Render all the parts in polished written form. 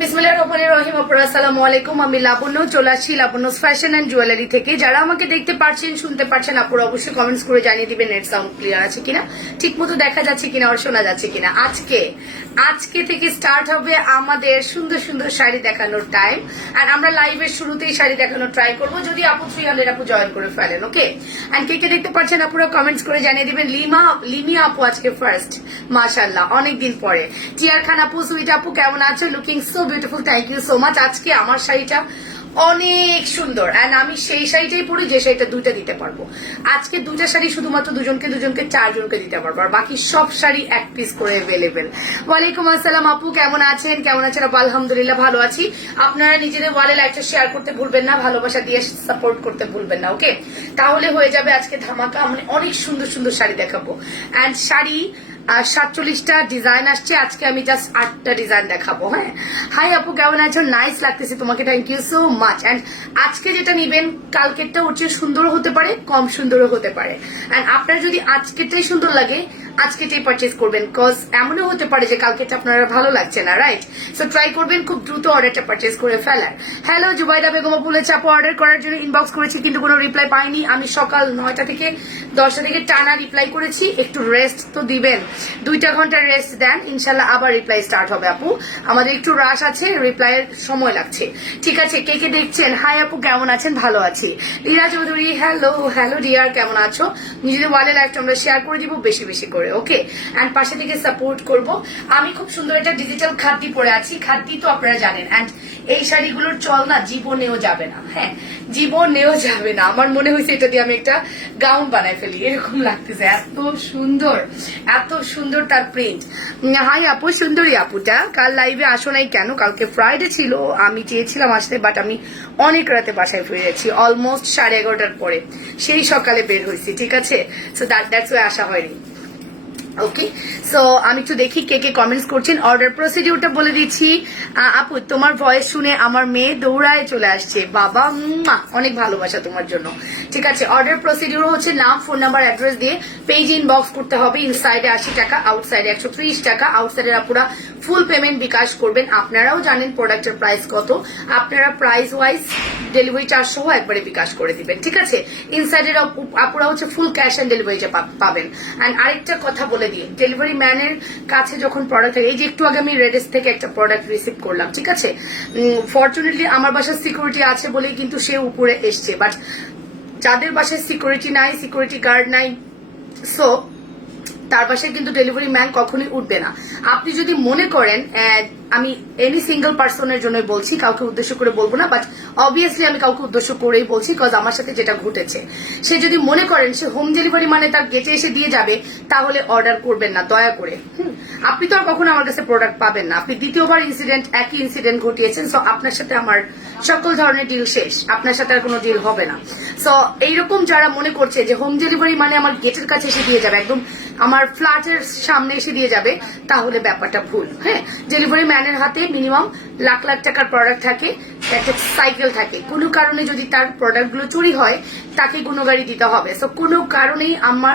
বিসমিল্লাহির রহমানির রহিম। আসসালামু আলাইকুম। আমি লাবণ্য চলে আসছি লাবণ্যস ফ্যাশন এন্ড জুয়েলারি থেকে। যারা আমাকে দেখতে পাচ্ছেন শুনতে পাচ্ছেন আপুরা অবশ্যই কমেন্টস করে জানিয়ে দিবেন নেট সাউন্ড ক্লিয়ার আছে কিনা, ঠিক মতো দেখা যাচ্ছে কিনা আর শোনা যাচ্ছে কিনা। আজকে থেকে স্টার্ট হবে আমাদের সুন্দর সুন্দর শাড়ি দেখানোর টাইম। আর আমরা লাইভের শুরুতেই শাড়ি দেখানোর ট্রাই করবো, যদি আপু 300 আপু জয়েন করে ফেলেন। ওকে, এন্ড কে কে দেখতে পাচ্ছেন আপুরা কমেন্টস করে জানিয়ে দিবেন। লিমিয়া আপু আজকে ফার্স্ট, মাশাআল্লাহ অনেকদিন পরে। টিয়ার খান আপু, সুইট আপু কেমন আছো? Looking so beautiful, thank you so much. আজকে আমার শাড়িটা অনেক সুন্দর এন্ড আমি সেই শাড়িটাই পরি যে শাড়িটা দুইটা দিতে পারবো। আজকে দুইটা শাড়ি শুধুমাত্র দুজনকে চারজনকে দিতে পারবো, আর বাকি সব শাড়ি এক পিস করে অ্যাভেলেবেল। ওয়ালাইকুম আসসালাম আপু, কেমন আছেন? আপু? আলহামদুলিল্লাহ ভালো আছি। আপনারা নিজেদের ওয়ালে লাইকটা শেয়ার করতে ভুলবেন না, ভালোবাসা দিয়ে সাপোর্ট করতে ভুলবেন না। ওকে, তাহলে হয়ে যাবে আজকে ধামাকা। আমি অনেক সুন্দর সুন্দর শাড়ি দেখাবো এন্ড শাড়ি 47টা ডিজাইন আসছে। আজকে আমি জাস্ট 8টা ডিজাইন দেখাবো। হ্যাঁ, হাই আপু কেমন আছো? নাইস লাগতেছে তোমাকে, thank you so much. And আজকে যেটা নিবেন কালকেরটা ওর চেয়ে সুন্দরও হতে পারে, কম সুন্দরও হতে পারে। এন্ড আপনার যদি আজকেরটাই সুন্দর লাগে আজকেটাই পারচেজ করবেন, কজ এমনও হতে পারে যে কালকেটা আপনার ভালো লাগছে না, রাইট? সো ট্রাই করবেন খুব দ্রুত অর্ডারটা পারচেজ করে ফেলার। হ্যালো জুবাইদা বেগম বলেছে আপু অর্ডার করার জন্য ইনবক্স করেছি কিন্তু কোনো রিপ্লাই পাইনি। আমি সকাল 9টা থেকে 10টা থেকে টানা রিপ্লাই করেছি, একটু রেস্ট তো দিবেন, 2টা ঘন্টা রেস্ট দেন, ইনশাল্লাহ আবার রিপ্লাই স্টার্ট হবে আপু। আমাদের একটু রাশ আছে, রিপ্লাইয়ের সময় লাগছে। ঠিক আছে, কে কে দেখছেন? হাই আপু কেমন আছেন? ভালো আছি। লীলা চৌধুরী হ্যালো ডিয়ার, কেমন আছো? নিজেদের ওয়ালে লাইভটা আমরা শেয়ার করে দিব বেশি বেশি করে। ওকে, এন্ড পাশে থেকে সাপোর্ট করব। আমি খুব সুন্দর একটা ডিজিটাল খাদ্যি পরে আছি, খাদ্যি তো আপনারা জানেন। এন্ড এই শাড়িগুলোর চল না জীবনেও যাবে না। হ্যাঁ, জীবনেও যাবে না। আমার মনে হয়েছে এটা দিয়ে আমি একটা গাউন বানাই ফেলি, এরকম লাগতেছে। এত সুন্দর তার প্রিন্ট। হাই আপু, সুন্দরী আপুটা কাল লাইভে আসো নাই কেন? কালকে ফ্রাইডে ছিল, আমি চেয়েছিলাম আসতে, বাট আমি অনেক রাতে বাসায় ফিরেছি, অলমোস্ট 11:30টার পরে, সেই সকালে বের হয়েছি। ঠিক আছে, সো দ্যাটস ওয়াই আসা হয়নি। ওকে, সো আমি একটু দেখি কে কে কমেন্টস করছেন। অর্ডার প্রসিডিউরটা বলে দিচ্ছি। আপু তোমার ভয়েস শুনে আমার মেয়ে দৌড়ায় চলে আসছে। বাবা অনেক ভালোবাসা তোমার জন্য। ঠিক আছে, অর্ডার প্রসিডিউর হচ্ছে নাম, ফোন নাম্বার, অ্যাড্রেস দিয়ে পেজ ইনবক্স করতে হবে। ইনসাইডে 80 টাকা, আউটসাইডে 130 টাকা। আউটসাইডের আপুরা ফুল পেমেন্ট বিকাশ করবেন। আপনারাও জানেন প্রোডাক্টের প্রাইস কত, আপনারা প্রাইস ওয়াইজ ডেলিভারি চার্জ সহ একবারে বিকাশ করে দিবেন। ঠিক আছে, ইনসাইডের আপুরা হচ্ছে ফুল ক্যাশ অন ডেলিভারিটা পাবেন। এন্ড আরেকটা কথা বলে দিই, ডেলিভারি ম্যানের কাছে যখন প্রোডাক্ট থাকে, এই যে একটু আগে আমি রেডেস থেকে একটা প্রোডাক্ট রিসিভ করলাম। ঠিক আছে, ফরচুনেটলি আমার বাসার সিকিউরিটি আছে বলেই কিন্তু সে উপরে এসছে, বাট যাদের বাসায় সিকিউরিটি নাই, সিকিউরিটি গার্ড নাই, সো তার বাসায় কিন্তু ডেলিভারি ম্যান কখনোই উঠবে না। আপনি যদি মনে করেন, আমি এনি সিঙ্গেল পার্সনের জন্য বলছি, কাউকে উদ্দেশ্য করে বলবো না, বাট অবভিয়াসলি আমি কাউকে উদ্দেশ্য করেই বলছি, কজ আমার সাথে যেটা ঘটেছে। সে যদি মনে করেন সে হোম ডেলিভারি মানে তার গেটে এসে দিয়ে যাবে, তাহলে অর্ডার করবেন না দয়া করে। আপনি তো আর কখনো আমার কাছে প্রোডাক্ট পাবেন না। আপনি দ্বিতীয়বার একই ইনসিডেন্ট ঘটিয়েছেন, সো আপনার সাথে আমার সকল ধরনের ডিল শেষ, আপনার সাথে আর কোনো ডিল হবে না। সো এইরকম যারা মনে করছে যে হোম ডেলিভারি মানে আমার গেটের কাছে এসে দিয়ে যাবে, একদম আমার ফ্ল্যাটের সামনে এসে দিয়ে যাবে, তাহলে ব্যাপারটা ভুল। হ্যাঁ, ডেলিভারি ম্যানের হাতে মিনিমাম লাখ লাখ টাকার প্রোডাক্ট থাকে, একটা সাইকেল থাকে। কোনো কারণে যদি তার প্রোডাক্টগুলো চুরি হয়, তাকে গুণগাড়ি দিতে হবে। সো কোনো কারণেই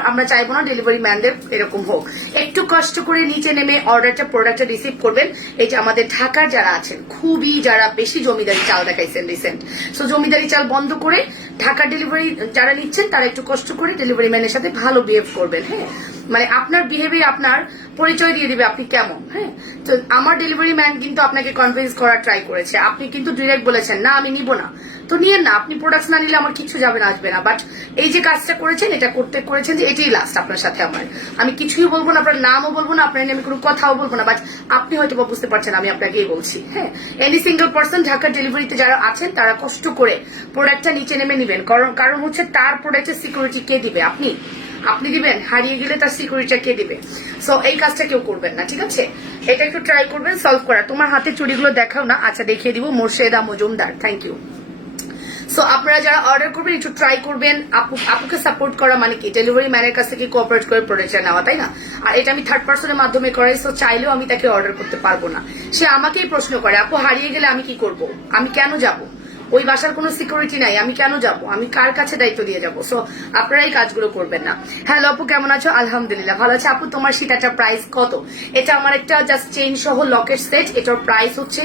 আমরা চাইবো না ডেলিভারি ম্যানদের এরকম হোক। একটু কষ্ট করে নিচে নেমে প্রোডাক্টটা রিসিভ করবেন। এই যে আমাদের ঢাকার যারা আছেন, খুবই যারা বেশি জমিদারি চাল দেখাইছেন রিসেন্ট, সো জমিদারি চাল বন্ধ করে ঢাকার ডেলিভারি যারা নিচ্ছেন তারা একটু কষ্ট করে ডেলিভারি ম্যানের সাথে ভালো বিহেভ করবেন। হ্যাঁ, মানে আপনার বিহেভে আপনার পরিচয় দিয়ে দিবে আপনি কেমন। হ্যাঁ, তো আমার ডেলিভারি ম্যান কিন্তু আপনাকে কনভিন্স করার ট্রাই করেছে, আপনি কিন্তু ডিরেক্ট বলেছেন না আমি নিব না, তো নিয়েন না। আপনি প্রোডাক্ট না নিলে আমার কিছু যাবে না, আসবে না। বাট এই যে কাজটা করেছেন, এটা করেছেন যে এটাই লাস্ট আপনার সাথে আমার, আমি কিছুই বলবো না, আপনার নামও বলবো না, আপনার আমি কোনো কথাও বলবো না, বাট আপনি হয়তো বুঝতে পারছেন আমি আপনাকেই বলছি। হ্যাঁ, এনি সিঙ্গেল পার্সন ঢাকার ডেলিভারিতে যারা আছেন তারা কষ্ট করে প্রোডাক্টটা নিচে নেমে নিবেন। কারণ হচ্ছে তার প্রোডাক্টের সিকিউরিটি কে দিবে? আপনি দিবেন, হারিয়ে গেলে তার সিকিউরিটিটা কে দিবে? সো এই কাজটা কেউ করবেন না। ঠিক আছে, এটা একটু ট্রাই করবেন সলভ করা। তোমার হাতে চুড়িগুলো দেখাও না। আচ্ছা, দেখিয়ে দিব। Morsheda Majumder, thank you. So আপনারা যারা অর্ডার করবেন একটু ট্রাই করবেন। আপুকে সাপোর্ট করা মানে কি? ডেলিভারি ম্যানের কাছ থেকে কোঅপারেট করে প্রোডাক্টটা নেওয়া, তাই না? আর এটা আমি থার্ড পার্সনের মাধ্যমে করাই, সো চাইলেও আমি তাকে অর্ডার করতে পারবো না। সে আমাকেই প্রশ্ন করে আপু হারিয়ে গেলে আমি কি করব, আমি কেন যাব? ওই বাসার কোনো সিকিউরিটি নাই, আমি কেন যাব, আমি কার কাছে দায়িত্ব দিয়ে যাবো? সো আপনারা এই কাজগুলো করবেন না। হ্যালো আপু, কেমন আছো? আলহামদুলিল্লাহ ভালো আছে। আপু তোমার সীতাটার প্রাইস কত? এটা আমার একটা জাস্ট চেইন সহ লকেট সেট, এটার প্রাইস হচ্ছে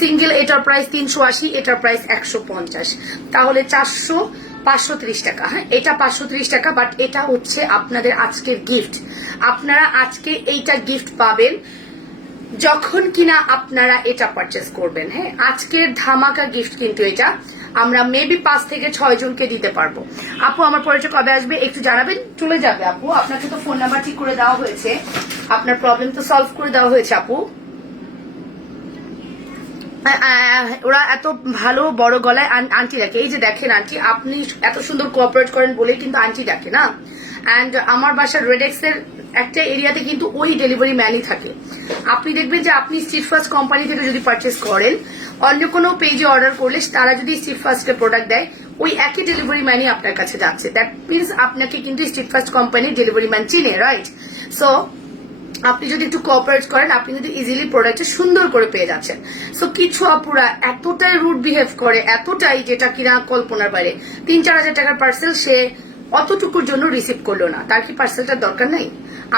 সিঙ্গেল, এটার প্রাইস 380, এটার প্রাইস 150, তাহলে 530 টাকা। হ্যাঁ, এটা 530 টাকা, বাট এটা হচ্ছে আপনাদের আজকের গিফট। আপনারা আজকে এইটা গিফট পাবেন যখন কিনা আপনারা এটা পারচেস করবেন। হ্যাঁ, আজকের ধামাকা গিফট কিন্তু এটা আমরা মেবি 5 থেকে 6 জনকে দিতে পারবো। আপু আমার পরেটা কবে আসবে একটু জানাবেন। চলে যাবে আপু, আপনাকে তো ফোন নাম্বার ঠিক করে দেওয়া হয়েছে, আপনার প্রবলেম তো সলভ করে দেওয়া হয়েছে আপু। ওরা এত ভালো বড় গলায় আন্টি ডাকে, এই যে দেখেন আন্টি, আপনি এত সুন্দর কোঅপারেট করেন বলেই কিন্তু আন্টি ডাকে না। অ্যান্ড আমার বাসার রেডেক্সের একটা এরিয়াতে কিন্তু ওই ডেলিভারি ম্যানই থাকে। আপনি দেখবেন যে আপনি স্ট্রিট ফার্স্ট কোম্পানি থেকে যদি পারচেস করেন, অন্য কোনো পেজে অর্ডার করলে তারা যদি স্ট্রিট ফার্স্টের প্রোডাক্ট দেয়, ওই একই ডেলিভারি ম্যানই আপনার কাছে যাচ্ছে। দ্যাট মিনস আপনাকে কিন্তু স্ট্রিট ফার্স্ট কোম্পানির ডেলিভারি ম্যান চিনে, রাইট? সো আপনি যদি একটু কোঅপারেট করেন, আপনি কিন্তু ইজিলি প্রোডাক্টটা সুন্দর করে পেয়ে যাচ্ছেন। সো কিছু আপুরা এতটাই রুড বিহেভ করে, এতটাই, যেটা কিনা কল্পনার বাইরে। 3-4 হাজার টাকার পার্সেল সে অতটুকুর জন্য রিসিভ করলো না, তার কি পার্সেলটার দরকার নাই?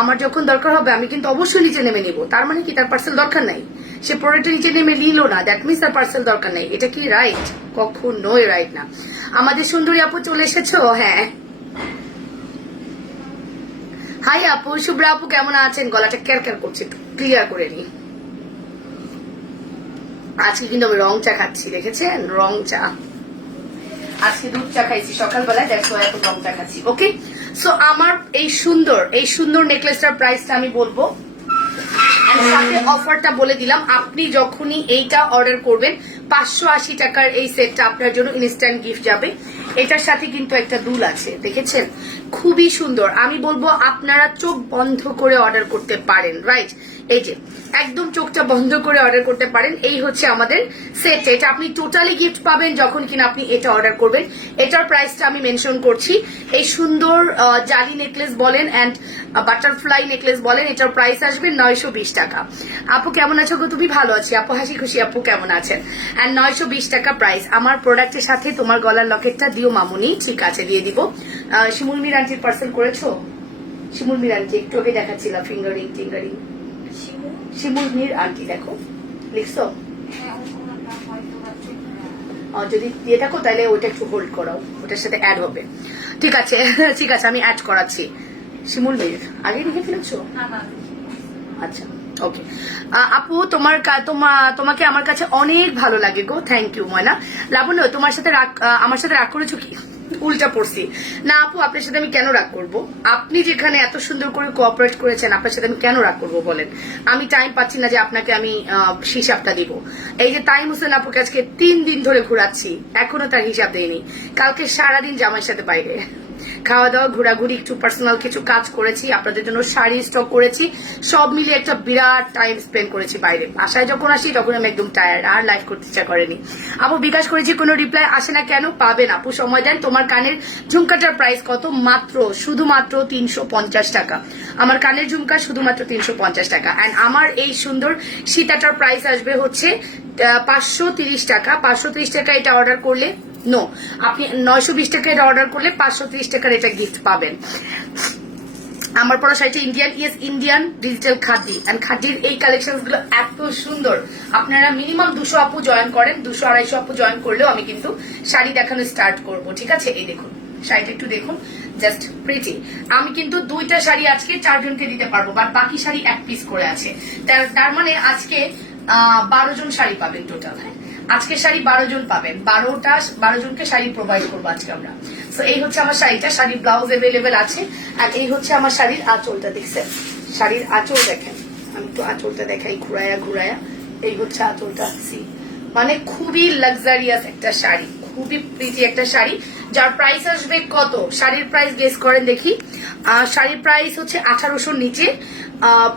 আমার যখন দরকার হবে আমি কিন্তু অবশ্যই নিচে নেমে নিব। তার মানে কি তার পার্সেল দরকার নাই? সে প্রোডাক্টের নিচে নেমে নিল না, দ্যাট মিনস তার পার্সেল দরকার নাই। এটা কি রাইট? কখনোই রাইট না। আমাদের সুন্দরী আপু চলে এসেছো? হ্যাঁ, হাই আপু, শুভ্রা আপু কেমন আছেন? গলাটা ক্যারক্যার করছে, একটু ক্লিয়ার করে নি। আজকে কিন্তু আমি রং চা খাচ্ছি, দেখেছেন? রং চা, আজকে দুধ চা খাইছি সকালবেলায়, দেখো এখন রং চা খাচ্ছি। ওকে, সো আমার এই সুন্দর নেকলেসটার প্রাইসটা আমি বলবো, সাথে অফারটা বলে দিলাম। আপনি যখনই এইটা অর্ডার করবেন, 580 টাকার এই সেটটা আপনার জন্য ইনস্ট্যান্ট গিফট যাবে। এটার সাথে কিন্তু একটা দুল আছে, দেখেছেন? খুবই সুন্দর। আমি বলবো আপনারা চোখ বন্ধ করে অর্ডার করতে পারেন, রাইট? এই যে একদম চোখটা বন্ধ করে অর্ডার করতে পারেন। এই হচ্ছে আমাদের সেট, এটা আপনি টোটালি গিফট পাবেন যখন কিনা আপনি এটা অর্ডার করবেন। এটার প্রাইসটা আমি মেনশন করছি। এই সুন্দর জালি নেকলেস বলেন অ্যান্ড বাটারফ্লাই নেকলেস বলেন, এটার প্রাইস আসবে 920 টাকা। আপু কেমন আছো গো? তুমি? ভালো আছি আপু, হাসি খুশি। আপু কেমন আছেন? অ্যান্ড 920 টাকা প্রাইস। আমার প্রোডাক্টের সাথে তোমার গলার লকেটটা দিও মামুনি। ঠিক আছে, দিয়ে দিব। শিমুল মির আন্টির পার্সেল করেছো? শিমুল মির আন্টি একটু আগে দেখাচ্ছিলাম, ফিঙ্গারিং টিঙ্গারিং। শিমুল মির আন্টি দেখো, লিখছো? যদি দিয়ে থাকো তাহলে ওইটা একটু হোল্ড করাও, ওটার সাথে অ্যাড হবে। ঠিক আছে ঠিক আছে, আমি অ্যাড করাচ্ছি। শিমুল মির আগে লিখে ফেলেছো? আচ্ছা, ওকে। আপু তোমাকে আমার কাছে অনেক ভালো লাগে গো। থ্যাংক ইউ ময়না। লাবণ্য, তোমার সাথে আমার সাথে রাগ করেছো কি? উল্টা পড়ছি না আপু, আপনার সাথে আমি কেন রাগ করব? আপনি যেখানে এত সুন্দর করে কোঅপারেট করেছেন, আপনার সাথে আমি কেন রাগ করব বলেন? আমি টাইম পাচ্ছি না যে আপনাকে আমি হিসাবটা দিব। এই যে তাইম হোসেন আপুকে আজকে 3 দিন ধরে ঘুরাচ্ছি, এখনো তার হিসাব দেয়নি। কালকে সারাদিন জামাইয়ের সাথে বাইরে খাওয়া দাওয়া, ঘোরাঘুরি, একটু পার্সোনাল কিছু কাজ করেছি, আপনাদের জন্য শাড়ি স্টক করেছি, সব মিলে একটা বিরাট টাইম স্পেন্ড করেছি বাইরে। বাসায় যখন আসি তখন আমি একদম টায়ার্ড, আর লাইভ করতে ইচ্ছা করেনি। আপু বিকাশ করেছি, কোনো রিপ্লাই আসে না কেন? পাবেন আপু, সময় দেন। তোমার কানের ঝুমকাটার প্রাইস কত? শুধুমাত্র 350 টাকা। আমার কানের ঝুমকা শুধুমাত্র 350 টাকা। অ্যান্ড আমার এই সুন্দর সীতাটার প্রাইস আসবে হচ্ছে 530 টাকা। 530 টাকা এটা অর্ডার করলে, নো, আপনি 920 টাকা এটা অর্ডার করলে 530 টাকার এটা গিফট পাবেন। আমার পরা শাড়িটা ইন্ডিয়ান ডিজিটাল খাদি, এন্ড খাদির এই কালেকশন গুলো এত সুন্দর। আপনারা মিনিমাম 200 আপু জয়েন করেন, 200-250 আপু জয়েন করলেও আমি কিন্তু শাড়ি দেখানো স্টার্ট করব। ঠিক আছে, এই দেখুন শাড়িটা একটু দেখুন, জাস্ট প্রিটি। আমি কিন্তু 2টা শাড়ি আজকে 4 জনকে দিতে পারবো, বাট বাকি শাড়ি 1 পিস করে আছে। তার মানে আজকে 12 জন শাড়ি পাবেন টোটাল। হ্যাঁ, আজকে শাড়ি 12 জন পাবেন, 12 জনকে শাড়ি প্রোভাইড করবো আজকে আমরা। তো এই হচ্ছে আমার শাড়িটা, শাড়ির ব্লাউজ এভেলেবেল আছে। আর এই হচ্ছে আমার শাড়ির আঁচলটা, দেখছেন? শাড়ির আঁচল দেখেন, আমি একটু আঁচলটা দেখাই ঘুরায়া। এই হচ্ছে আঁচলটা, মানে খুবই লাক্সারিয়াস একটা শাড়ি, খুবই প্রিটি একটা শাড়ি, যার প্রাইস আসবে কত? শাড়ির প্রাইস গেস করেন দেখি। শাড়ির প্রাইস হচ্ছে 1800 নিচে,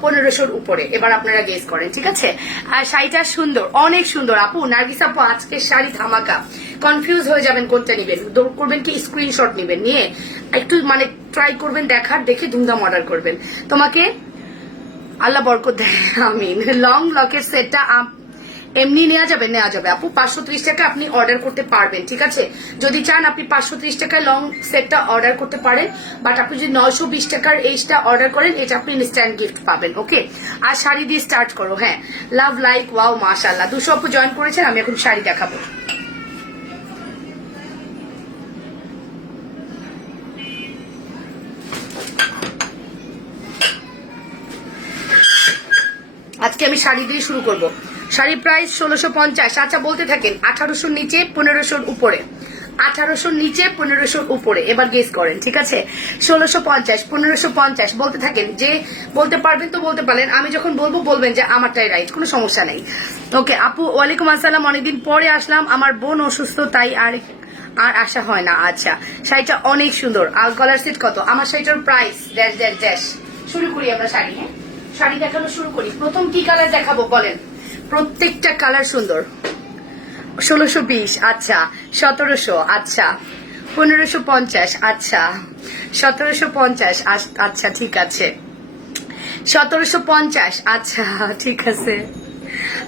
1500 উপরে। এবার আপনারা গেস করেন, ঠিক আছে? আর শাড়িটা সুন্দর, অনেক সুন্দর। আপু নার্গিস আপু, আজকের শাড়ি ধামাকা। কনফিউজ হয়ে যাবেন কোনটা নিবেন, দৌড় করবেন কি স্ক্রিনশট নিবেন, নিয়ে একটু মানে ট্রাই করবেন, দেখে ধুমধাম অর্ডার করবেন। তোমাকে আল্লাহ বরকত দেয়, আমিন। লং লকের সেটটা এমনি নেওয়া যাবে আপু। 530 টাকা আপনি অর্ডার করতে পারবেন, ঠিক আছে? যদি চান আপনি 530 টাকায় লং সেটটা অর্ডার করতে পারেন, বাট আপনি যদি 920 টাকার এইটা অর্ডার করেন এটা আপনি ইনস্ট্যান্ট গিফট পাবেন। ওকে, আর শাড়ি দিয়ে স্টার্ট করো। হ্যাঁ, লাভ লাইক ওয়াও মাশাআল্লাহ, 200 আপু জয়েন করেছেন। আমি এখন শাড়ি দেখাবো। আজকে আমি শাড়ি দিয়ে শুরু করব। শাড়ির প্রাইস 1650। আচ্ছা বলতে থাকেন 1800 নিচে 1500 উপরে, 1800 নিচে 1500 উপরে। এবার গেস করেন, ঠিক আছে? 1650 1550 বলতে থাকেন। যে বলতে পারবেন তো বলতে পারেন, আমি যখন বলবো বলবেন যে আমারটাই রাইট, কোনো সমস্যা নেই। ওকে আপু, ওয়ালাইকুম আসসালাম। অনেকদিন পরে আসলাম, আমার বোন অসুস্থ তাই আর আসা হয় না। আচ্ছা, শাড়িটা অনেক সুন্দর। আর গলার সেট কত? আমার শাড়িটার প্রাইস ড্যাশ ড্যাশ ড্যাশ। শুরু করি আমরা শাড়ি। হ্যাঁ, শাড়ি দেখানো শুরু করি। প্রথম কি কালার দেখাবো বলেন? প্রত্যেকটা কালার সুন্দর। 1620, আচ্ছা 1700, আচ্ছা 1550, আচ্ছা 1750, আচ্ছা ঠিক আছে 1750, আচ্ছা ঠিক আছে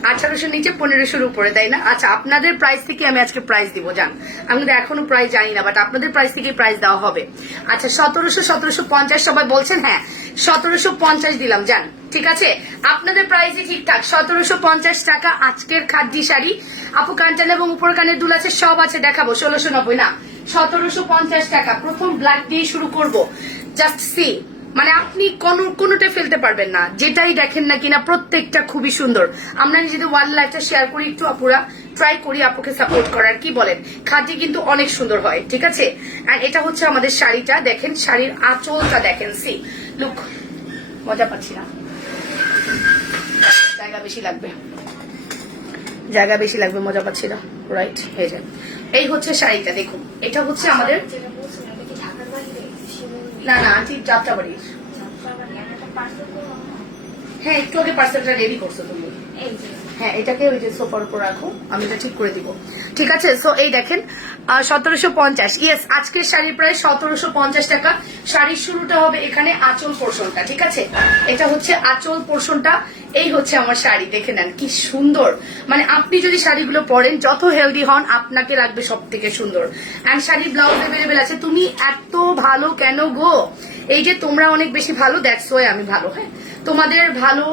1800 নিচে 1500 উপরে, তাই না? আচ্ছা, আপনাদের প্রাইস থেকে আমি আজকে প্রাইস দিব, জান। আমি তো এখনো প্রাইস জানি না, বাট আপনাদের প্রাইস থেকে প্রাইস দেওয়া হবে। আচ্ছা 1700 1750 সবাই বলছেন। হ্যাঁ, 1750 দিলাম, জান। ঠিক আছে, আপনাদের প্রাইসই ঠিকঠাক। 1750 টাকা আজকের খাদ্যি শাড়ি। আপু কাঞ্চান এবং উপর কানের দুল আছে, সব আছে, দেখাবো। 1690 না, 1750 টাকা। প্রথম ব্ল্যাক দিয়ে শুরু করব। জাস্ট সি, মানে আপনি কোনোটা ফেলতে পারবেন না, যেটাই দেখেন না কিনা প্রত্যেকটা খুবই সুন্দর। আমরা নিজেদের ওয়াল লাইফটা শেয়ার করি, একটু আপুরা ট্রাই করি আপুকে সাপোর্ট করার। কি বলেন? খাদি কিন্তু অনেক সুন্দর হয়, ঠিক আছে? আর এটা হচ্ছে আমাদের শাড়িটা, দেখেন শাড়ির আঁচলটা দেখেন। সি লুক, মজা পাচ্ছি না, জায়গা বেশি লাগবে, মজা পাচ্ছি না। রাইট, হয়ে যায়। এই হচ্ছে শাড়িটা, দেখুন। এটা হচ্ছে আমাদের, না না আন্টি যাত্রাবাড়ি। হ্যাঁ, একটু আগে পার্সেলটা রেডি করছো তুমি। হ্যাঁ, এটাকে ওই যে সোফার উপর রাখো, আমি এটা ঠিক করে দিব, ঠিক আছে? সো এই দেখেন 1750। ইয়েস, আজকের শাড়ির প্রায় 1750 টাকা। শাড়ির শুরুটা হবে এখানে আঁচল পোর্শনটা, ঠিক আছে? এটা হচ্ছে আঁচল পোর্শনটা। এই হচ্ছে আমার শাড়ি, দেখে নেন কি সুন্দর। মানে আপনি যদি শাড়িগুলো পরেন, যত হেলদি হন, আপনাকে লাগবে সব থেকে সুন্দর। এন্ড শাড়ির ব্লাউজ অ্যাভেলেবেল আছে। তুমি এত ভালো কেন গো? এই যে তোমরা অনেক বেশি ভালো, দ্যাটস ওয়াই আমি ভালো। হ্যাঁ, তোমাদের ভালো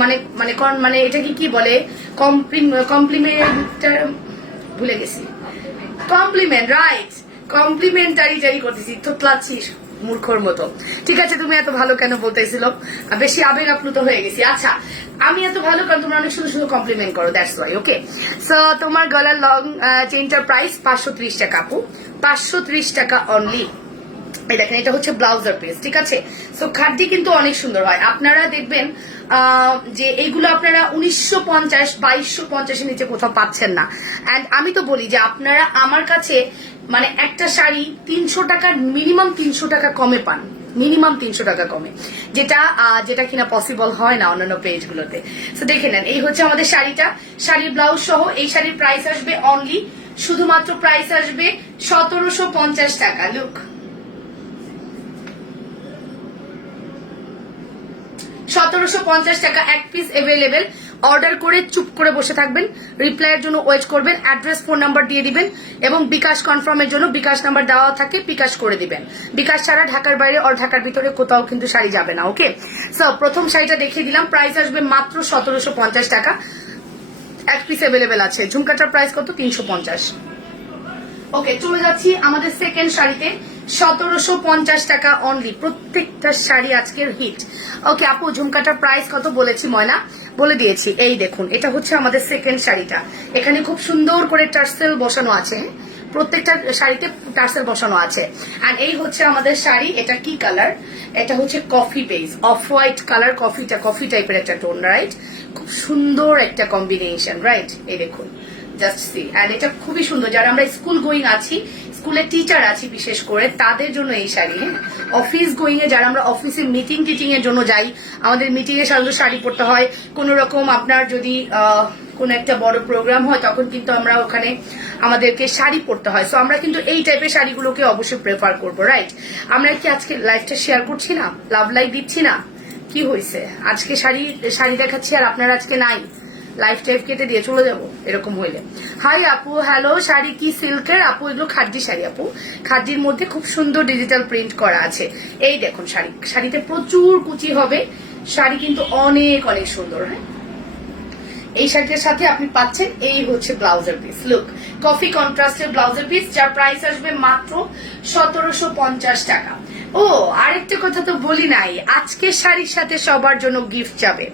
মানে মানে মানে এটা কি বলে, কমপ্লিমেন্ট, ভুলে গেছি। কমপ্লিমেন্ট, রাইট, কমপ্লিমেন্টারি জারি করতেছি, তোতলাচ্ছিস মূর্খর মতো। ঠিক আছে, তুমি এত ভালো কেন বলতেছিল, বেশি আবেগ আপ্লুত হয়ে গেছি। আচ্ছা, আমি এত ভালো কারণ তোমরা অনেক সুন্দর সুন্দর কমপ্লিমেন্ট করো, দ্যাটস ওয়াই। ওকে, সো তোমার গলার লং চেইনটার প্রাইস 530 টাকা আপু, 530 টাকা অনলি। এই দেখেন, এটা হচ্ছে ব্লাউজার পিস, ঠিক আছে? সো খাদ্যি কিন্তু অনেক সুন্দর হয়। আপনারা দেখবেন যে এইগুলো আপনারা 1950 2250 নিচে কোথাও পাচ্ছেন না। এন্ড আমি তো বলি যে আপনারা আমার কাছে মানে একটা শাড়ি 300 টাকার মিনিমাম 300 টাকা কমে পান, মিনিমাম 300 টাকা কমে, যেটা কিনা পসিবল হয় না অন্যান্য পেজগুলোতে। সো দেখে নেন, এই হচ্ছে আমাদের শাড়িটা, শাড়ির ব্লাউজ সহ। এই শাড়ির প্রাইস আসবে অনলি, শুধুমাত্র প্রাইস আসবে 1750 টাকা। লুক, 1750 টাকা এক পিস অ্যাভেলেবেল। অর্ডার করে চুপ করে বসে থাকবেন, রিপ্লাইয়ের জন্য ওয়েট করবেন, অ্যাড্রেস ফোন নাম্বার দিয়ে দিবেন এবং বিকাশ কনফার্মের জন্য বিকাশ নাম্বার দেওয়া থাকে, বিকাশ করে দিবেন। বিকাশ ছাড়া ঢাকার বাইরে আর ঢাকার ভিতরে কোথাও কিন্তু শাড়ি যাবে না। ওকে, সো প্রথম শাড়িটা দেখিয়ে দিলাম, প্রাইস আসবে মাত্র 1750 টাকা। এক পিস অ্যাভেলেবেল আছে। ঝুমকাটার প্রাইস কত? 350। ওকে, চলে যাচ্ছি আমাদের সেকেন্ড শাড়িতে। 1750 টাকা অনলি, প্রত্যেকটা শাড়ি আজকের হিট। ওকে আপু, ঝুমকাটার প্রাইস কত বলেছি ময়না? বলে দিয়েছি। এই দেখুন, এটা হচ্ছে আমাদের সেকেন্ড শাড়িটা। এখানে খুব সুন্দর করে টার্সেল বসানো আছে, প্রত্যেকটা শাড়িতে টার্সেল বসানো আছে। আর এই হচ্ছে আমাদের শাড়ি। এটা কি কালার? এটা হচ্ছে coffee beige, off white colour, coffee টাইপের একটা টোন, রাইট? খুব সুন্দর একটা কম্বিনেশন, রাইট? এই দেখুন, জাস্ট সি। এন্ড এটা খুবই সুন্দর, যারা আমরা স্কুল গোয়িং আছি, স্কুলের টিচার আছি বিশেষ করে, তাদের জন্য এই শাড়ি। হ্যাঁ, অফিস গোয়িং এ যারা আমরা অফিসে মিটিং এর জন্য যাই, আমাদের মিটিং এ সাধারণত শাড়ি পরতে হয়। কোন রকম আপনার যদি কোন একটা বড় প্রোগ্রাম হয়, তখন কিন্তু আমরা ওখানে আমাদেরকে শাড়ি পরতে হয়। সো আমরা কিন্তু এই টাইপের শাড়িগুলোকে অবশ্যই প্রেফার করবো, রাইট? আমরা কি আজকে লাইফটা শেয়ার করছি না, লাভ লাইফ দিচ্ছি না? কি হয়েছে? আজকে শাড়ি দেখাচ্ছি আর আপনারা আজকে নাই, লাইফ টাইফ কেটে দিয়ে চলে যাবো এরকম হইলে। হাই আপু, হ্যালো। শাড়ি কি সিল্কের আপু? এগুলো খাদ্যি শাড়ি আপু, খাদ্যির মধ্যে খুব সুন্দর ডিজিটাল প্রিন্ট করা আছে। এই দেখুন শাড়ি, শাড়িতে প্রচুর কুচি হবে, শাড়ি কিন্তু অনেক অনেক সুন্দর। হ্যাঁ, এই শাড়িটার সাথে আপনি পাচ্ছেন এই হচ্ছে ব্লাউজের পিস। লুক, কফি কন্ট্রাস্টের ব্লাউজের পিস, যার প্রাইস আসবে মাত্র 1750 টাকা। ও আরেকটা কথা তো বলি নাই, আজকের শাড়ির সাথে সবার জন্য গিফট যাবে,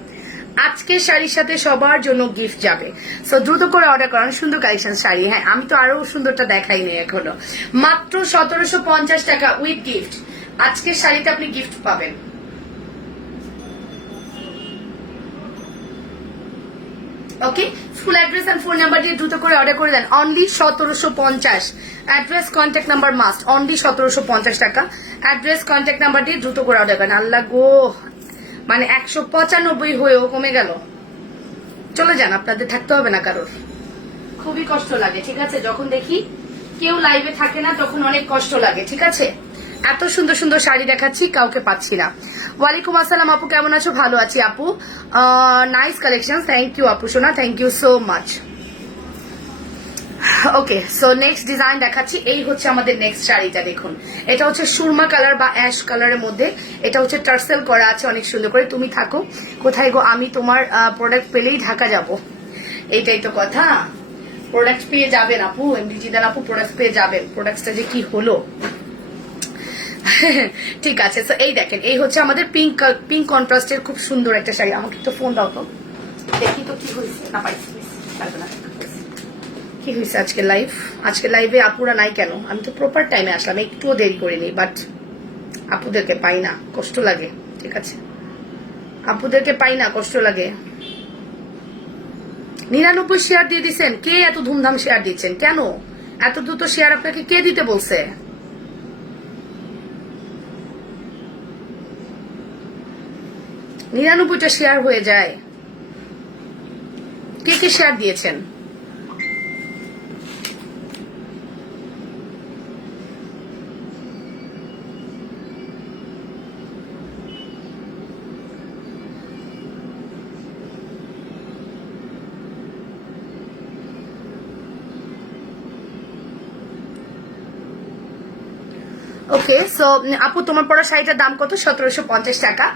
আজকের শাড়ির সাথে সবার জন্য গিফট যাবে। সো দ্রুত করে অর্ডার করান, সুন্দর কালেকশন শাড়ি। হ্যাঁ, আমি তো আরো সুন্দরটা দেখাইনি এখনো। মাত্র 1750 টাকা উইথ গিফট, আজকের শাড়িতে আপনি গিফট পাবেন। Okay, full address and phone number দিয়ে দ্রুত করে অর্ডার করে দেন। Only 1750। Address contact number must, only 1750 টাকা। অ্যাড্রেস কন্ট্যাক্ট নাম্বার দিয়ে দ্রুত করে অর্ডার করেন। আল্লাহ গো, মানে 195 হয়েও কমে গেল। চলে যান, আপনাদের থাকতে হবে না কারোর। খুবই কষ্ট লাগে, ঠিক আছে, যখন দেখি কেউ লাইভে থাকে না তখন অনেক কষ্ট লাগে, ঠিক আছে। এত সুন্দর সুন্দর শাড়ি দেখাচ্ছি, কাউকে পাচ্ছি না। ওয়ালাইকুম আসসালাম আপু, কেমন আছো? ভালো আছি আপু, নাইস কালেকশন, থ্যাংক ইউ আপু সোনা, thank you so much. Okay, so next design দেখাচ্ছি। এই হচ্ছে আমাদের নেক্সট শাড়িটা, দেখুন এটা হচ্ছে সুরমা কালার বা অ্যাশ কালারের মধ্যে, এটা হচ্ছে টার্সেল করা আছে অনেক সুন্দর করে। তুমি থাকো কোথায় গো, আমি তোমার প্রোডাক্ট পেলেই ঢাকা যাব, এইটাই তো কথা। প্রোডাক্ট পেয়ে যাবেন আপু, এমডি জিদান আপু প্রোডাক্ট পেয়ে যাবেন। প্রোডাক্টটা যে কি হলো ঠিক আছে। সো এই দেখেন, এই হচ্ছে আমাদের পিঙ্ক পিঙ্ক কন্ট্রাস্টের খুব সুন্দর একটা শাড়ি। আমাকে তো ফোন দাও তো, দেখি তো কি হয়েছে। না পাইছি, কি হয়েছে আজকে লাইভ, আজকে লাইভে আপুরা নাই কেন? আমি তো প্রপার টাইমে আসলাম, একটুও দেরি করিনি, বাট আপুদেরকে পাই না, কষ্ট লাগে। ঠিক আছে, আপুদেরকে পাই না, কষ্ট লাগে। 99 শেয়ার দিয়ে দিচ্ছেন, কে এত ধুমধাম শেয়ার দিচ্ছেন? কেন এত দ্রুত শেয়ার আপনাকে কে দিতে বলছে? 99টা শেয়ার হয়ে যায়, কে কে শেয়ার দিয়েছেন? ওকে, সো আপু তোমার পরা শাড়িটার দাম কত? 1750 টাকা।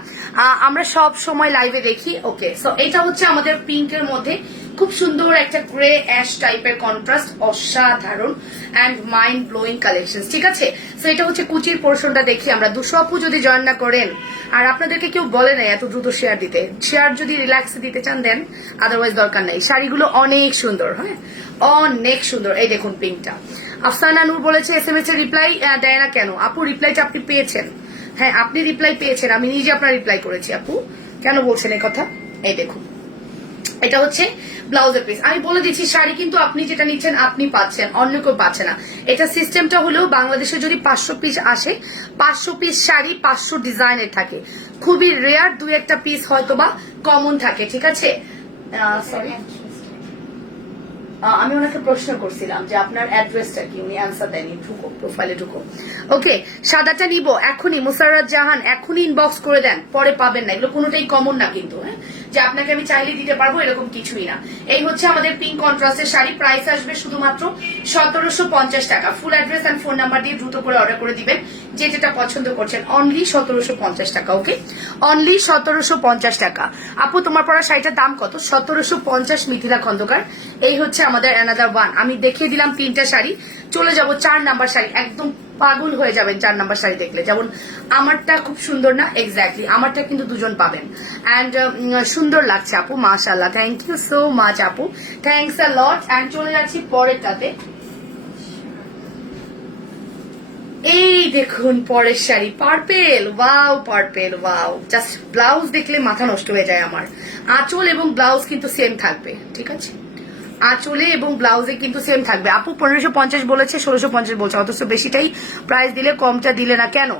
আমরা সব সময় লাইভে দেখি। ওকে, সো এটা হচ্ছে আমাদের পিঙ্কের মধ্যে খুব সুন্দর একটা গ্রে অ্যাশ টাইপের কন্ট্রাস্ট, অসাধারণ অ্যান্ড মাইন্ড ব্লোয়িং কালেকশন। ঠিক আছে, সো এটা হচ্ছে কুচির পোর্শনটা দেখি আমরা। 200 আপু যদি জয়েন না করেন, আর আপনাদেরকে কেউ বলে নাই এত দ্রুত শেয়ার দিতে, শেয়ার যদি রিল্যাক্সে দিতে চান দেন, আদারওয়াইজ দরকার নেই। শাড়িগুলো অনেক সুন্দর, হ্যাঁ অনেক সুন্দর। এই দেখুন পিঙ্কটা। আফসানা নূর বলেছে এসএমএস এর রিপ্লাই দেয় না কেন? আপু রিপ্লাইটা আপনি পেয়েছেন, হ্যাঁ আপনি রিপ্লাই পেয়েছেন, আমি নিজে আপনার রিপ্লাই করেছি। আপু কেন বলছেন এই কথা? এই দেখুন, এটা হচ্ছে ব্লাউজের পিস। আমি বলে দিচ্ছি, শাড়ি কিন্তু আপনি যেটা নিচ্ছেন আপনি পাচ্ছেন, অন্য কেউ পাচ্ছে না। এটা সিস্টেমটা হলেও বাংলাদেশে যদি 500 পিস আসে, 500 পিস শাড়ি 500 ডিজাইনের থাকে, খুবই রেয়ার 2-1টা পিস হয়তো বা কমন থাকে। ঠিক আছে, সরি আমি ওনাকে প্রশ্ন করছিলাম যে আপনার অ্যাড্রেসটা কি, উনি অ্যান্সার দেয়নি। ঢুকো প্রোফাইলে ঢুকো। ওকে, সাদাটা নিব এখনই, মুসাররাত জাহান এখনই ইনবক্স করে দেন, পরে পাবেন না। এগুলো কোনোটাই কমন না কিন্তু, হ্যাঁ যে আপনাকে আমি চাইলে দিতে পারবো এরকম কিছুই না। এই হচ্ছে আমাদের পিঙ্ক কন্ট্রাস্টের শাড়ি, প্রাইস আসবে শুধুমাত্র 1750 টাকা। Full address and phone number দিয়ে দ্রুত করে অর্ডার করে দিবেন, যে যেটা পছন্দ করছেন। অনলি 1750 টাকা। ওকে, অনলি 1750 টাকা। আপু তোমার পরা শাড়িটার দাম কত? 1750। মিথিলা খন্দকার, এই হচ্ছে আমাদের অ্যানাদার ওয়ান। আমি দেখিয়ে দিলাম 3টা শাড়ি, চলে যাব 4 নাম্বার শাড়ি। একদম পাগল হয়ে যাবেন 4 নাম্বার শাড়ি দেখলে। যেমন আমারটা খুব সুন্দর না? এক্স্যাক্টলি, আমারটা কিন্তু দুজন পাবেন। অ্যান্ড সুন্দর লাগছে আপু, মাশাআল্লাহ, থ্যাংক ইউ সো মাচ আপু, থ্যাংকস আ লট। অ্যান্ড চলে যাচ্ছি পরেরটাতে। এই দেখুন পরের sari, purple. Wow purple, wow. Just blouse দেখলে মাথা নষ্ট হয়ে যায় আমার। আঁচল এবং ব্লাউজ কিন্তু সেম থাকবে, ঠিক আছে, আঁচলে এবং ব্লাউজে কিন্তু সেম থাকবে। আপু 1550 বলেছে, 1650 বলছে, অথচ বেশিটাই প্রাইস দিলে, কমটা দিলে না কেন?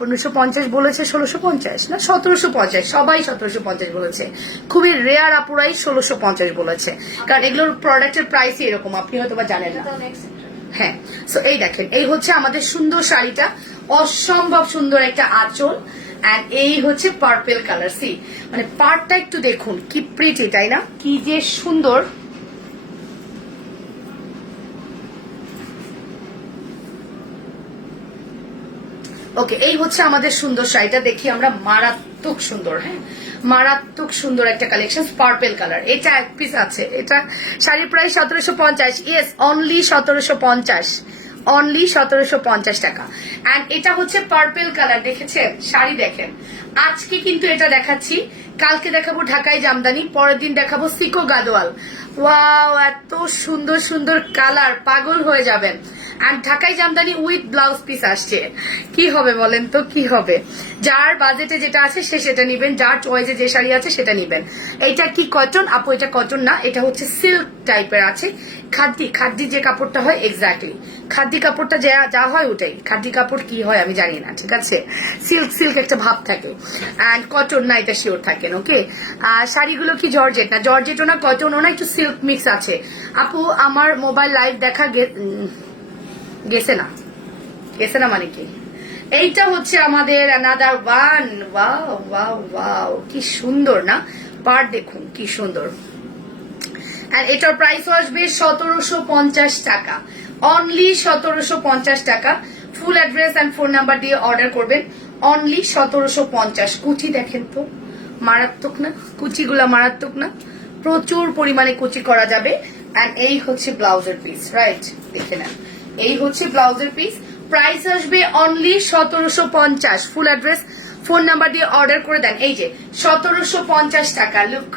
1550 বলেছে, 1650 না 1750, সবাই 1750 বলেছে। খুবই রেয়ার আপুরাই 1650 বলেছে, কারণ এগুলোর প্রোডাক্টের প্রাইসই এরকম, আপনি হয়তো বা জানেন না। হ্যাঁ, সো এই দেখেন, এই হচ্ছে আমাদের সুন্দর শাড়িটা, অসম্ভব সুন্দর একটা আঁচল অ্যান্ড এই হচ্ছে পার্পেল কালার। সি মানে পার্টটা একটু দেখুন কি প্রিটি, তাই না? কি যে সুন্দর। ওকে, এই হচ্ছে আমাদের সুন্দর শাড়িটা। দেখি আমরা, মারাত্মক সুন্দর। হ্যাঁ, মারাত্মক সুন্দর একটা কালেকশন, পার্পেল কালার। এটা এক পিস আছে। এটা শাড়ির প্রাইস 1750। ইয়েস, অনলি 1750, অনলি 1750 টাকা। অ্যান্ড এটা হচ্ছে পার্পেল কালার। দেখেছেন শাড়ি? দেখেন, আজকে কিন্তু এটা দেখাচ্ছি, কালকে দেখাবো ঢাকাই জামদানি, পরের দিন দেখাবো সিকো গাদোয়াল। ওয়াও, এত সুন্দর সুন্দর কালার, পাগল হয়ে যাবেন। অ্যান্ড ঢাকাই জামদানি উইথ ব্লাউজ পিস আসছে। কি হবে বলেন তো, কি হবে? যার বাজেটে যেটা আছে সে সেটা নিবেন, যার চয়েসে যে শাড়ি আছে সেটা নিবেন। এটা কি কটন আপু? এটা কটন না, এটা হচ্ছে সিল্ক টাইপের আছে। খাদ্দি, খাদ্দি যে কাপড়টা হয়, এক্স্যাক্টলি খাদ্দি কাপড়টা যা হয় ওটাই। খাদ্দি কাপড় কি হয় আমি জানি না, ঠিক আছে? সিল্ক সিল্ক একটা ভাব থাকে। অ্যান্ড কটন না, এটা শিওর থাকেন। ওকে, আর শাড়িগুলো কি জর্জেট না, জর্জেটও না, কটনও না, একটু সিল্ক মিক্স আছে। আপু আমার মোবাইল লাইভ দেখা গেছে না, গেছে না মানে কি? এইটা হচ্ছে আমাদের another one. Wow wow wow, কি সুন্দর না? পার দেখুন কি সুন্দর। আর এটার প্রাইস আসবে 1750 টাকা, অনলি 1750 টাকা। Full address and phone number দিয়ে অর্ডার করবেন, অনলি 1750। কুচি দেখেন তো, মারাত্মক না? কুচিগুলা মারাত্মক না? প্রচুর পরিমাণে কুচি করা যাবে। অ্যান্ড এই হচ্ছে ব্লাউজের পিস, রাইট? দেখে নেন, এই হচ্ছে ব্লাউজের পিস। প্রাইস আসবে only 1750। Full address phone number দিয়ে অর্ডার করে দেন। এই যে 1750 টাকা। লুক,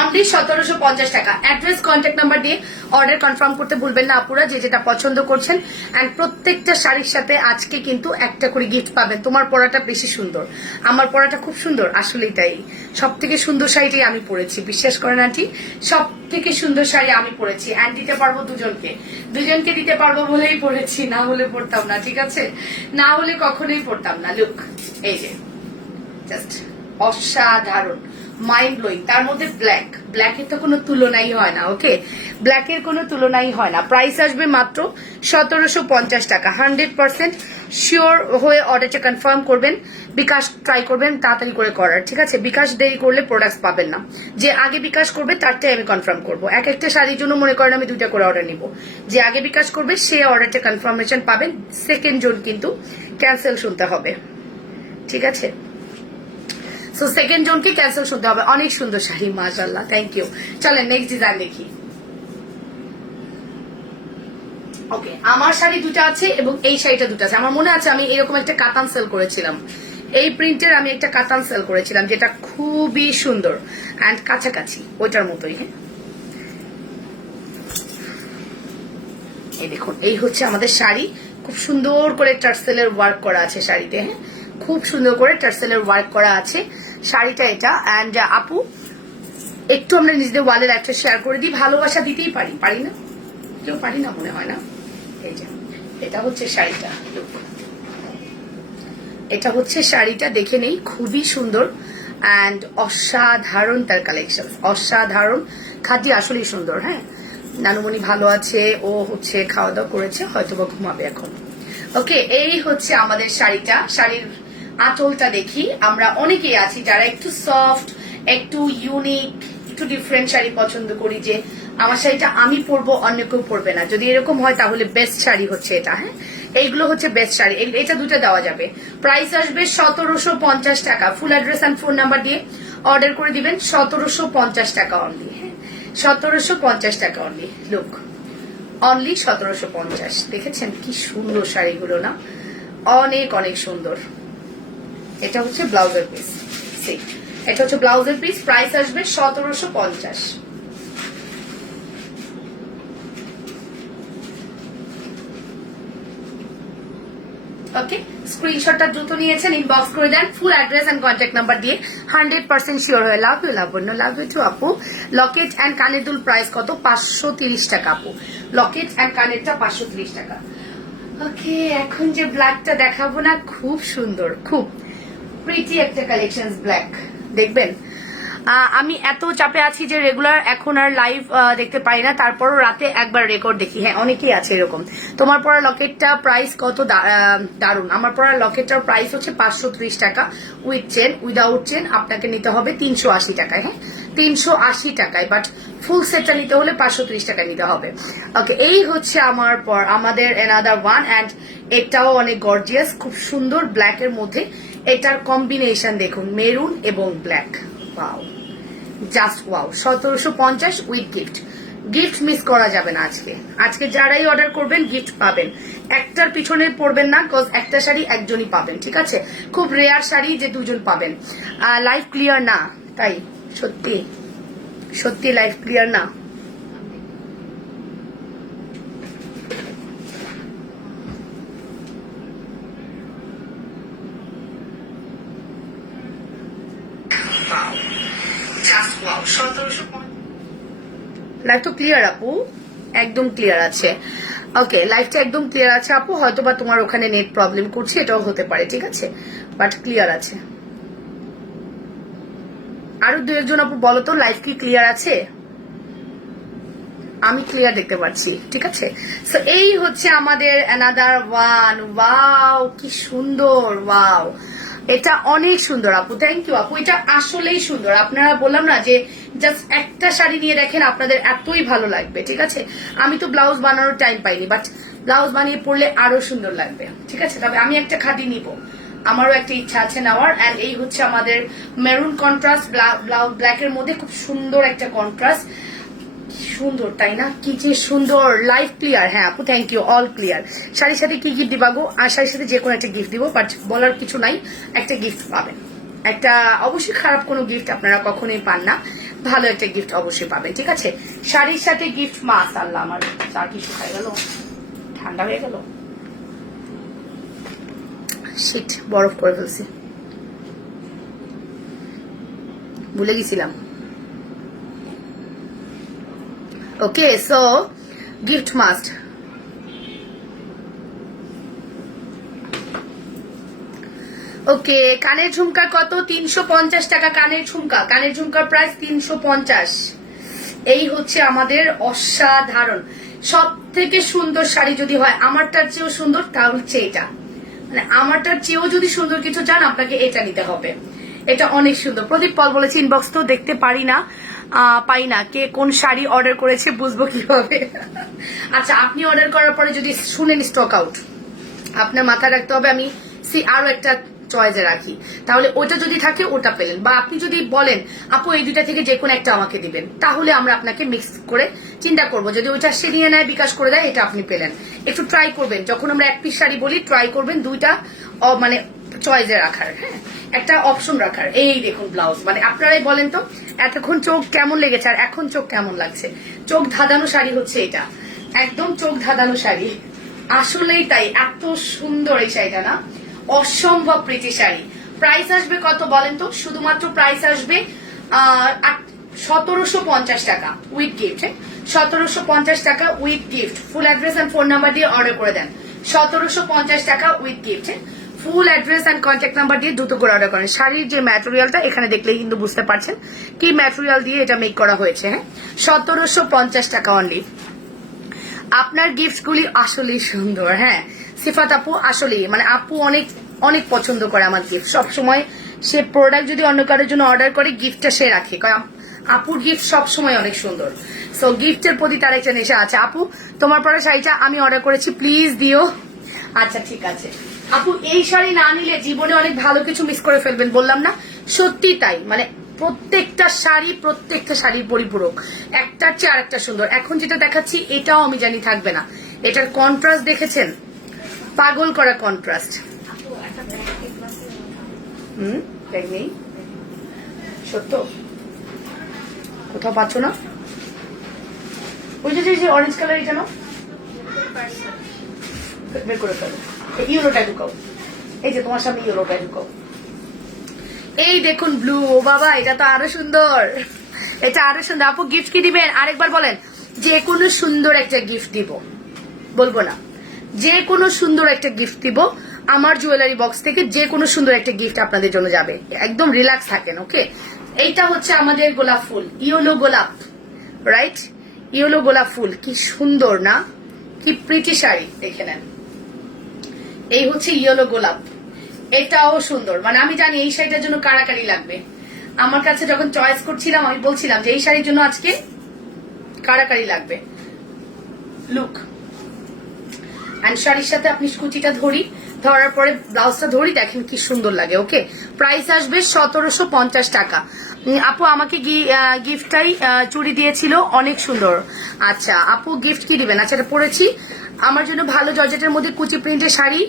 অনলি 1750 টাকা। অ্যাড্রেস কন্ট্যাক্ট নাম্বার দিয়ে অর্ডার কনফার্ম করতে ভুলবেন না আপুরা, যে যেটা পছন্দ করছেন। অ্যান্ড প্রত্যেকটা শাড়ির সাথে আজকে কিন্তু একটা করে গিফট পাবেন। তোমার পরাটা বেশি সুন্দর, আমার পরাটা খুব সুন্দর, আসলেই তাই। সব থেকে সুন্দর শাড়িটাই আমি পরেছি, বিশ্বাস করেন আন্টি, সব থেকে সুন্দর শাড়ি আমি পরেছি। অ্যান্ড দিতে পারবো দুজনকে, দুজনকে দিতে পারবো বলেই পরেছি, না হলে পড়তাম না, ঠিক আছে? না হলে কখনোই পড়তাম না। লুক, এই যে জাস্ট অসাধারণ, মাইন্ড ব্লোয়িং। তার মধ্যে ব্ল্যাক, ব্ল্যাকের তো কোনো তুলনাই হয় না। ওকে, ব্ল্যাকের কোনো তুলনাই হয় না। প্রাইস আসবে মাত্র 1750 টাকা। 100% শিওর হয়ে অর্ডারটা কনফার্ম করবেন। বিকাশ ট্রাই করবেন তাড়াতাড়ি করে করার, ঠিক আছে? বিকাশ দেরি করলে প্রোডাক্টস পাবেন না। যে আগে বিকাশ করবে তারটাই আমি কনফার্ম করবো। এক একটা শাড়ির জন্য মনে করেন আমি 2টা করে অর্ডার নিব। যে আগে বিকাশ করবে সে অর্ডারটা কনফার্মেশন পাবেন। সেকেন্ড জন কিন্তু ক্যান্সেল শুনতে হবে, ঠিক আছে? সো সেকেন্ড জনকে ক্যান্সেল শুনতে হবে। অনেক সুন্দর শাড়ি, মাশাআল্লাহ, থ্যাংক ইউ। চলেন নেক্সট ডিজাইন দেখি। ওকে, আমার শাড়ি 2টা আছে এবং এই শাড়িটা 2টা আছে। আমার মনে আছে আমি এরকম একটা কাতান সেল করেছিলাম, এই প্রিন্টের আমি একটা কাতান সেল করেছিলাম, যেটা খুবই সুন্দর অ্যান্ড কাছাকাছি ওইটার মতোই। হ্যাঁ, এই দেখুন, এই হচ্ছে আমাদের শাড়ি। খুব সুন্দর করে টার্সেলের ওয়ার্ক করা আছে শাড়িতে। হ্যাঁ, খুব সুন্দর করে টার্সেলের ওয়ার্ক করা আছে শাড়িটা এটা। অ্যান্ড আপু একটু আমরা নিজেদের ওয়ালের একটা শেয়ার করে দিই। ভালোবাসা দিতেই পারি, পারি না? কেউ পারি না মনে হয় না। এই যে এটা হচ্ছে শাড়িটা, এটা হচ্ছে শাড়িটা, দেখে নেই, খুবই সুন্দর অ্যান্ড অসাধারণ তার কালেকশন, অসাধারণ। খাদি আসলেই সুন্দর। হ্যাঁ, নানুমণি ভালো আছে, ও হচ্ছে খাওয়া দাওয়া করেছে, হয়তো বা ঘুমাবে এখন। ওকে, এই হচ্ছে আমাদের শাড়িটা। শাড়ির আঁচলটা দেখি। আমরা অনেকেই আছি যারা একটু সফট, একটু ইউনিক, একটু ডিফারেন্ট শাড়ি পছন্দ করি, যে আমার শাড়িটা আমি পরবো, অন্য কেউ পরবে না। যদি এরকম হয় তাহলে বেস্ট শাড়ি হচ্ছে এটা। হ্যাঁ, এইগুলো হচ্ছে বেস্ট শাড়ি। এটা 2টা দেওয়া যাবে। প্রাইস আসবে 1750 টাকা। Full address and phone number দিয়ে অর্ডার করে দিবেন। 1750 টাকা অনলি। হ্যাঁ, 1750 টাকা অনলি। Look, only 1750। দেখেছেন কি সুন্দর শাড়িগুলো না? অনেক অনেক সুন্দর। এটা হচ্ছে ব্লাউজের পিস। এটা হচ্ছে ব্লাউজের পিস। প্রাইস আসবে 1750। ওকে, স্ক্রিনশটটা দ্রুত নিয়েছেন, ইনবক্স করে দেন full address and contact number দিয়ে। 100% শিওর হয়ে। Love you, Labanya, love you too আপু। লকেট অ্যান্ড কানের দুল প্রাইস কত? 530 টাকা আপু। লকেট অ্যান্ড কানেরটা 530 টাকা। ওকে, এখন যে ব্ল্যাকটা দেখাবো না, খুব সুন্দর, খুব প্রিটি একটা কালেকশন ব্ল্যাক। দেখবেন আমি এত চাপে আছি যে রেগুলার এখন আর লাইভ দেখতে পারি না, তারপরও রাতে একবার রেকর্ড দেখি। হ্যাঁ, অনেকেই আছে এরকম। তোমার পরা লকেটটা প্রাইস কত? দারুন। আমার পরা লকেটটার প্রাইস হচ্ছে 530 টাকা উইথ চেন। উইদাউট চেন আপনাকে নিতে হবে 380 টাকায়। হ্যাঁ, 380 টাকায়, বাট ফুল সেটটা নিতে হলে 530 টাকা নিতে হবে। ওকে, এই হচ্ছে আমাদের অ্যানাদার ওয়ান, অ্যান্ড এটাও অনেক গর্জিয়াস, খুব সুন্দর ব্ল্যাক এর মধ্যে। এটার কম্বিনেশন দেখুন, মেরুন এবং black. Wow, just wow. 1750 with gift. Gift miss করা যাবে না আজকে যারাই অর্ডার করবেন গিফট পাবেন। একটার পিছনে পড়বেন না, কজ একটা শাড়ি একজনই পাবেন, ঠিক আছে? খুব রেয়ার শাড়ি যে দুজন পাবেন। লাইভ ক্লিয়ার না, তাই সত্যি সত্যি লাইভ ক্লিয়ার না। লাইভ তো ক্লিয়ার আপু, একদম ক্লিয়ার আছে। ওকে, লাইভটা একদম ক্লিয়ার আছে আপু, হয়তো বা তোমার ওখানে নেট প্রবলেম করছে, এটাও হতে পারে, ঠিক আছে? বাট ক্লিয়ার আছে। আরো দু একজন আপু বলো তো, লাইভ কি ক্লিয়ার আছে? আমি ক্লিয়ার দেখতে পাচ্ছি, ঠিক আছে? সো এই হচ্ছে আমাদের অ্যানাদার ওয়ান। ওয়াও, কি সুন্দর! ওয়াও, এটা অনেক সুন্দর আপু, থ্যাংক ইউ আপু। এটা আসলেই সুন্দর। আপনারা বললাম না যে জাস্ট একটা শাড়ি নিয়ে দেখেন, আপনাদের এতই ভালো লাগবে, ঠিক আছে? আমি তো ব্লাউজ বানানোর টাইম পাইনি, বাট ব্লাউজ বানিয়ে পড়লে আরো সুন্দর লাগবে, ঠিক আছে? তবে আমি একটা খাদি নিব, আমারও একটা ইচ্ছা আছে নেওয়ার। অ্যান্ড এই হচ্ছে আমাদের মেরুন কন্ট্রাস্ট ব্লাউজ ব্ল্যাক এর মধ্যে, খুব সুন্দর একটা কন্ট্রাস্ট। সুন্দর তাই না? কি যে সুন্দর! Live clear. হ্যাঁ আপু, থ্যাংক ইউ। All clear. শাড়ির সাথে কি গিফট দিবা গো? আর শাড়ির সাথে যে কোনো একটা গিফট দিব, বাট বলার কিছু নাই, একটা গিফট পাবেন। একটা অবশ্যই খারাপ কোনো গিফট আপনারা কখনোই পান না, ভালো একটা গিফট অবশ্যই পাবেন, ঠিক আছে? শাড়ির সাথে গিফট মাস। আল্লাহ, আমার চা কি শুকায় গেল, ঠান্ডা হয়ে গেল, শীত বরফ করে ফেলছি, ভুলে গেছিলাম। ওকে, সো গিফট মাস্ট। ওকে, কানের ঝুমকা কত? 350 টাকা কানের ঝুমকা। কানের ঝুমকার প্রাইস 350। এই হচ্ছে আমাদের অসাধারণ, সব থেকে সুন্দর শাড়ি যদি হয় আমারটার চেয়েও সুন্দর, তাহলে হচ্ছে এটা। মানে আমারটার চেয়েও যদি সুন্দর কিছু চান, আপনাকে এটা নিতে হবে। এটা অনেক সুন্দর। প্রদীপ পল বলেছে ইনবক্স তো দেখতে পাই না, কে কোন শাড়ি অর্ডার করেছে বুঝবো কিভাবে? আচ্ছা, আপনি অর্ডার করার পরে যদি শুনেন স্টক আউট, আপনার মাথায় রাখতে হবে আমি আরো একটা চয়েসে রাখি, তাহলে ওটা যদি থাকে ওটা পেলেন। বা আপনি যদি বলেন আপু এই দুইটা থেকে যে কোনো একটা আমাকে দিবেন, তাহলে আমরা আপনাকে মিক্স করে চিন্তা করবো। যদি ওইটা সে নিয়ে নেয়, বিকাশ করে দেয়, এটা আপনি পেলেন। একটু ট্রাই করবেন, যখন আমরা এক পিস শাড়ি বলি ট্রাই করবেন দুইটা মানে চয়েসে রাখার, হ্যাঁ, একটা অপশন রাখার। এই দেখুন ব্লাউজ, মানে আপনারাই বলেন তো এতক্ষণ চোখ কেমন লেগেছে আর এখন চোখ কেমন লাগছে? চোখ ধাঁধানো শাড়ি হচ্ছে এটা, একদম চোখ ধাঁধানো শাড়ি। আসলেই তাই, এত সুন্দর এই শাড়িটা না, অসম্ভব প্রীতি শাড়ি। প্রাইস আসবে কত বলেন তো? শুধুমাত্র প্রাইস আসবে 1750 টাকা উইথ গিফট। 1750 টাকা with gift. Full address and phone number দিয়ে অর্ডার করে দেন। 1750 টাকা with gift. Full address and contact number দিয়ে দ্রুত করে অর্ডার করেন। শাড়ির যে ম্যাটেরিয়ালটা এখানে দেখলেই কিন্তু বুঝতে পারছেন কি ম্যাটেরিয়াল দিয়ে এটা মেক করা হয়েছে। হ্যাঁ, 1750 টাকা অনলি। আপনার গিফট গুলি আসলেই সুন্দর। হ্যাঁ সিফাত আপু, আসলেই মানে আপু অনেক অনেক পছন্দ করে আমার গিফট। সবসময় সে প্রোডাক্ট যদি অন্য কারোর জন্য অর্ডার করে, গিফটটা সে রাখে, কারণ আপুর গিফট সবসময় অনেক সুন্দর। সো গিফটের প্রতি তার একটা নেশা আছে। আপু তোমার পরে শাড়িটা আমি অর্ডার করেছি, প্লিজ দিও। আচ্ছা ঠিক আছে আপু, এই শাড়ি না নিলে জীবনে অনেক ভালো কিছু মিস করে ফেলবেন, বললাম না? সত্যি তাই, মানে প্রত্যেকটা শাড়ির পরিপূরক, একটার চেয়ে আরেকটা সুন্দর। এখন যেটা দেখাচ্ছি এটাও আমি জানি থাকবে না। এটার কন্ট্রাস্ট দেখেছেন? পাগল করা কন্ট্রাস্ট। ব্যাগ নেই, সত্য কোথাও পাচ্ছ না? ওই যে অরেঞ্জ কালার, এটা না বের করে ফেলো। ইউরোটা ঢুকাও, এই যে তোমার সামনে ইউরোটা ঢুকাও। এই দেখুন ব্লু, ও বাবা এটা তো আরো সুন্দর, এটা আরো সুন্দর। আপু গিফট কি দিবেন আরেকবার বলেন? যে কোনো সুন্দর একটা গিফট দিব, বলবো না, যে কোনো সুন্দর একটা গিফট দিব আমার জুয়েলারি বক্স থেকে। যে কোনো সুন্দর একটা গিফট আপনাদের জন্য যাবে, একদম রিল্যাক্স থাকেন। ওকে, এইটা হচ্ছে আমাদের গোলাপ ফুল, ইয়েলো গোলাপ, রাইট? ইয়েলো গোলাপ ফুল কি সুন্দর না, কি প্রিটি শাড়ি, দেখে নেন। এই হচ্ছে ইয়েলো গোলাপ, এটাও সুন্দর। মানে আমি জানি এই শাড়িটার জন্য কারাকারি লাগবে। আমার কাছে যখন চয়েস করছিলাম আমি বলছিলাম যে এই শাড়ির জন্য আজকে কারাকারি লাগবে। লুক, এন্ড শাড়ির সাথে আপনি কুচিটা ধরার পরে ব্লাউজটা ধরি, দেখেন কি সুন্দর লাগে। ওকে, প্রাইস আসবে 1750 টাকা। আপু আমাকে গিফটটাই চুড়ি দিয়েছিল, অনেক সুন্দর। আচ্ছা আপু গিফট কি দিবেন? আচ্ছা এটা পরেছি, আমার জন্য ভালো জর্জেটের মধ্যে কুচি প্রিন্টের শাড়ি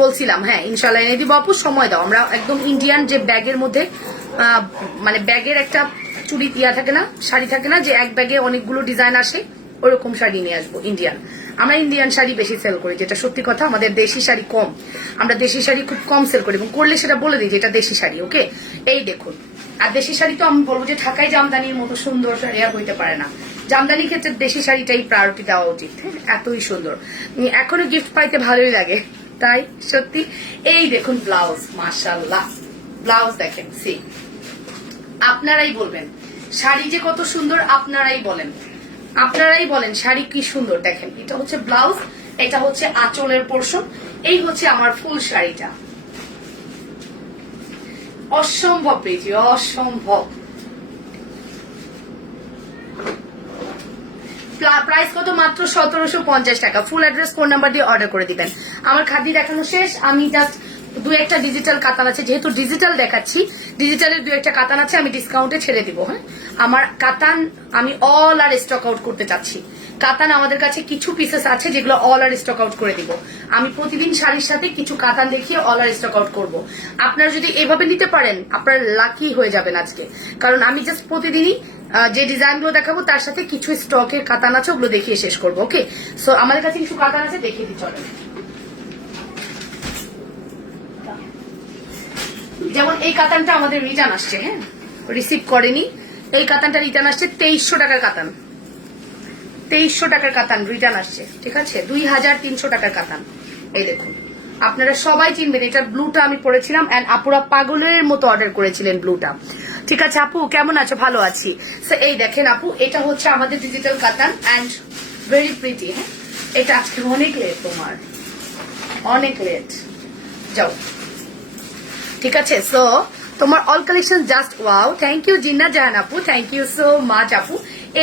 বলছিলাম, হ্যাঁ ইনশাল্লাহ এনে দিব আপু, সময় দাও। আমরা একদম ইন্ডিয়ান যে ব্যাগের মধ্যে মানে ব্যাগের একটা চুড়ি ইয়া থাকে না, শাড়ি থাকে না, যে এক ব্যাগে অনেকগুলো ডিজাইন আসে, ওরকম শাড়ি নিয়ে আসবো ইন্ডিয়ান। আমরা ইন্ডিয়ান শাড়ি বেশি সেল করি, যেটা সত্যি কথা। আমাদের দেশি শাড়ি কম, আমরা দেশি শাড়ি খুব কম সেল করি, এবং করলে সেটা বলে দিই যে এটা দেশি শাড়ি। ওকে, এই দেখুন। আর দেশি শাড়ি তো আমি বলবো যে ঢাকাই জামদানির মতো সুন্দর শাড়ি আর হইতে পারে না। জামদানির ক্ষেত্রে দেশি শাড়িটাই প্রায়োরিটি দেওয়া উচিত। এতই সুন্দর, এখনো গিফট পাইতে ভালোই লাগে, তাই সত্যি। এই দেখুন ব্লাউজ, মাশাআল্লাহ ব্লাউজ দেখেন। সি, আপনারাই বলবেন শাড়ি যে কত সুন্দর, আপনারাই বলেন শাড়ি কি সুন্দর। দেখেন এটা হচ্ছে ব্লাউজ, এটা হচ্ছে আঁচলের পোর্শন, এই হচ্ছে আমার ফুল শাড়িটা। অসম্ভব পেয়েছি, অসম্ভব। প্রাইস কত? মাত্র 1750 টাকা। ফুল অ্যাড্রেস ফোন নাম্বার দিয়ে অর্ডার করে দিবেন। আমার খাদি দেখানো শেষ, আমি জাস্ট দু একটা ডিজিটাল কাতান আছে, যেহেতু ডিজিটাল দেখাচ্ছি, ডিজিটালের দু একটা কাতান আছে, আমি ডিসকাউন্টে ছেড়ে দিব। হ্যাঁ, আমার কাতান আমি অল আর স্টক আউট করতে চাচ্ছি। কাতান আমাদের কাছে কিছু পিসেস আছে যেগুলো অল আর স্টক আউট করে দিব। আমি প্রতিদিন শাড়ির সাথে কিছু কাতান দেখিয়ে অল আর স্টক আউট করবো। আপনারা যদি এভাবে নিতে পারেন আপনারা লাকি হয়ে যাবেন আজকে, কারণ আমি জাস্ট প্রতিদিনই যে ডিজাইন গুলো দেখাবো তার সাথে কিছু স্টকের কাতান আছে, ওগুলো দেখিয়ে শেষ করবো। ওকে, সো আমাদের কাছে কিছু কাতান আছে, দেখিয়ে দিই চলেন। যেমন এই কাতানটা আমাদের রিটার্ন আসছে, হ্যাঁ রিসিভ করেনি, এই কাতানটা রিটার্ন আসছে 2300 টাকার কাতান, 2300 টাকার কাতান রিটার্ন আসছে, ঠিক আছে? 2300 টাকার কাতান। এই দেখুন, আপনারা সবাই চিনবেন, এটা ব্লুটা আমি পরেছিলাম, এন্ড আপুরা পাগলের মতো অর্ডার করেছিলেন ব্লুটা। ঠিক আছে আপু, কেমন আছো? ভালো আছি। সো এই দেখেন আপু, এটা হচ্ছে আমাদের ডিজিটাল কাতান এন্ড ভেরি প্রিটি। হ্যাঁ, এটা আজকে অনেক লেট, তোমার অনেক লেট, যাও। ঠিক আছে, সো তোমার all collection just wow. Thank you Jinna Jahan আপু, থ্যাংক ইউ সো মাচ আপু।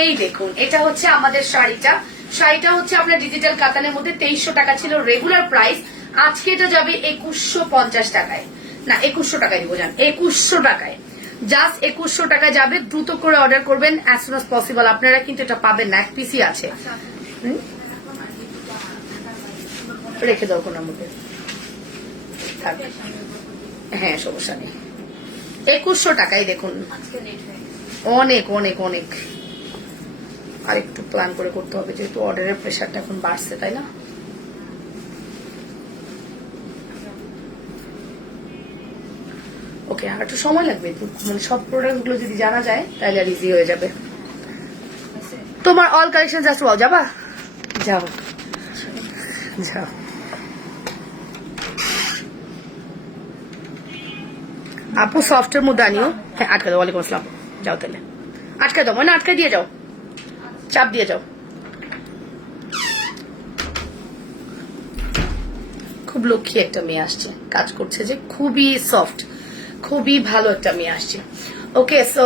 এই দেখুন, এটা হচ্ছে আমাদের শাড়িটা হচ্ছে আপনার ডিজিটাল কাতানের মধ্যে 2300 টাকা ছিল রেগুলার প্রাইস, আজকে এটা যাবে 2150 টাকায়। না 2100 টাকায় দিব, জান 2100 টাকায়, জাস্ট 2100 টাকা যাবে। দ্রুত করে অর্ডার করবেন অ্যাজ সুন অ্যাজ পসিবল। আপনারা কিন্তু এটা পাবেন না, এক পিসি আছে। রেখে দাও কোন মধ্যে, হ্যাঁ সমস্যা নেই। 2100 টাকায় দেখুন, অনেক অনেক অনেক। আর একটু প্ল্যান করে করতে হবে, যেহেতু অর্ডারের প্রেশারটা এখন বাড়ছে, তাই না? ওকে, আর একটু সময় লাগবে, মানে সব প্রোডাক্ট গুলো যদি জানা যায় তাহলে আর ইজি হয়ে যাবে। তোমার অল কালেকশন জাস্ট ওয়াও, যাবা? যাও যাও। আপু সফটের মধ্যে আনিও। হ্যাঁ আটকে দাও, ওয়ালাইকুম আসসালাম। যাও তাহলে, আটকে দাও, মানে আটকে দিয়ে যাও, চাপ দিয়ে যাও। খুব লক্ষ্মী একটা মেয়ে আসছে, কাজ করছে যে, খুবই সফট, খুবই ভালো একটা মেয়ে আসছে। ওকে, সো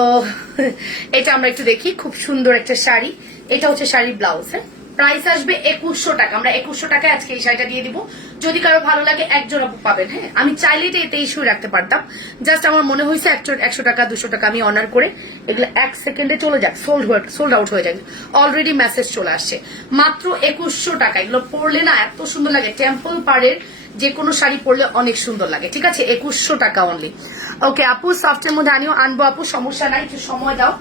এটা আমরা একটু দেখি, খুব সুন্দর একটা শাড়ি। এটা হচ্ছে শাড়ির ব্লাউজ। হ্যাঁ, প্রাইস আসবে 2100 টাকা। আমরা 2100 টাকায় আজকে এই শাড়িটা দিয়ে দিব। যদি কারো ভালো লাগে একজন আপু পাবেন। হ্যাঁ, আমি চাইলে এটা 2300 রাখতে পারতাম, জাস্ট আমার মনে হয়েছে 100 টাকা 200 টাকা আমি অনার করে এগুলো 1 সেকেন্ডে চলে যাক, সোল্ড আউট হয়ে যাক। অলরেডি মেসেজ চলে আসছে। মাত্র 2100 টাকা, এগুলো পরলে না এত সুন্দর লাগে, টেম্পল পাড়ের যে কোনো শাড়ি পরলে অনেক সুন্দর লাগে। ঠিক আছে, 2100 টাকা অনলি। ওকে আপু, সফটের মধ্যে আনবো আপু, সমস্যা নাই, একটু সময় দাও।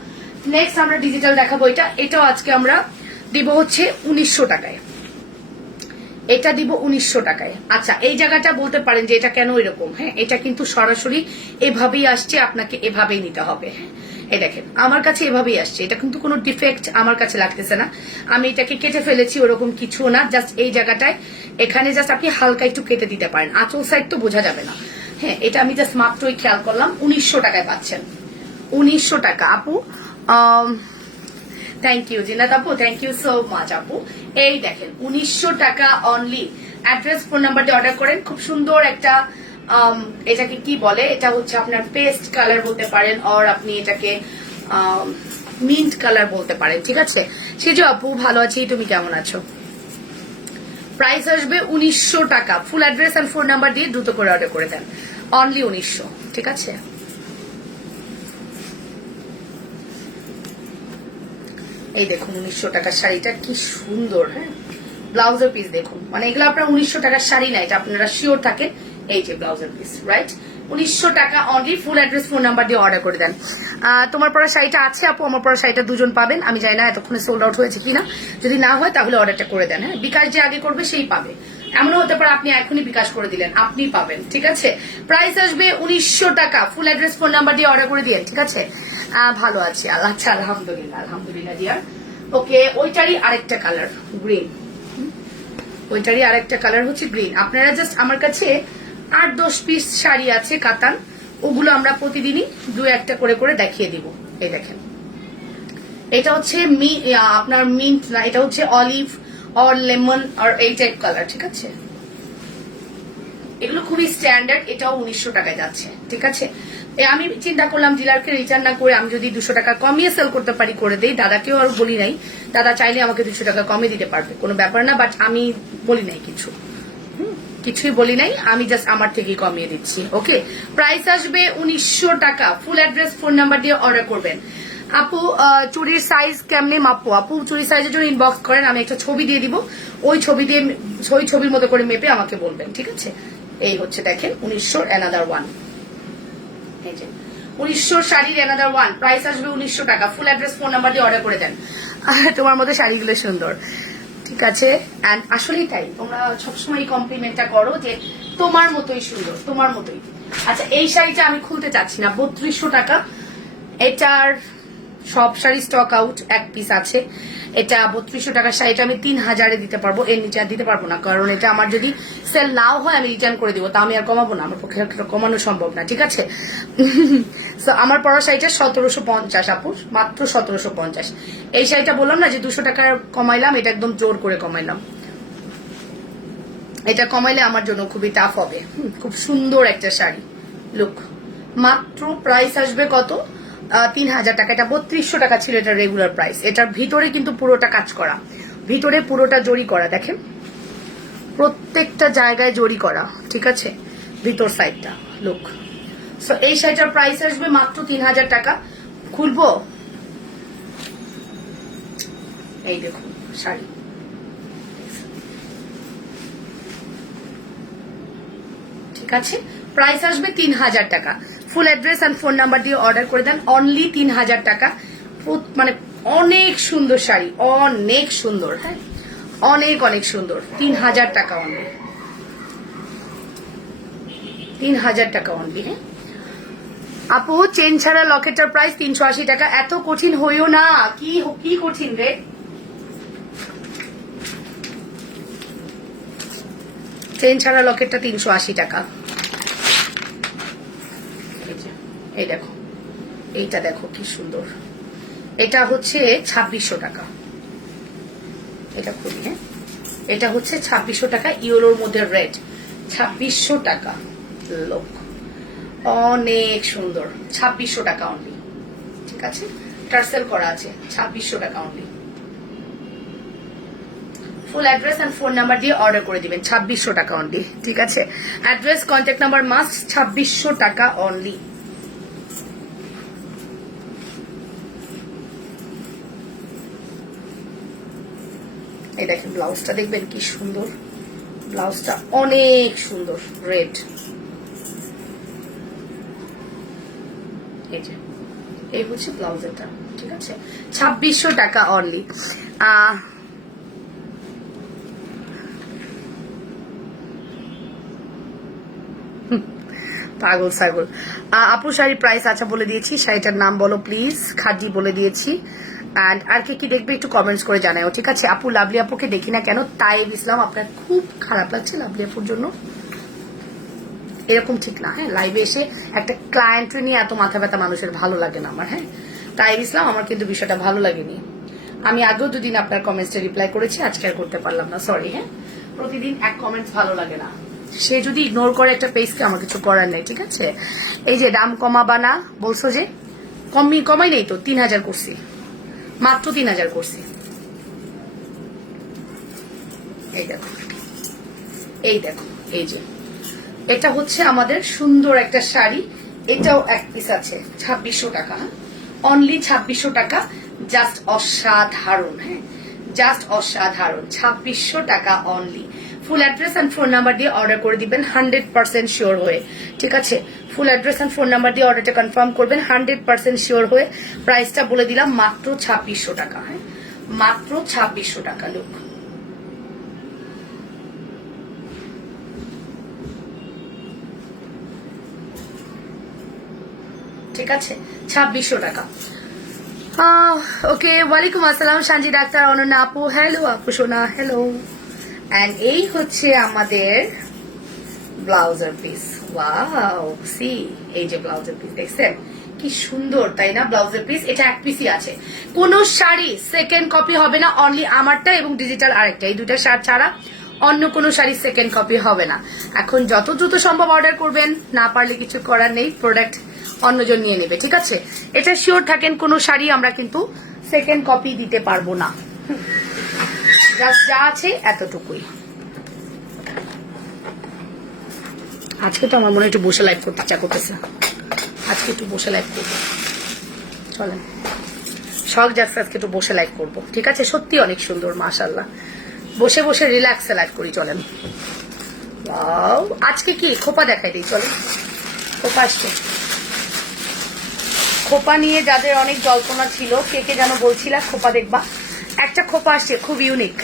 নেক্সট আমরা ডিজিটাল দেখাবো। এটাও আজকে আমরা দিব হচ্ছে 1900 টাকায়, এটা দিব 1900 টাকায়। আচ্ছা, এই জায়গাটা বলতে পারেন যে এটা কেন এরকম। হ্যাঁ, এটা কিন্তু সরাসরি এভাবেই আসছে, আপনাকে এভাবেই নিতে হবে। হ্যাঁ, এই দেখেন আমার কাছে এভাবেই আসছে, এটা কিন্তু কোনো ডিফেক্ট আমার কাছে লাগতেছে না। আমি এটাকে কেটে ফেলেছি, ওরকম কিছু না, জাস্ট এই জায়গাটায় এখানে জাস্ট আপনি হালকা একটু কেটে দিতে পারেন, আঁচল সাইড তো বোঝা যাবে না। হ্যাঁ, এটা আমি জাস্ট মাত্রই খেয়াল করলাম, 1900 টাকায় পাচ্ছেন। 1900 টাকা আপু। থ্যাংক ইউ জিনাত আপু, থ্যাংক ইউ সো মাচ আপু। এই দেখেন 1900 টাকা অনলি। অ্যাড্রেস ফোন নাম্বার দিয়ে অর্ডার করেন। খুব সুন্দর একটা এটাকে কি বলে, এটা হচ্ছে আপনার পেস্ট কালার বলতে পারেন, আর আপনি এটাকে মিন্ট কালার বলতে পারেন, ঠিক আছে। সেজো আপু ভালো আছি, তুমি কেমন আছো? প্রাইস আসবে 1900 টাকা। Full address and phone number দিয়ে দ্রুত করে অর্ডার করে দেন, অনলি 1900, ঠিক আছে। এই দেখুন 1900 টাকার শাড়িটা কি সুন্দর। হ্যাঁ, ব্লাউজের পিস দেখুন, মানে এগুলো আপনার 1900 টাকার শাড়ি না, এটা আপনারা শিওর থাকেন। এই যে ব্লাউজের পিস, রাইট, 1900 টাকা only. Full address phone number দিয়ে অর্ডার করে দেন। তোমার পরা শাড়িটা আছে আপু, আমার পরা শাড়িটা দুজন পাবেন। আমি জানি না এতক্ষণে সোল্ড আউট হয়েছে কিনা, যদি না হয় তাহলে অর্ডারটা করে দেন। হ্যাঁ, বিকাশ যে আগে করবে সেই পাবে, এমনও হতে পারে আপনি এখনই বিকাশ করে দিলেন, আপনি পাবেন, ঠিক আছে। প্রাইস আসবে 1900 টাকা। ফুল অ্যাড্রেস ফোন নাম্বার দিয়ে অর্ডার করে দিন, ঠিক আছে। ভালো আছি আল্লাহ, আচ্ছা আলহামদুলিল্লাহ, আলহামদুলিল্লাহ ডিয়ার। ওকে, ওইটারই আরেকটা কালার গ্রিন, ওইটারই আরেকটা কালার হচ্ছে গ্রিন। আপনারা জাস্ট আমার কাছে 8-10 পিস শাড়ি আছে কাতান, ওগুলো আমরা প্রতিদিনই 2-1টা করে করে দেখিয়ে দিব। এই দেখেন, এটা হচ্ছে আপনার মিন্ট না, এটা হচ্ছে অলিভ আর লেমন আর এই টাইপ কালার, ঠিক আছে। এগুলো খুবই স্ট্যান্ডার্ড, এটাও 1900 টাকায় যাচ্ছে, ঠিক আছে। আমি চিন্তা করলাম ডিলারকে রিটার্ন না করে আমি যদি 200 টাকা কমিয়ে সেল করতে পারি করে দেই। দাদাকেও আর বলি নাই, দাদা চাইলে আমাকে 200 টাকা কমিয়ে দিতে পারবে, কোনো ব্যাপার না, বাট আমি বলি নাই কিছুই বলি নাই, আমি জাস্ট আমার থেকেই কমিয়ে দিচ্ছি। ওকে, প্রাইস আসবে 1900 টাকা। ফুল অ্যাড্রেস ফোন নাম্বার দিয়ে অর্ডার করবেন। আপু চুড়ির সাইজ কেমনে মাপবো? আপু চুড়ির সাইজের জন্য ইনবক্স করেন, আমি একটা ছবি দিয়ে দিব, ওই ছবির মতো করে মেপে আমাকে বলবেন, ঠিক আছে। এই হচ্ছে দেখেন 1900 অ্যানাদার ওয়ান, এই যে 1900 শাড়ির অ্যানাদার ওয়ান। প্রাইস আসবে 1900 টাকা। ফুল অ্যাড্রেস ফোন নাম্বার দিয়ে অর্ডার করে দেন। তোমার মতো শাড়িগুলো সুন্দর, ঠিক আছে। এন্ড আসলেই তাই, তোমরা সবসময় কমপ্লিমেন্টটা করো যে তোমার মতোই সুন্দর, তোমার মতোই। আচ্ছা, এই শাড়িটা আমি খুলতে চাচ্ছি না, 3200 টাকা। এটার সব শাড়ি স্টক আউট, এক পিস আছে। এটা 3200 টাকার শাড়িটা আমি 3000-এ দিতে পারবো, এর নিচে আর দিতে পারবো না, কারণ এটা আমার যদি সেল নাও হয় আমি রিটার্ন করে দিব, তা আমি আর কমাবো না, আমার পক্ষে কমানো সম্ভব না, ঠিক আছে। আমার পরা শাড়িটা 1750 আপু, মাত্র 1750। এই শাড়িটা বললাম না যে 200 টাকা কমাইলাম, এটা একদম জোর করে কমাইলাম। এটা কমাইলে আমার জন্য খুবই টাফ হবে। খুব সুন্দর একটা শাড়ি, লুক। মাত্র প্রাইস আসবে কত? 3000 টাকা। এটা 3200 টাকা ছিল এটা রেগুলার প্রাইস। এটার ভিতরে কিন্তু পুরোটা কাজ করা, ভিতরে পুরোটা জরি করা, দেখেন প্রত্যেকটা জায়গায় জরি করা, ঠিক আছে, ভিতর সাইডটা, লুক। সো এই শাড়িটার প্রাইস আসবে মাত্র 3000 টাকা। খুলবো, এই দেখুন শাড়ি, ঠিক আছে। প্রাইস আসবে 3000 টাকা। Full address and phone number দিয়ে অর্ডার করে দেন, অনলি 3000 টাকা। মানে অনেক সুন্দর শাড়ি, অনেক সুন্দর, হ্যাঁ অনেক অনেক সুন্দর। 3000 টাকা অনলি, 3000 টাকা অনলি। হ্যাঁ আপু, চেন ছাড়া লকেটের প্রাইস 380 টাকা। এত কঠিন হইও না, কি কঠিন রে। চেন ছাড়া লকেটটা 380 টাকা। এই দেখো, এইটা দেখো কি সুন্দর, এটা হচ্ছে 2600 টাকা। এটা খুবই, হ্যাঁ এটা হচ্ছে 2600 টাকা, ইউরোর মধ্যে রেড, 2600 টাকা। লোক অনেক সুন্দর, 2600 টাকা অনলি, ঠিক আছে। টার্সেল করা আছে, 2600 টাকা only. Full address and phone number দিয়ে অর্ডার করে দিবেন, 2600 টাকা অনলি, ঠিক আছে। অ্যাড্রেস কন্ট্যাক্ট নাম্বার মাস্ট, 2600 টাকা অনলি। এই দেখেন ব্লাউজটা দেখবেন কি সুন্দর, ব্লাউজটা অনেক সুন্দর, রেড। এই যে এই হচ্ছে ব্লাউজেরটা, ঠিক আছে। 2600 টাকা অনলি। পাগল ছাগল। আপু শাড়ির প্রাইস আচ্ছা বলে দিয়েছি, শাড়িটার নাম বলো প্লিজ, খাদি বলে দিয়েছি। এন্ড আর কি দেখবে একটু কমেন্টস করে জানাও, ঠিক আছে। আপু লাভলি আপুকে দেখি না কেন? তাইব ইসলাম, আপনার খুব খারাপ লাগছে লাভলি আপুর জন্য? এরকম ঠিক না। হ্যাঁ, লাইভে এসে একটা ক্লায়েন্ট নিয়ে এত মাথা ব্যথা মানুষের ভালো লাগে না আমার। হ্যাঁ, তাই ইসলাম আমার কিন্তু বিষয়টা ভালো লাগেনি। আমি আগেও দুদিন আপনার কমেন্টসে রিপ্লাই করেছি, আজকে আর করতে পারলাম না, সরি। হ্যাঁ, প্রতিদিন এক কমেন্টস ভালো লাগে না। সে যদি ইগনোর করে একটা পেজকে, আমার কিছু করার নেই, ঠিক আছে। এই যে দাম কমাবা না বলছো, যে কমাই নেই তো, 3000 করছি, মাত্র 3000 করছি। এই দেখো, এই দেখো, এই যে এটা হচ্ছে আমাদের সুন্দর একটা শাড়ি, এটাও এক পিস আছে, 2600 টাকা। হ্যাঁ, অনলি 2600 টাকা, জাস্ট অসাধারণ। হ্যাঁ, জাস্ট অসাধারণ, 2600 টাকা only. Full address and phone number দিয়ে অর্ডার করে দিবেন 100% শিওর হয়ে, ঠিক আছে। Full address and phone number দিয়ে অর্ডারটা কনফার্ম করবেন 100% শিওর হয়ে। প্রাইসটা বলে দিলাম মাত্র 2600 টাকা। হ্যাঁ, মাত্র 2600 টাকা। লোক ঠিক আছে, 2600 টাকা। ওকে, ওয়ালাইকুম আসসালাম সানজি ডাক্তার, অনন্যা আপু, হ্যালো আপু সোনা, হ্যালো। এন্ড এই হচ্ছে আমাদের ব্লাউজের পিস। ওয়াও, সি, এই যে ব্লাউজের পিস দেখছেন কি সুন্দর, তাই না? ব্লাউজের পিস, এটা এক পিসই আছে, কোন শাড়ি সেকেন্ড কপি হবে না, অনলি আমারটা এবং ডিজিটাল আরেকটা, এই দুইটা শাড়ি ছাড়া অন্য কোনো শাড়ি সেকেন্ড কপি হবে না। এখন যত দ্রুত সম্ভব অর্ডার করবেন, না পারলে কিছু করার নেই, প্রোডাক্ট অন্যজন নিয়ে নেবে, ঠিক আছে। এটা শিওর থাকেন, কোনো শাড়ি আমরা কিন্তু সেকেন্ড কপি দিতে পারবো না। জাস্ট যা আছে এতটুকুই। আজকে তো আমার মনে হয় একটু বসে লাইভ করতে ইচ্ছা করতেছে, আজকে একটু বসে লাইভ করবো, চলেন। শখ যাচ্ছে আজকে একটু বসে লাইভ করবো, ঠিক আছে। সত্যি অনেক সুন্দর, মাশাআল্লাহ। বসে বসে রিল্যাক্সে লাইভ করি, চলেন। ওয়াও, আজকে কি খোপা দেখাই দিই, চলেন। খোপা আসছে, খোপা নিয়ে যাদের অনেক জল্পনা ছিল, কে কে যেন বলছিলা খোপা দেখবা, একটা খোপা আসছে খুব ইউনিক,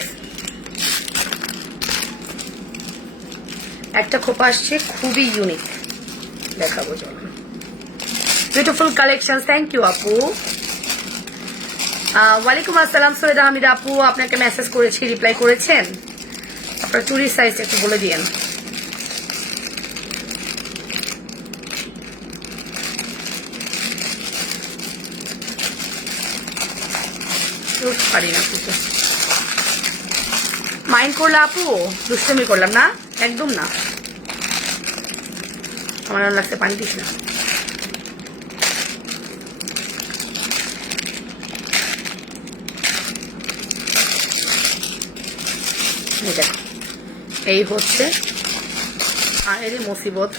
একটা খোপা আসছে খুবই ইউনিক, দেখাবো চলুন। বিউটিফুল কালেকশন, থ্যাংক ইউ আপু। ওয়ালাইকুম আসসালাম সৈয়দা হামিদা আপু, আপনাকে মেসেজ করেছি, রিপ্লাই করেছেন? আপনার চুরির সাইজ একটু বলে দিয়েন। পারি না কিছু, মাইন্ড করলে আপু, দুষ্টমি করলাম না, একদম না। আমার লাগছে, পানি দিস না। এই হচ্ছে আরে মুসিবত,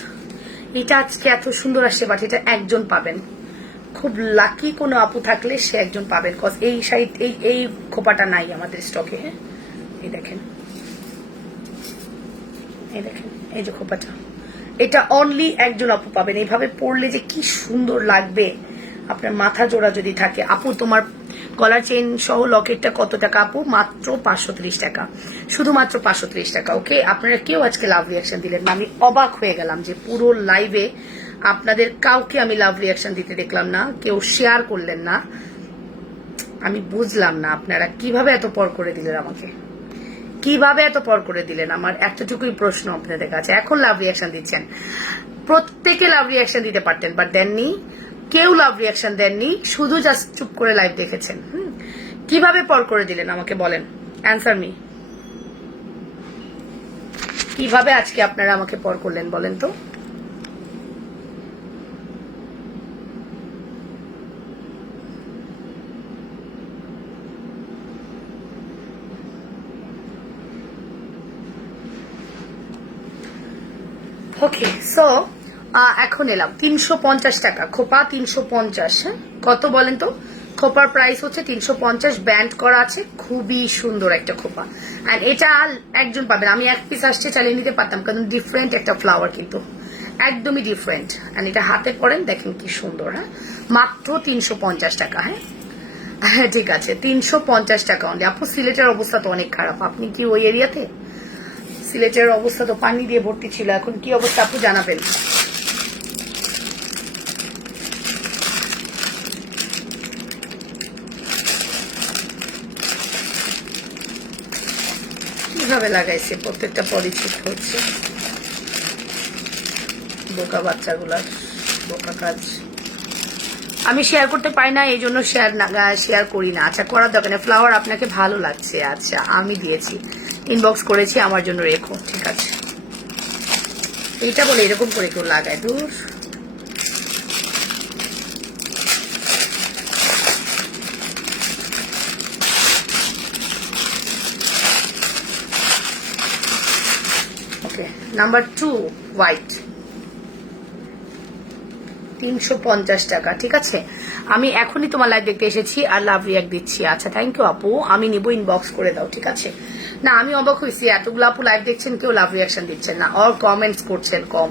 এটা আজকে এত সুন্দর আসছে, বাট এটা একজন পাবেন, খুব লাকি কোনো আপু থাকলে সে একজন পাবেন, কজ এই সাইড এই খোপাটা নাই আমাদের স্টকে। হ্যাঁ, এই দেখেন, এই দেখেন, এই যে খোপাটা, এটা অনলি একজন আপু পাবেন। এইভাবে পরলে যে কি সুন্দর লাগবে, আপনার মাথা জোড়া যদি থাকে। আপু তোমার গলার চেন সহ লকেটটা কত টাকা আপু? মাত্র 530 টাকা, শুধুমাত্র 530 টাকা। ওকে, আপনারা কেউ আজকে লাভ রিয়াকশন দিলেন না, আমি অবাক হয়ে গেলাম যে পুরো লাইভে আপনাদের কাউকে আমি লাভ রিয়াকশন দিতে দেখলাম না, কেউ শেয়ার করলেন না। আমি বুঝলাম না আপনারা কিভাবে এত পর করে দিলেন আমাকে, কিভাবে এত পর করে দিলেন, আমার এতটুকুই প্রশ্ন আপনাদের কাছে। এখন লাভ রিয়াকশন দিচ্ছেন, প্রত্যেকে লাভ রিয়াকশন দিতে পারতেন, বাট দেননি, কেউ লাভ রিয়াকশন দেননি, শুধু জাস্ট চুপ করে লাইভ দেখেছেন। কিভাবে পর করে দিলেন আমাকে বলেন, অ্যান্সার মি। কিভাবে আজকে আপনারা আমাকে পর করলেন বলেন তো? ওকে, সো এখন এলাম 350 টাকা খোপা, 350। হ্যাঁ, কত বলেন তো? খোপার প্রাইস হচ্ছে 350, ব্যান্ড করা আছে, খুবই সুন্দর একটা খোপা। এন্ড এটা একজন পাবেন, আমি এক পিস আসছে চালিয়ে নিতে পারতাম, কারণ ডিফারেন্ট একটা ফ্লাওয়ার, কিন্তু একদমই ডিফারেন্ট। এন্ড এটা হাতে পরেন, দেখেন কি সুন্দর। হ্যাঁ, মাত্র 350 টাকা। হ্যাঁ, ঠিক আছে, 350 টাকা অনলি। আপু সিলেটের অবস্থা তো অনেক খারাপ, আপনি কি ওই এরিয়াতে? সিলেটের অবস্থা তো পানি দিয়ে ভর্তি ছিল, এখন কি অবস্থা আপু জানাবেন। কিভাবে লাগাইছে, প্রত্যেকটা পরিচিত হচ্ছে। বোকা বাচ্চাগুলার বোকা কাজ। আমি শেয়ার করতে পারি না, এই জন্য শেয়ার করি না। আচ্ছা করার দরকার নেই। ফ্লাওয়ার আপনাকে ভালো লাগছে, আচ্ছা আমি দিয়েছি, ইনবক্স করেছি, আমার জন্য রেখো, ঠিক আছে। এইটা বলে এরকম করে কেউ লাগায়, দূর। ওকে, নাম্বার 2 হোয়াইট, 350 টাকা, ঠিক আছে। আমি এখনই তোমার লাইভ দেখতে এসেছি আর লাভ রিয়াক্ট দিচ্ছি। আচ্ছা থ্যাংক ইউ আপু, আমি নিব, ইনবক্স করে দাও, ঠিক আছে। না আমি অবাক হয়েছি, এতগুলো আপু লাইভ দেখছেন, কেউ লাভ রিয়াকশন দিচ্ছেন না, আর কমেন্টস করছেন কম,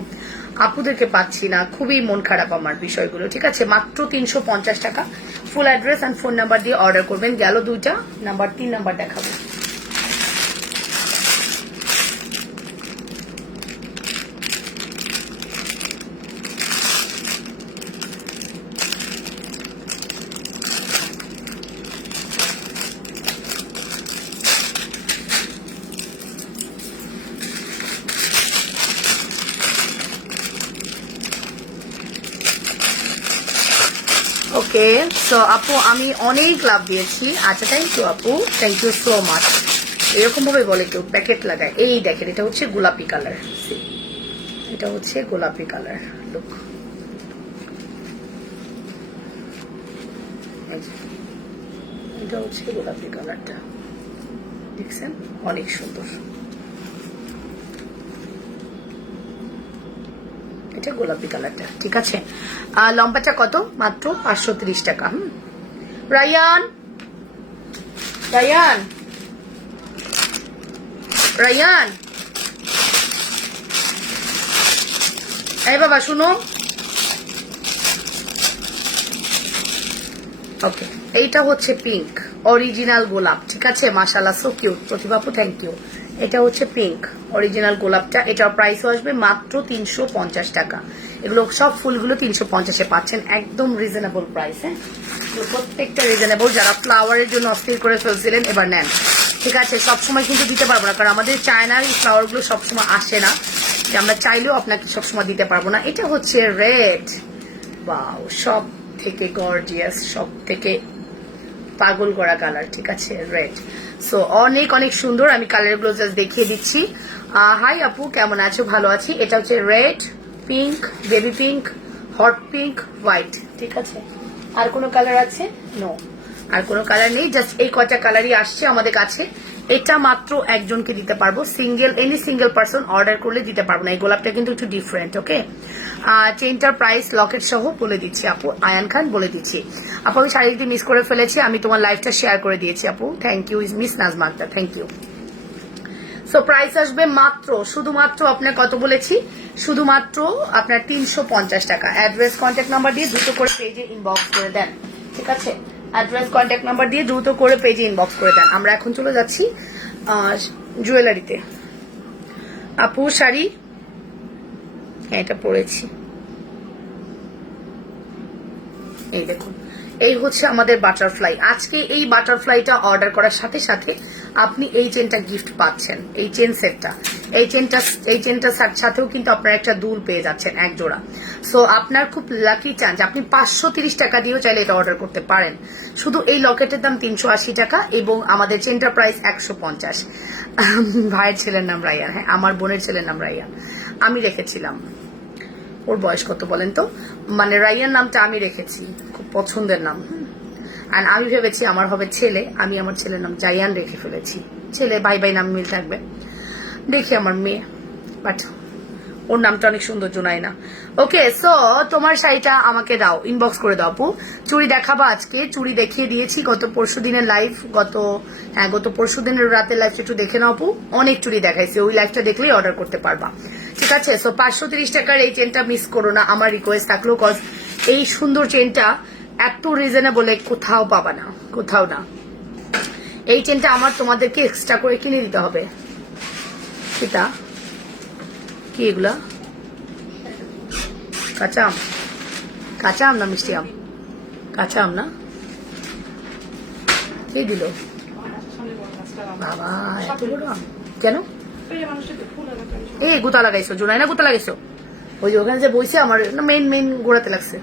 আপুদেরকে পাচ্ছি না, খুবই মন খারাপ আমার বিষয়গুলো, ঠিক আছে। মাত্র 350 টাকা। Full address and phone number দিয়ে অর্ডার করবেন। গেল 2টা, নাম্বার 3 নাম্বার দেখাবো। ওকে সো আপু আমি অনেক লাভ দিয়েছি। আচ্ছা থ্যাংক ইউ আপু, থ্যাংক ইউ সো মাচ। এরকম ভাবে বলে কেউ প্যাকেট লাগায়। এই দেখেন, এটা হচ্ছে গোলাপি কালার, এটা হচ্ছে গোলাপি কালার, লুক, এটা হচ্ছে গোলাপি কালারটা, দেখছেন অনেক সুন্দর। এটা গোলাপি কালারটা, ঠিক আছে। লম্বাটা কত? মাত্র 530 টাকা। রায়ান রায়ান রায়ান, এই বাবা শুনো। ওকে, এইটা হচ্ছে পিঙ্ক অরিজিনাল গোলাপ, ঠিক আছে। মাশাআল্লাহ সো কিউট, প্রতিভাপু থ্যাংক ইউ। এটা হচ্ছে পিঙ্ক অরিজিনাল গোলাপটা, এটার প্রাইসও আসবে মাত্র 350 টাকা। এগুলো সব ফুলগুলো 350-এ পাচ্ছেন, একদম রিজনেবল প্রাইস। হ্যাঁ, প্রত্যেকটা রিজনেবল। যারা ফ্লাওয়ারের জন্য অস্থির করে ফেলছিলেন এবার নেন, ঠিক আছে। সবসময় কিন্তু দিতে পারবো না, কারণ আমাদের চায়নার এই ফ্লাওয়ারগুলো সবসময় আসে না, যে আমরা চাইলেও আপনাকে সবসময় দিতে পারবো না। এটা হচ্ছে রেড, ওয়াও, সব থেকে গর্জিয়াস, সব থেকে পাগল করা কালার, ঠিক আছে, রেড। সো অনেক অনেক সুন্দর। আমি কালারগুলো জাস্ট দেখিয়ে দিচ্ছি। হাই আপু, কেমন আছো? ভালো আছি। এটা হচ্ছে red, pink, baby pink, hot pink, white, ঠিক আছে। আর কোনো কালার আছে? নো, আর কোনো কালার নেই, জাস্ট এই কয়টা কালারই আসছে আমাদের কাছে। এটা মাত্র একজনকে দিতে পারবো, single, any single person order করলে দিতে পারবো না। এই গোলাপটা কিন্তু একটু ডিফারেন্ট, ওকে। চেইনটার প্রাইস লকেট সহ বলে দিচ্ছি আপু, আয়ান খান বলে দিচ্ছি। আপু আমি শাড়িটি মিস করে ফেলেছি, আমি তোমার লাইভটা শেয়ার করে দিয়েছি আপু, thank you miss Nazma Akter, thank you. So price আসবে মাত্র, শুধুমাত্র আপনার কত বলেছি, শুধুমাত্র আপনার 350 টাকা। অ্যাড্রেস কন্ট্যাক্ট নাম্বার দিয়ে দ্রুত করে পেজে ইনবক্স করে দেন, ঠিক আছে। অ্যাড্রেস কন্ট্যাক্ট নাম্বার দিয়ে দ্রুত করে পেজে ইনবক্স করে দেন। আমরা এখন চলে যাচ্ছি জুয়েলারিতে। আপু শাড়ি, হ্যাঁ এটা পরেছি, এই দেখুন, এই হচ্ছে আমাদের বাটারফ্লাই। আজকে এই বাটারফ্লাইটা অর্ডার করার সাথে সাথে আপনি এই চেনটা গিফট পাচ্ছেন, এই চেন সেটটা, এই চেনটা সাথেও কিন্তু আপনার একটা দুল পেয়ে যাচ্ছেন, এক জোড়া। সো আপনার খুব লাকি চান্স, আপনি 530 টাকা দিয়েও চাইলে এটা অর্ডার করতে পারেন। শুধু এই লকেটের দাম 380 টাকা এবং আমাদের চেনটার প্রাইস 150। ভাইয়ের ছেলের নাম রায়ান, হ্যাঁ আমার বোনের ছেলের নাম রায়ান, আমি রেখেছিলাম। ওর বয়স কত বলেন তো? মানে রায়ান নামটা আমি রেখেছি, খুব পছন্দের নাম। আর আমি ভেবেছি আমার হবে ছেলে, আমি আমার ছেলের নাম জায়ান রেখে ফেলেছি। ছেলে ভাই ভাই নাম মিল থাকবে, দেখি আমার মেয়ে, বাট ওর নামটা অনেক সুন্দর, জোনাইনা। ওকে সো তোমার শাড়িটা আমাকে দাও, ইনবক্স করে দাও আপু। চুড়ি দেখাবা আজকে, চুড়ি দেখিয়ে দিয়েছি গত পরশু দিনের লাইভ, গত পরশু দিনের রাতের লাইভটা একটু দেখে নাও আপু, অনেক চুড়ি দেখাইছে, ওই লাইভটা দেখলেই অর্ডার করতে পারবা, ঠিক আছে। সো 530 টাকার এই চেনটা মিস করো না, আমার রিকোয়েস্ট থাকলো, কজ এই সুন্দর চেনটা এত রিজনেবলে কোথাও পাবা না, কোথাও না। এই চেনটা আমার তোমাদেরকে এক্সট্রা করে কিনে দিতে হবে। সেটা কি, এগুলা কাঁচা আম, কাঁচা আম না মিষ্টি আম? কাঁচা আম না, কে দিল বাবা এত বড় আম? কেন এই গুতা লাগাইছো, জোনাই না গুতা লাগাইছো? ওই যে ওখানে যে বইছে আমার মেইন গোড়াতে লাগছে।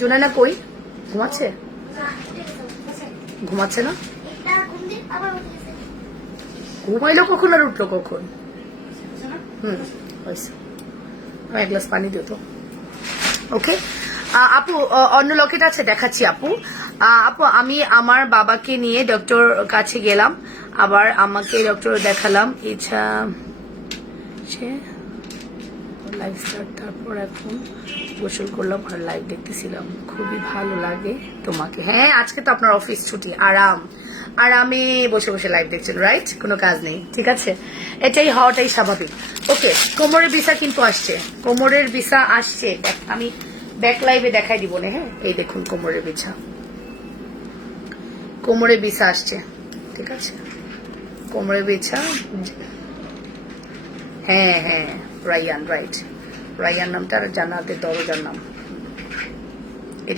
জুনাইনা কই? ঘুমাচ্ছে? ঘুমাচ্ছে না? ঘুমাইলো কখন আর উঠলো কখন? হয়েছে। এক গ্লাস পানি দিও তো। ওকে আপু, অন্য লকেট আছে দেখাচ্ছি আপু। আপু আমি আমার বাবাকে নিয়ে ডক্টর কাছে গেলাম, আবার আমাকে ডক্টর দেখালাম। ইচ্ছা সে লাইভ স্টার্ট, তারপর এখন গোসল করলাম আর লাইভ দেখতেছিলাম। খুবই ভালো লাগে তোমাকে। হ্যাঁ আজকে তো আপনার অফিস ছুটি, আরামে বসে বসে লাইভ দেখছেন, রাইট? কোনো কাজ নেই, ঠিক আছে, এটাই হওয়াটাই স্বাভাবিক। ওকে, কোমরের ভিসা কিন্তু আসছে, কোমরের ভিসা আসছে। আমি ব্যাক লাইভে দেখাই দিব না। হ্যাঁ এই দেখুন কোমরের ভিসা, কোমরের ভিসা আসছে, ঠিক আছে, কোমরের ভিসা। হ্যাঁ রায়ান, রাইট, রায়ান নামটা জান্নাতের দরজার নাম।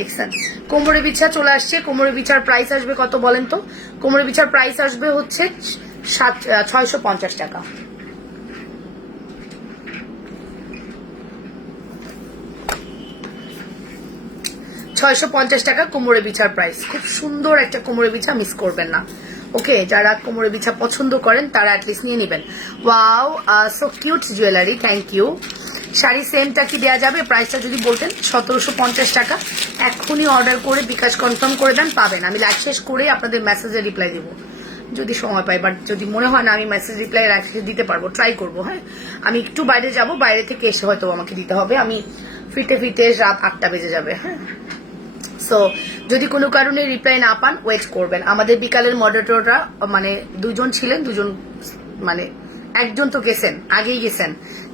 দেখছেন কোমরের বিছা চলে আসছে। কোমরের বিছার প্রাইস আসবে কত বলেন তো? কোমরের বিছার প্রাইস আসবে হচ্ছে 650 টাকা। টাকা কোমরের বিছার প্রাইস। খুব সুন্দর একটা কোমরের বিছা, মিস করবেন না। ওকে, যারা কোমরের বিছা পছন্দ করেন তারা অ্যাটলিস্ট নিয়ে নেবেন। Wow, so cute jewellery, thank you. Sari সেমটা কি দেওয়া যাবে? প্রাইসটা যদি বলতেন। 1750 টাকা। এখনই অর্ডার করে বিকাশ কনফার্ম করে দেন, পাবেন। আমি লাইভ শেষ করে আপনাদের মেসেজে রিপ্লাই দিব যদি সময় পাই, বাট যদি মনে হয় না আমি মেসেজ রিপ্লাই দিতে পারবো, ট্রাই করবো। হ্যাঁ আমি একটু বাইরে যাব, বাইরে থেকে এসে হয়তো আমাকে দিতে হবে। আমি ফিরতে রাত 8টা বেজে যাবে। হ্যাঁ সো যদি কোনো কারণে রিপ্লাই না পান, ওয়েট করবেন। আমাদের বিকালের মডারেটররা মানে 2জন ছিলেন, 2জন মানে একজন তো গেছেন, আগেই গেছেন,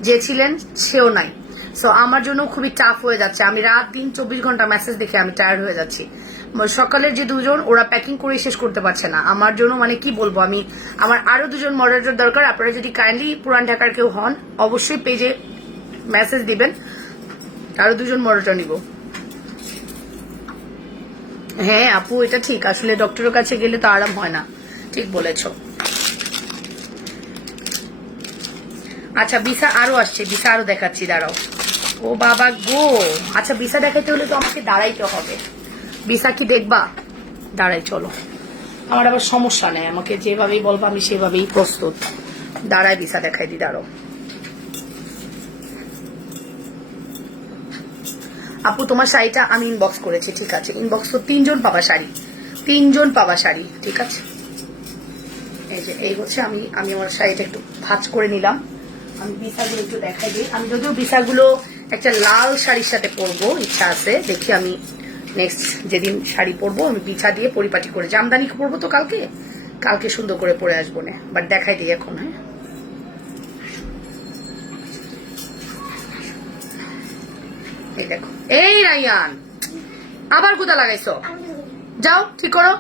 যে ছিলেন সেও নাই। সো আমার জন্য খুবই টাফ হয়ে যাচ্ছে। আমি রাত দিন 24 ঘন্টা মেসেজ দেখে আমি টায়ার্ড হয়ে যাচ্ছি। সকালের যে 2জন, ওরা প্যাকিং করে শেষ করতে পারছে না। আমার জন্য মানে কি বলবো, আমি আমার আরো 2জন মডারেটর দরকার। আপনারা যদি কাইন্ডলি পুরান ঢাকার কেউ হন, অবশ্যই পেজে মেসেজ দিবেন, আরো 2জন মডারেটর নিব। হ্যাঁ আপু এটা ঠিক, আসলে ডক্টরের কাছে গেলে তো আরাম হয় না, ঠিক বলেছ। আচ্ছা ভিসা আরো আসছে, ভিসা আরো দেখাচ্ছি, দাঁড়াও। ও বাবা গো, আচ্ছা ভিসা দেখাইতে হলে তো আমাকে দাঁড়াইতে হবে। ভিসা কি দেখবা? দাঁড়াই চলো, আমার আবার সমস্যা নেই, আমাকে যেভাবেই বলবো আমি সেভাবেই প্রস্তুত। দাঁড়াই ভিসা দেখাই দি, দাঁড়াও। আপু তোমার শাড়িটা আমি ইনবক্স করেছি, ঠিক আছে, ইনবক্স তো 3জন পাবা শাড়ি, 3জন পাবা শাড়ি, ঠিক আছে। এই যে এই হচ্ছে আমি আমার শাড়িটা একটু ভাঁজ করে নিলাম। আমি বিছাগুলো একটু দেখাই দিই। আমি যদিও বিছাগুলো একটা লাল শাড়ির সাথে পরবো, ইচ্ছা আছে, দেখি আমি নেক্সট যেদিন শাড়ি পরবো আমি বিছা দিয়ে পরিপাটি করে জামদানি পরবো তো কালকে সুন্দর করে পরে আসবো না, বাট দেখাই দিই এখন। হ্যাঁ এই দেখো, এই রায়ান আবার গুতা লাগাইছো, যাও ঠিক করো।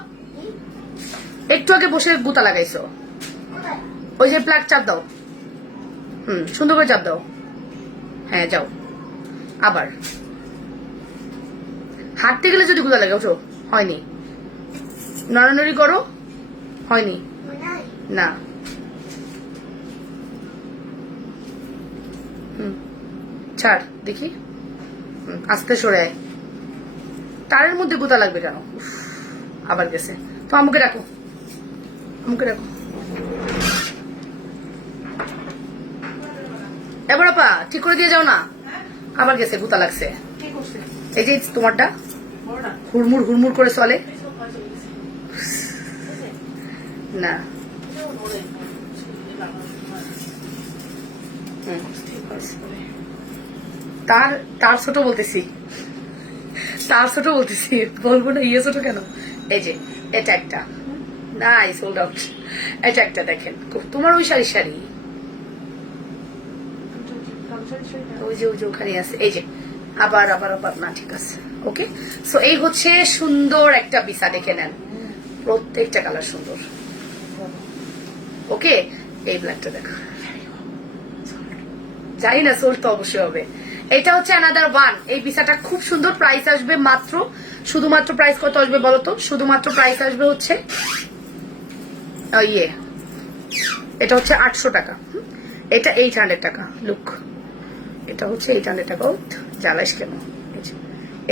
একটু আগে বসে গুতা লাগাইছো, ওই যে প্লাগ চাপ দাও, সুন্দর করে চাপ দাও। হ্যাঁ যাও, আবার হাঁটতে গেলে যদি গুতা লাগে, ওঠো, হয়নি, নড়ানড়ি করো, হয়নি, না, ছাড় দেখি, আস্তে সরে আয়। তারের মধ্যে গুতা লাগবে কেন? আবার গেছে তো, আমাকে রাখো, আমাকে রাখো। এবার আপা ঠিক করে দিয়ে যাও না, আবার গেছে, গুতা লাগছে। এই যে তোমারটা হুড়মুড় করে চলে না। তার ছোট বলতেছি, তার ছোট বলতেছি, বলবো না ইয়ে ছোট কেন। এই যে এটা একটা নাইস হোল্ড আউট, এটা একটা দেখেন, তোমার ওই শাড়ি ওই যে ওখানে আছে। এই যে আবার না, ঠিক আছে, ওকে। সো এই হচ্ছে সুন্দর একটা বিছা, দেখে নেন, প্রত্যেকটা কালার সুন্দর। ওকে, এই ব্ল্যাকটা দেখো, জানি না সোল তো অবশ্যই হবে। এটা হচ্ছে অ্যানাদার ওয়ান। এই বিছাটা খুব সুন্দর, প্রাইস আসবে মাত্র, শুধুমাত্র প্রাইস কত আসবে বলতো? শুধুমাত্র প্রাইস আসবে হচ্ছে এটা হচ্ছে 800 টাকা। এটা 800 টাকা। লুক, এটা হচ্ছে 800 টাকা। জ্বালাস কেন?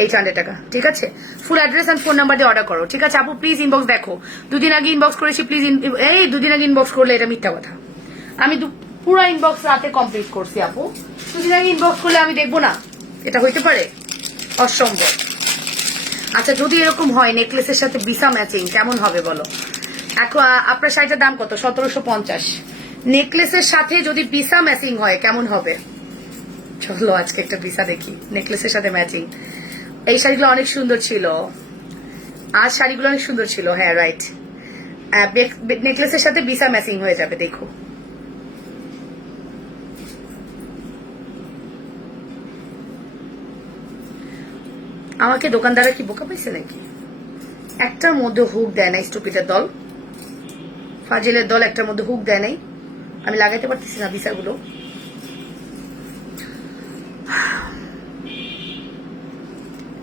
800 টাকা, ঠিক আছে। Full address and phone number দিয়ে অর্ডার করো, ঠিক আছে আপু। প্লিজ ইনবক্স দেখো, দুদিন আগে ইনবক্স করেছি, প্লিজ। এই দুদিন আগে ইনবক্স করলে এটা মিথ্যা কথা। আমি পুরো ইনবক্স রাতে কমপ্লিট করছি আপু। দুদিন আগে ইনবক্স করলে আমি দেখবো না? এটা হইতে পারে? অসম্ভব। আচ্ছা, যদি এরকম হয় নেকলেসের সাথে বিসা ম্যাচিং কেমন হবে বলো? এখন আপনার শাড়িটার দাম কত? 1750। নেকলেসের সাথে যদি বিসা ম্যাচিং হয় কেমন হবে? চলো আজকে একটা বিসা দেখি নেকলেসের সাথে ম্যাচিং। এই শাড়িগুলো অনেক সুন্দর ছিল, আজ শাড়িগুলো অনেক সুন্দর ছিল। হ্যাঁ রাইট, নেকলেসের সাথে বিসা ম্যাচিং হয়ে যাবে, দেখো। আমাকে দোকানদাররা কি বোকা পাইছে নাকি? একটার মধ্যে হুক দেয় নাই, স্টুপিডের দল, ফাজিলের দল, একটার মধ্যে হুক দেয় নাই। আমি লাগাইতে পারতেছি না বিসাগুলো।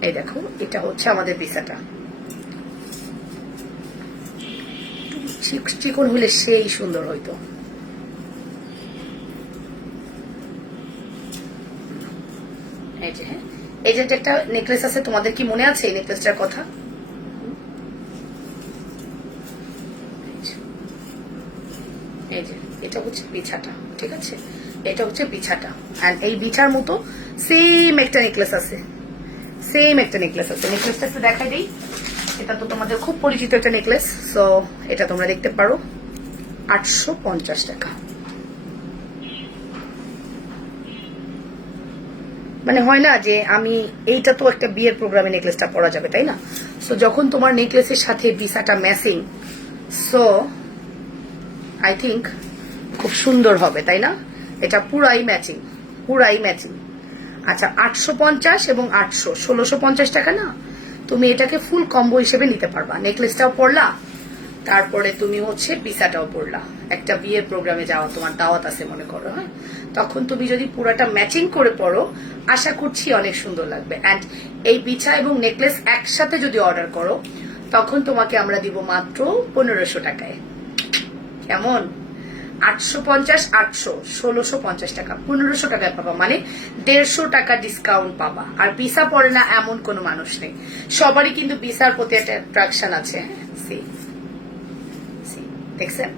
এই দেখো, এটা হচ্ছে আমাদের বিসাটা। চিকন হলে সেই সুন্দর হইতো। এই যে, হ্যাঁ, এই যে একটা নেকলেস আছে, তোমাদের কি মনে আছে এই নেকলেসটার কথা? এই যে, এটা হচ্ছে বিছাটা, ঠিক আছে, এটা হচ্ছে বিছাটা। এন্ড এই বিছার মতো সেম একটা নেকলেস আছে, সেম একটা নেকলেস আছে। নেকলেসটা একটু দেখাই দিই। এটা তো তোমাদের খুব পরিচিত একটা নেকলেস, সো এটা তোমরা দেখতে পারো। 850 টাকা। মানে হয় না যে আমি, এইটা তো একটা বিয়ের প্রোগ্রামে নেকলেসটা পরা যাবে, তাই না? সো যখন তোমার নেকলেসের সাথে বিছাটা ম্যাচিং, সো আই থিঙ্ক খুব সুন্দর হবে, তাই না? এটা পুরাই ম্যাচিং, পুরাই ম্যাচিং। আচ্ছা, 850 এবং 800, 1650 টাকা না? তুমি এটাকে ফুল কম্বো হিসেবে নিতে পারবা। নেকলেসটাও পরলা, তারপরে তুমি হচ্ছে বিছাটাও পরলা। একটা বিয়ের প্রোগ্রামে যাওয়া, তোমার দাওয়াত আছে মনে করো, হ্যাঁ, তখন তুমি যদি পুরাটা ম্যাচিং করে পরো, আশা করছি অনেক সুন্দর লাগবে। অ্যান্ড এই বিছা এবং নেকলেস একসাথে যদি অর্ডার করো, তখন তোমাকে আমরা দিব মাত্র 1500 টাকায়। কেমন? 850, 800, 1650 টাকা, 1500 টাকায় পাবা, মানে 150 টাকা ডিসকাউন্ট পাবা। আর বিসা পড়ে না এমন কোনো মানুষ নেই, সবারই কিন্তু বিসার প্রতি একটা অ্যাট্রাকশন আছে। দেখছেন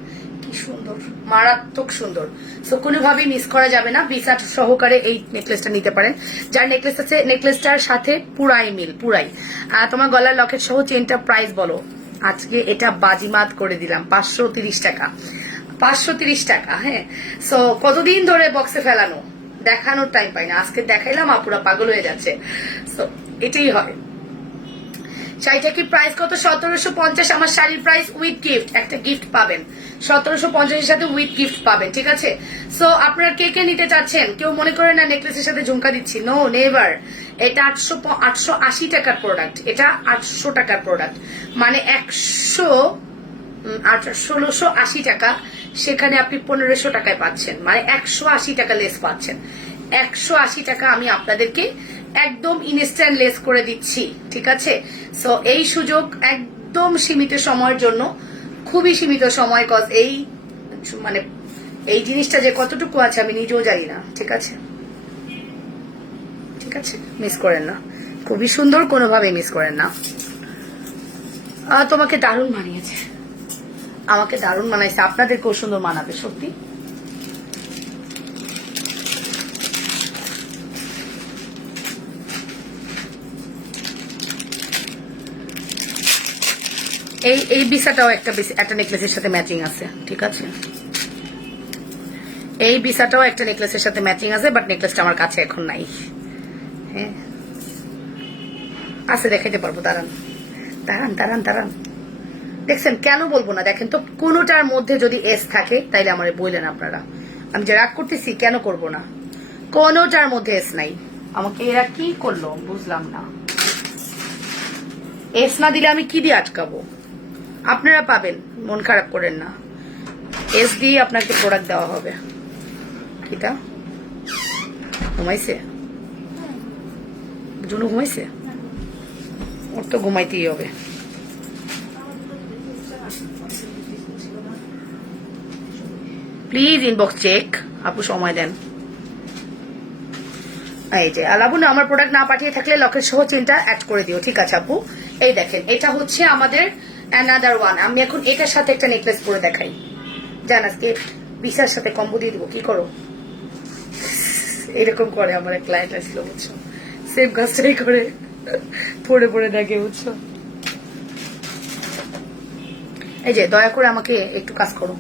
কি সুন্দর, মারাত্মক সুন্দর। সো কোনোভাবেই মিস করা যাবে না। বিসা সহকারে এই নেকলেসটা নিতে পারেন। যার নেকলেস আছে, নেকলেসটার সাথে পুরাই মিল, পুরাই। তোমার গলার লকেট সহ চেনটা প্রাইস বলো। আজকে এটা বাজিমাত করে দিলাম 530 টাকা, 530 টাকা। হ্যাঁ, সো কতদিন ধরে বক্সে ফেলানো, দেখানোর টাইম পাই না, আজকে দেখাইলাম, আপুরা পাগল হয়ে যাচ্ছে। সো এটাই হয়। শাড়িটা কি প্রাইস কত? 1750। আমার শাড়ির প্রাইস উইথ গিফট, একটা গিফট পাবেন। 1750 এর সাথে উইথ গিফট পাবেন, ঠিক আছে। সো আপনারা কে কে নিতে চাচ্ছেন? কেউ মনে করে না নেকলেসের সাথে ঝুমকা দিচ্ছি, নো নেভার। এটা 880 টাকার প্রোডাক্ট, এটা 800 টাকার প্রোডাক্ট, মানে 1680 টাকা, সেখানে আপনি 1500 টাকায় পাচ্ছেন, মানে 180 টাকা লেস পাচ্ছেন। 180 টাকা আমি আপনাদেরকে একদম ইনস্ট্যান্ট লেস করে দিচ্ছি, ঠিক আছে। সো এই সুযোগ একদম সীমিত সময়ের জন্য, খুবই সীমিত সময়, কজ এই মানে এই জিনিসটা যে কতটুকু আছে আমি নিজেও জানি না, ঠিক আছে, ঠিক আছে, মিস করেন না। খুবই সুন্দর, কোনোভাবে মিস করেন না। তোমাকে দারুণ মানিয়েছে, আমাকে দারুণ মানাইছে, আপনাদেরকেও সুন্দর মানাবে সত্যি। এই বিসাটাও একটা নেকলেসের সাথে ম্যাচিং আছে, ঠিক আছে। এই বিসাটাও একটা নেকলেসের সাথে ম্যাচিং আছে, বাট নেকলেসটা আমার কাছে এখন নাই। হ্যাঁ আছে, দেখাইতে পারবো, দাঁড়ান দাঁড়ান দাঁড়ান দাঁড়ান। দেখছেন, কেন বলবো না? দেখেন তো, কোনোটার মধ্যে যদি এস থাকে তাইলে আমার বললেন আপনারা, আমি যে রাগ করতেছি কেন করব না? কোনোটার মধ্যে এস নাই, আমাকে এরা কি করলো বুঝলাম না। এস না দিলে আমি কি দিয়ে আটকাবো? আপনারা পাবেন, মন খারাপ করেন না, এস দিয়ে আপনাকে প্রোডাক্ট দেওয়া হবে। কিটা ঘুমাইছে? জুনু ঘুমাইছে? ওর তো ঘুমাইতেই হবে। প্লিজ ইনবক্স চেক, আপু সময় দেন। এই যে লাবণ্য, আমার প্রোডাক্ট না পাঠিয়ে থাকলে লকেট সহ চেনটা অ্যাড করে দিও, ঠিক আছে আপু। এই দেখেন, এটা হচ্ছে আমাদের অ্যানাদার ওয়ান। আমি এখন এটার সাথে একটা নেকলেস পরে দেখাই, জান আজকে বিশার সাথে কম্বো দিয়ে দিবো, কি করো? এরকম করে আমার এক ক্লায়েন্ট আসলো, বুঝছো, সেম কাজটাই করে, পরে পরে দেখে, বুঝছো। এই যে দয়া করে আমাকে একটু কাজ করো,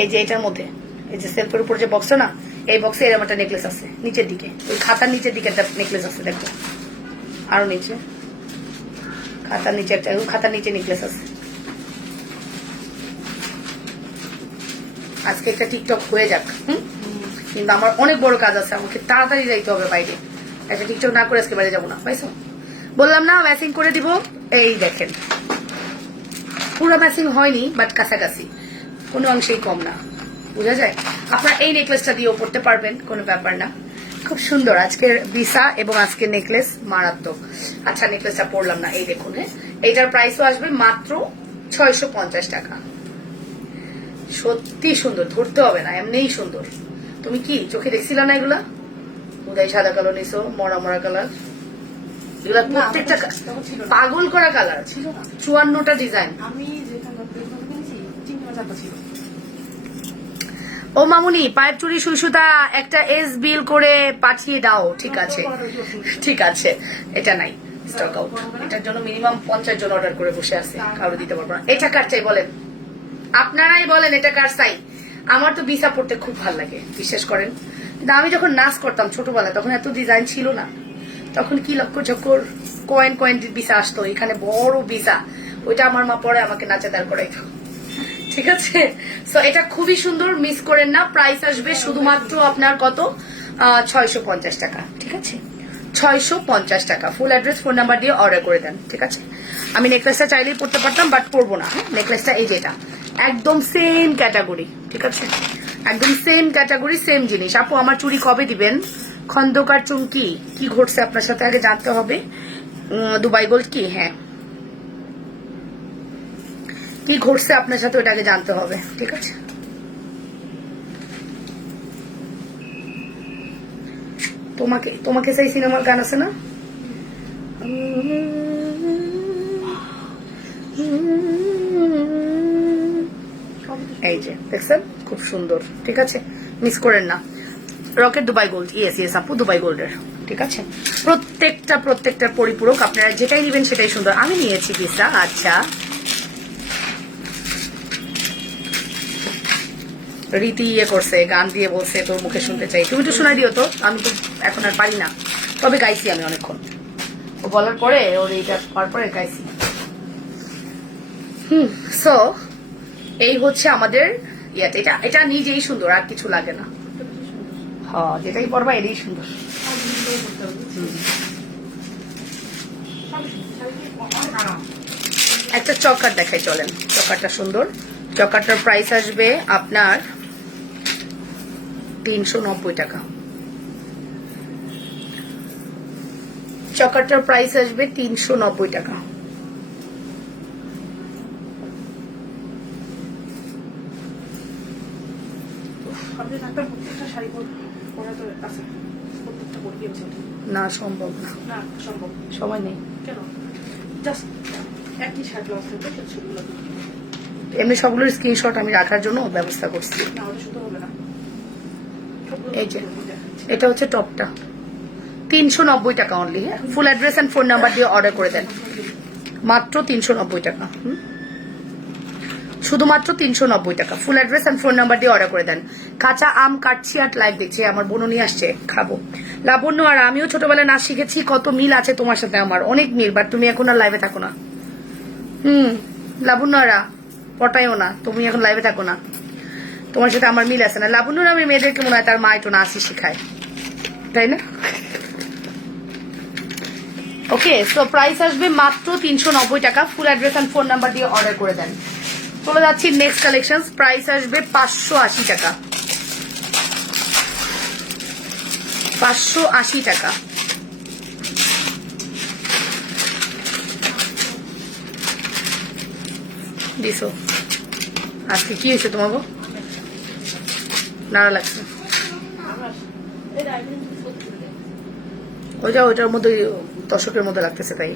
এই যে এটার মধ্যে, এই যে সেলফের উপর যে বক্সটা না, এই বক্সে এরকম একটা নেকলেস আছে নিচের দিকে, ওই খাতার নিচের দিকে একটা নেকলেস আছে, দেখো আরো নিচে, খাতার নিচে একটা, খাতার নিচে নেকলেস আছে। আজকে একটা টিকটক হয়ে যাক, কিন্তু আমার অনেক বড় কাজ আছে, আমাকে তাড়াতাড়ি যাইতে হবে বাইরে। একটা টিকটক না করে আজকে বাইরে যাবো না, পাইছো? বললাম না ম্যাচিং করে দিব। এই দেখেন, পুরো ম্যাচিং হয়নি, বাট কাছাকাছি, কোনো অংশেই কম না, বোঝা যায়। আপনারা এই নেকলেসটা দিয়েও পড়তে পারবেন, কোনো ব্যাপার না। খুব সুন্দর আজকের বিসা এবং আজকের নেকলেস, মারাত্মক। আচ্ছা, নেকলেসটা পড়লাম না, এই দেখুন। হ্যাঁ, এইটার প্রাইসও আসবে মাত্র 650 টাকা। সত্যি সুন্দর, ধরতে হবে না, এমনিই সুন্দর। তুমি কি চোখে দেখছিল না এগুলা? উদয় সাদা কালো নিছো, মরা মরা কালার, এগুলা প্রত্যেকটা পাগল করা কালার, 54টা ডিজাইন। ও মামুনি, পাইপ চুরি সুই সুতা একটা এস বিল করে পাঠিয়ে দাও, ঠিক আছে, ঠিক আছে। এটা নাই, স্টক আউট। এটার জন্য মিনিমাম 50 জন অর্ডার করে বসে আছে, কারো দিতে পারবো না। এটা কার চাই বলেন, আপনারাই বলেন, এটা কার চাই? আমার তো বিসা পড়তে খুব ভালো লাগে, বিশ্বাস করেন। কিন্তু আমি যখন নাচ করতাম ছোটবেলায়, তখন এত ডিজাইন ছিল না, তখন কি লক্ষ চক্কর কয়েন কয়েন বিসা আসতো, এখানে বড় বিসা, ওইটা আমার মা পরে আমাকে নাচে দাঁড় করাইতো, ঠিক আছে। সো এটা খুবই সুন্দর, মিস করেন না। প্রাইস আসবে শুধুমাত্র আপনার কত, 650 টাকা, ঠিক আছে, 650 টাকা। ফুল অ্যাড্রেস, ফোন নাম্বার দিয়ে অর্ডার করে দেন, ঠিক আছে। আমি নেকলেসটা চাইলেই পড়তে পারতাম, বাট পরবো না। হ্যাঁ, নেকলেসটা এই যেটা একদম সেম ক্যাটাগরি, ঠিক আছে, একদম সেম ক্যাটাগরি, সেম জিনিস। আপু আমার চুরি কবে দিবেন? খন্দকার চুমকি, কি ঘটছে আপনার সাথে আগে জানতে হবে। দুবাই গোল্ড কি, হ্যাঁ, কি ঘটছে আপনার সাথে ওটা আগে জানতে হবে, ঠিক আছে। তোমাকে তোমাকে সেই সিনেমার গান আছে না, এই যে দেখছেন, খুব সুন্দর, ঠিক আছে, মিস করেন না। Rocket Dubai gold, yes yes আপু, দুবাই গোল্ডের, ঠিক আছে। প্রত্যেকটার পরিপূরক, আপনারা যেটাই নেবেন সেটাই সুন্দর। আমি নিয়েছি বিসা। আচ্ছা, রীতি ইয়ে করছে, গান দিয়ে বলছে তোর মুখে শুনতে চাই, তুমি তো শোনাই দিও তো। আমি তো এখন আর পারি না, তবে গাইছি আমি অনেকক্ষণ, ও বলার পরে, ওর এইটা পাওয়ার পরে গাইছি। সো এই হচ্ছে আমাদের ইয়াতে, এটা এটা নিজেই সুন্দর, আর কিছু লাগে না। হ্যাঁ, যেটাই পরবা এটাই সুন্দর। একটা চকার দেখাই, চলেন। চকারটা সুন্দর, চকারটার প্রাইস আসবে আপনার 390 টাকা। চকারটার প্রাইস আসবে 390 টাকা। না সম্ভব না, সময় নেই। এমনি সবগুলোর স্ক্রিনশট আমি রাখার জন্য ব্যবস্থা করছি। এই যে এটা হচ্ছে টপটা, 390 টাকা অনলি। হ্যাঁ, full address and phone number দিয়ে অর্ডার করে দেন, মাত্র 390 টাকা। শুধুমাত্র 390 টাকা। Full address and phone number দিয়ে অর্ডার করে দেন। কাঁচা আম কাটছি আর লাইভ দেখছি, আমার বোনও নিয়ে আসছে, খাবো। লাবণ্য, আর আমিও ছোটবেলায় নাচ শিখেছি, কত মিল আছে তোমার সাথে আমার, অনেক মিল, বাট তুমি এখন আর লাইভে থাকো না। লাবণ্য, আর পটাইও না, তুমি এখন লাইভে থাকো না, তোমার সাথে আমার মিল আছে না। লাবণ্য আমি মেয়েদেরকে মনে হয় তার মা একটু নাচই শিখায়, তাই না? ওকে, সো প্রাইস আসবে মাত্র 390 টাকা। Full address and phone number দিয়ে অর্ডার করে দেন। চলে যাচ্ছি নেক্সট কালেকশন। প্রাইস আসবে 580 টাকা, 580 টাকা। দিছো আজকে কি হয়েছে তোমাকে? নাড়া লাগছে। ওইটার মধ্যে দশকের মধ্যে লাগতেছে তাই।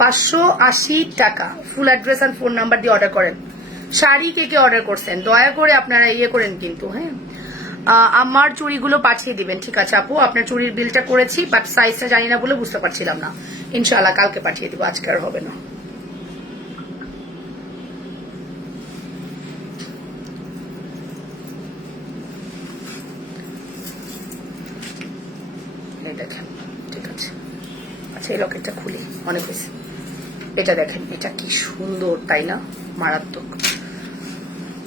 580 টাকা। ফুল অ্যাড্রেস আর ফোন নাম্বার দিয়ে অর্ডার করেন। শাড়ি কে কে অর্ডার করছেন দয়া করে আপনারা ইয়ে করেন কিন্তু, হ্যাঁ আমার চুড়িগুলো পাঠিয়ে দিবেন, ঠিক আছে আপু? আপনার চুড়ির বিলটা করেছি, বাট সাইজটা জানি না বলে বুঝতে পারছিলাম না। ইনশাআল্লাহ কালকে পাঠিয়ে দিব, আজকে আর হবে না। দেখেন, ঠিক আছে। আচ্ছা, এই লকেটটা খুলি, অনেক হয়েছে। এটা দেখেন, এটা কি সুন্দর তাই না? মারাত্মক।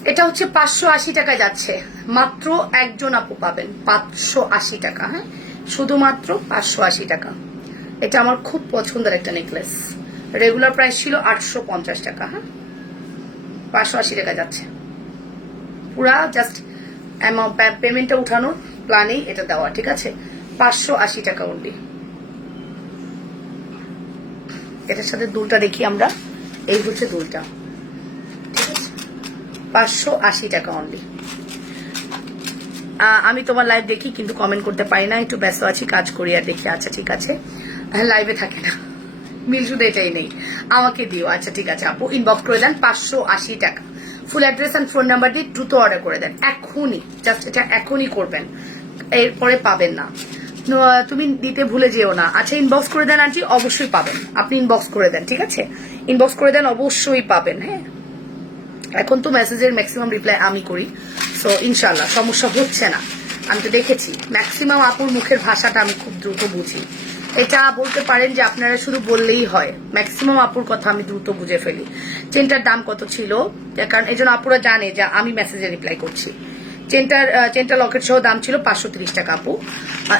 এটা হচ্ছে 580 টাকায় যাচ্ছে, মাত্র একজন আপু পাবেন 580 টাকা। হ্যাঁ, শুধুমাত্র 580 টাকা। এটা আমার খুব পছন্দের একটা নেকলেস। রেগুলার প্রাইস ছিল 850 টাকা। হ্যাঁ, 580 টাকা যাচ্ছে। পুরা জাস্ট পেমেন্টটা উঠানোর প্ল্যানেই এটা দেওয়া, ঠিক আছে? 580 টাকা অনলি। এটার সাথে দুলটা দেখি আমরা, এই হচ্ছে দুলটা, ঠিক আছে? 580 টাকা অনলি। আমি তোমার লাইভ দেখি কিন্তু কমেন্ট করতে পারি না, একটু ব্যস্ত আছি, কাজ করি আর দেখি। আচ্ছা ঠিক আছে, লাইভে থাকে না, মিল শুধু এটাই নেই, আমাকে দিও। আচ্ছা ঠিক আছে আপু, ইনবক্স করে দেন 580 টাকা। Full address and phone number দিয়ে দ্রুত অর্ডার করে দেন এখনই, জাস্ট এটা এখনই করবেন, এরপরে পাবেন না। তুমি দিতে ভুলে যেও না। আচ্ছা, ইনবক্স করে দেন আন্টি, অবশ্যই পাবেন। আপনি ইনবক্স করে দেন, ঠিক আছে? ইনবক্স করে দেন, অবশ্যই পাবেন। হ্যাঁ, এখন তো মেসেজের ম্যাক্সিমাম রিপ্লাই আমি করি, সো ইনশাল্লাহ সমস্যা হচ্ছে না। আমি তো দেখেছি ম্যাক্সিমাম আপুর মুখের ভাষাটা আমি খুব দ্রুত বুঝি। এটা বলতে পারেন যে আপনারা শুধু বললেই হয়, ম্যাক্সিমাম আপুর কথা আমি দ্রুত বুঝে ফেলি। চেনটার দাম কত ছিল, কারণ এই জন্য আপুরা জানে যে আমি মেসেজে রিপ্লাই করছি। চেনটা লকেট সহ দাম ছিল 530 টাকা আপু।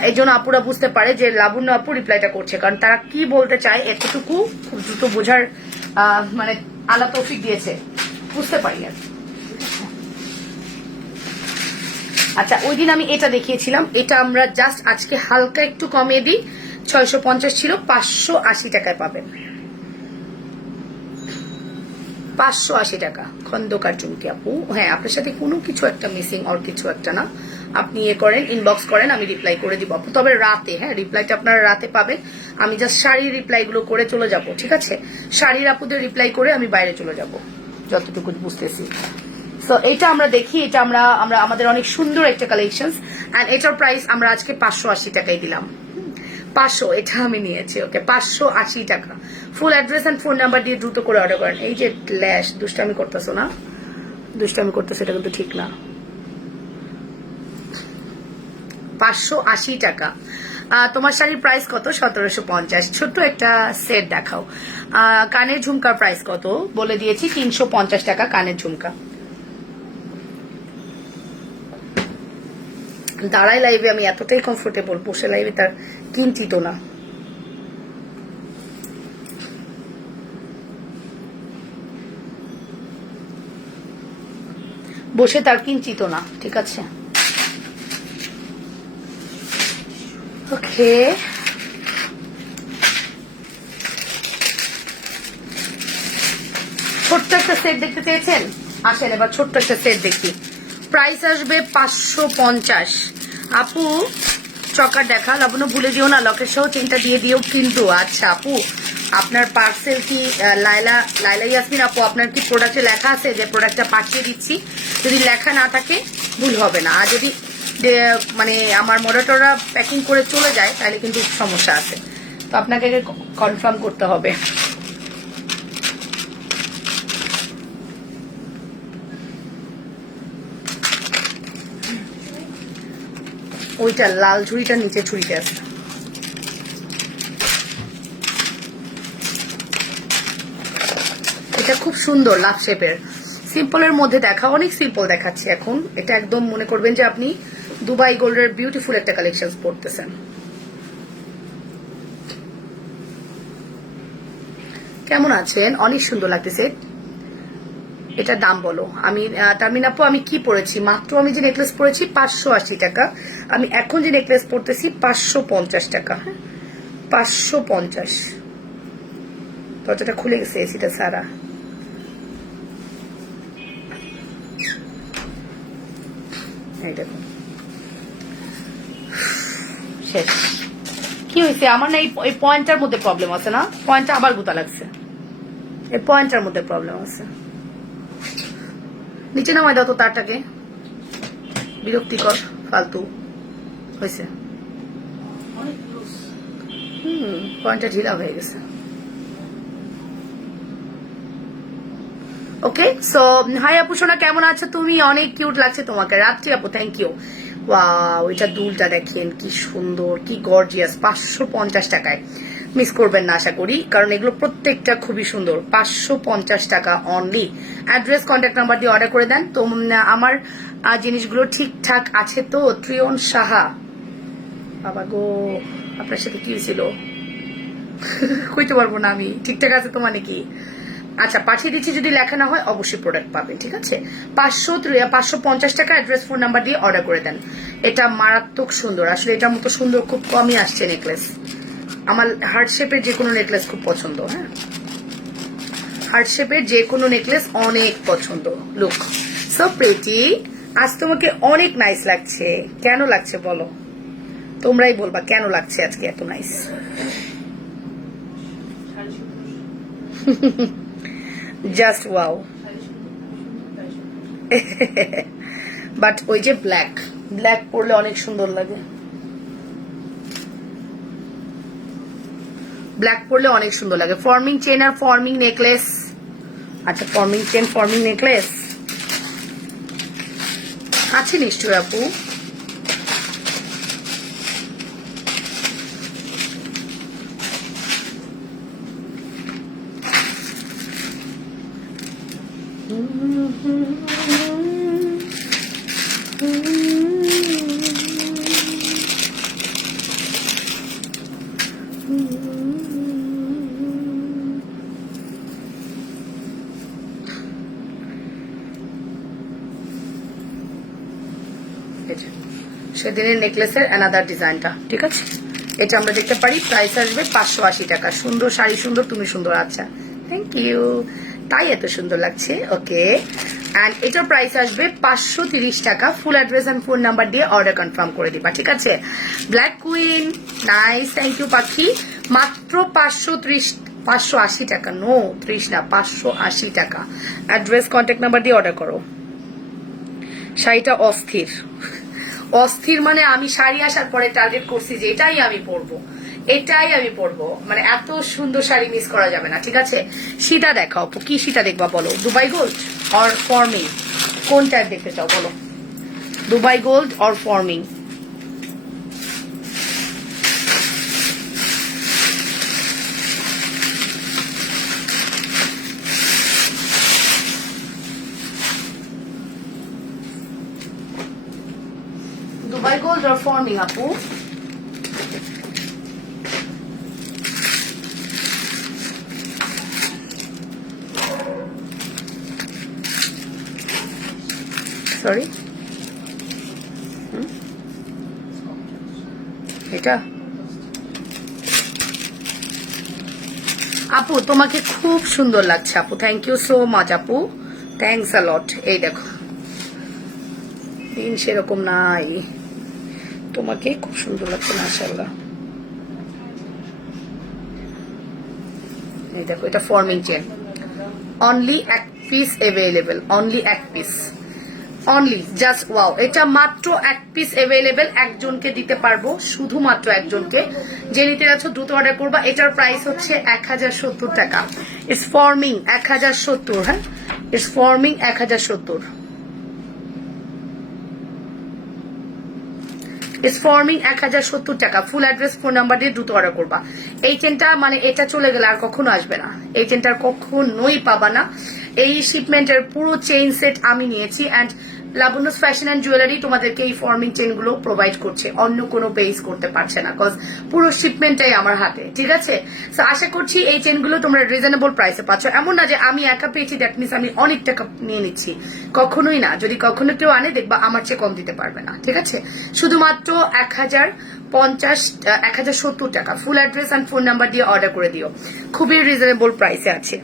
এই জন্য আপুরা বুঝতে পারে যে লাবণ্য আপু রিপ্লাইটা করছে, কারণ তারা কি বলতে চায় এতটুকু খুব দ্রুত বোঝার মানে আল্লাহ তৌফিক দিয়েছে, বুঝতে পারি আর। আচ্ছা, ওই দিন আমি এটা দেখিয়েছিলাম, এটা আমরা জাস্ট আজকে হালকা একটু কমিয়ে দিই, 650 ছিল, 580 টাকায় পাবেন। 580 টাকা। খন্দকার চুমকি আপু, হ্যাঁ আপনার সাথে কোনো কিছু একটা মিসিং আর কিছু একটা না। আপনি ইয়ে করেন, ইনবক্স করেন, আমি রিপ্লাই করে দিব আপু, তবে রাতে। হ্যাঁ, রিপ্লাইটা আপনারা রাতে পাবেন। আমি জাস্ট শাড়ির রিপ্লাই গুলো করে চলে যাব, ঠিক আছে? শাড়ির আপুদের রিপ্লাই করে আমি বাইরে চলে যাব, যতটুকু বুঝতেছি। সো এটা আমরা দেখি, এটা আমরা আমাদের অনেক সুন্দর একটা কালেকশন, এন্ড এটার প্রাইস আমরা আজকে 580 টাকায় দিলাম। 500 এটা আমি নিয়েছি, ওকে 580 টাকা। Full address and phone number দিয়ে দ্রুত করে অর্ডার করেন। এই যে ল্যাশ, দুষ্টামি করতেছো না, দুষ্টামি করতেছো, এটা কিন্তু ঠিক না। 580 টাকা। তোমার শাড়ির প্রাইস কত? 1750। ছোট্ট একটা সেট দেখাও। কানের ঝুমকার প্রাইস কত বলে দিয়েছি, 350 টাকা কানের ঝুমকা। দাঁড়ায় লাইভে আমি এতটাই কমফোর্টেবল, বসে লাইভে তার কিঞ্চিত না। বসে তার কিঞ্চিত না, ঠিক আছে? ওকে, ছোট্ট একটা সেট দেখতে চেয়েছেন, আসেন এবার ছোট্ট একটা সেট দেখি। প্রাইস আসবে 550। আপু চকার দেখা, লাবণ্য ভুলে যেও না, লকেট সহ চেনটা দিয়ে দিও কিন্তু। আচ্ছা আপু, আপনার পার্সেল কি লাইলা ইয়াসমিন আপু, আপনার কি প্রোডাক্টে লেখা আছে যে প্রোডাক্টটা পাঠিয়ে দিচ্ছি? যদি লেখা না থাকে ভুল হবে না, আর যদি মানে আমার মডারেটররা প্যাকিং করে চলে যায় তাহলে কিন্তু সমস্যা আছে, তো আপনাকে কনফার্ম করতে হবে। ওইটা লাল ঝুড়িটা নিচে ঝুড়িতে আছে। এটা খুব সুন্দর লাভ শেপের, সিম্পলের মধ্যে দেখা, অনেক সিম্পল দেখাচ্ছে এখন। এটা একদম মনে করবেন যে আপনি দুবাই গোল্ডের বিউটিফুল একটা কালেকশন পড়তেছেন। কেমন আছেন? অনেক সুন্দর লাগতেছে। এটা দাম বলো। আমি তারমিন আপু, আমি কি পরেছি? মাত্র আমি যে নেকলেস পরেছি 580 টাকা, আমি এখন যে নেকলেস পরতেছি 550 টাকা। হ্যাঁ, 550। দরজাটা খুলে গেছে, এসিটা সারা। শেষ। কি হয়েছে আমার না এই পয়েন্টটার মধ্যে প্রবলেম আছে না, পয়েন্টটা আবার গুতা লাগছে, এই পয়েন্টটার মধ্যে প্রবলেম আছে। নিচে নামাই দাও তো তারটাকে, বিরক্তিকর ফালতু হয়েছে। পয়েন্টটা ঢিলা হয়ে গেছে। ওকে, সো হাই আপু সোনা, কেমন আছো তুমি? অনেক কিউট লাগছে তোমাকে। রাত্রি আপু থ্যাংক ইউ। ওয়াও, এটা দুলটা দেখেন কি সুন্দর, কি গর্জিয়াস। 550 টাকায়, মিস করবেন না আশা করি, কারণ এগুলো প্রত্যেকটা খুবই সুন্দর। 550 টাকা অনলি। অ্যাড্রেস কন্ট্যাক্ট নাম্বার দিয়ে অর্ডার করে দেন। তো আমার জিনিসগুলো ঠিকঠাক আছে তো? ত্রিয়ন সাহা, বাবা গো আপনার সাথে কি হয়েছিল কইতে পারবো না আমি। ঠিকঠাক আছে তো মানে কি? আচ্ছা পাঠিয়ে দিচ্ছি, যদি লেখা না হয় অবশ্যই প্রোডাক্ট পাবেন, ঠিক আছে? 550 টাকা অ্যাড্রেস ফোন নাম্বার দিয়ে অর্ডার করে দেন। এটা মারাত্মক সুন্দর, আসলে এটার মতো সুন্দর খুব কমই আসছে নেকলেস। আমার হার্ট শেপের যে কোনো নেকলেস খুব পছন্দ। হ্যাঁ, হার্ট শেপের যে কোনো নেকলেস অনেক পছন্দ। Look so pretty. আজ তোমাকে অনেক নাইস লাগছে। কেন লাগছে বলো, তোমরাই বলবা কেন লাগছে আজকে এত নাইস। Just wow. বাট ওই যে ব্ল্যাক ব্ল্যাক পরলে অনেক সুন্দর লাগে, ব্ল্যাক পরলে অনেক সুন্দর লাগে। ফর্মিং চেন আর ফর্মিং নেকলেস। আচ্ছা ফর্মিং চেন ফর্মিং নেকলেস আছে নিশ্চয় আপু। সেদিনের নেকলেসের অ্যানাদার ডিজাইনটা, ঠিক আছে? এটা আমরা দেখতে পারি। প্রাইস আসবে 580 টাকা। সুন্দর শাড়ি, সুন্দর তুমি সুন্দর। আচ্ছা থ্যাংক ইউ, তাই এত সুন্দর লাগছে। ওকে, অ্যান্ড এটার প্রাইস আসবে 530 টাকা। Full address and phone number দিয়ে অর্ডার কনফার্ম করে দিবা, ঠিক আছে? Black queen nice, thank you পাখি। মাত্র 580 টাকা, নো 30 না, 580 টাকা। অ্যাড্রেস কন্ট্যাক্ট নাম্বার দিয়ে অর্ডার করো। শাড়িটা অস্থির, অস্থির মানে আমি শাড়ি আসার পরে টার্গেট করছি যে এটাই আমি পরবো, এটাই আমি পরবো। মানে এত সুন্দর শাড়ি মিস করা যাবে না, ঠিক আছে? সীতা দেখাও, কি সীতা দেখবা বলো? দুবাই গোল্ড অর ফর্মিং, কোন টাইপ দেখতে চাও বলো? Dubai gold or forming? Dubai Gold or forming আপু? সরি, এটা আপু তোমাকে খুব সুন্দর লাগছে আপু, থ্যাংক ইউ সো মাচ আপু, থ্যাংকস আ লট। এই দেখো দিন সেরকম নাই, তোমাকে খুব সুন্দর লাগছে মাশাআল্লাহ। এই দেখো এটা ফর্মিং চেন, অনলি এক পিস অ্যাভেলেবেল, অনলি এক পিস, অনলি জাস্ট ওয়াও। এটা মাত্র এক পিস অ্যাভেলেবেল, একজনকে দিতে পারবো, শুধুমাত্র একজনকে। যে নিতে যাচ্ছ দ্রুত অর্ডার করবা। এটার প্রাইস হচ্ছে 1070 টাকা। ইটস ফর্মিং 1070, হ্যাঁ ইটস ফর্মিং 1070। ইটস ফর্মিং 1070 টাকা। ফুল অ্যাড্রেস ফোন নাম্বার দিয়ে দ্রুত অর্ডার করবা। এই চেনটা মানে এটা চলে গেলে আর কখনো আসবে না, এই চেনটার কখনোই পাবা না। এই শিপমেন্টের পুরো চেইন সেট আমি নিয়েছি, and Labanya's fashion and jewellery তোমাদেরকে এই ফর্মিং চেইন গুলো প্রোভাইড করছে, অন্য কোনো পেজ করতে পারছে না, কজ পুরো শিপমেন্টটাই আমার হাতে, ঠিক আছে? সো আশা করছি এই চেনগুলো তোমরা রিজনেবল প্রাইসে পাচ্ছ। এমন না যে আমি একা পেয়েছি দ্যাট মিনস আমি অনেক টাকা নিয়ে নিচ্ছি, কখনোই না। যদি কখনো কেউ আনে দেখবা আমার চেয়ে কম দিতে পারবে না, ঠিক আছে? শুধুমাত্র 1070 টাকা। Full address and phone number দিয়ে অর্ডার করে দিও, খুবই রিজনেবল প্রাইসে আছে,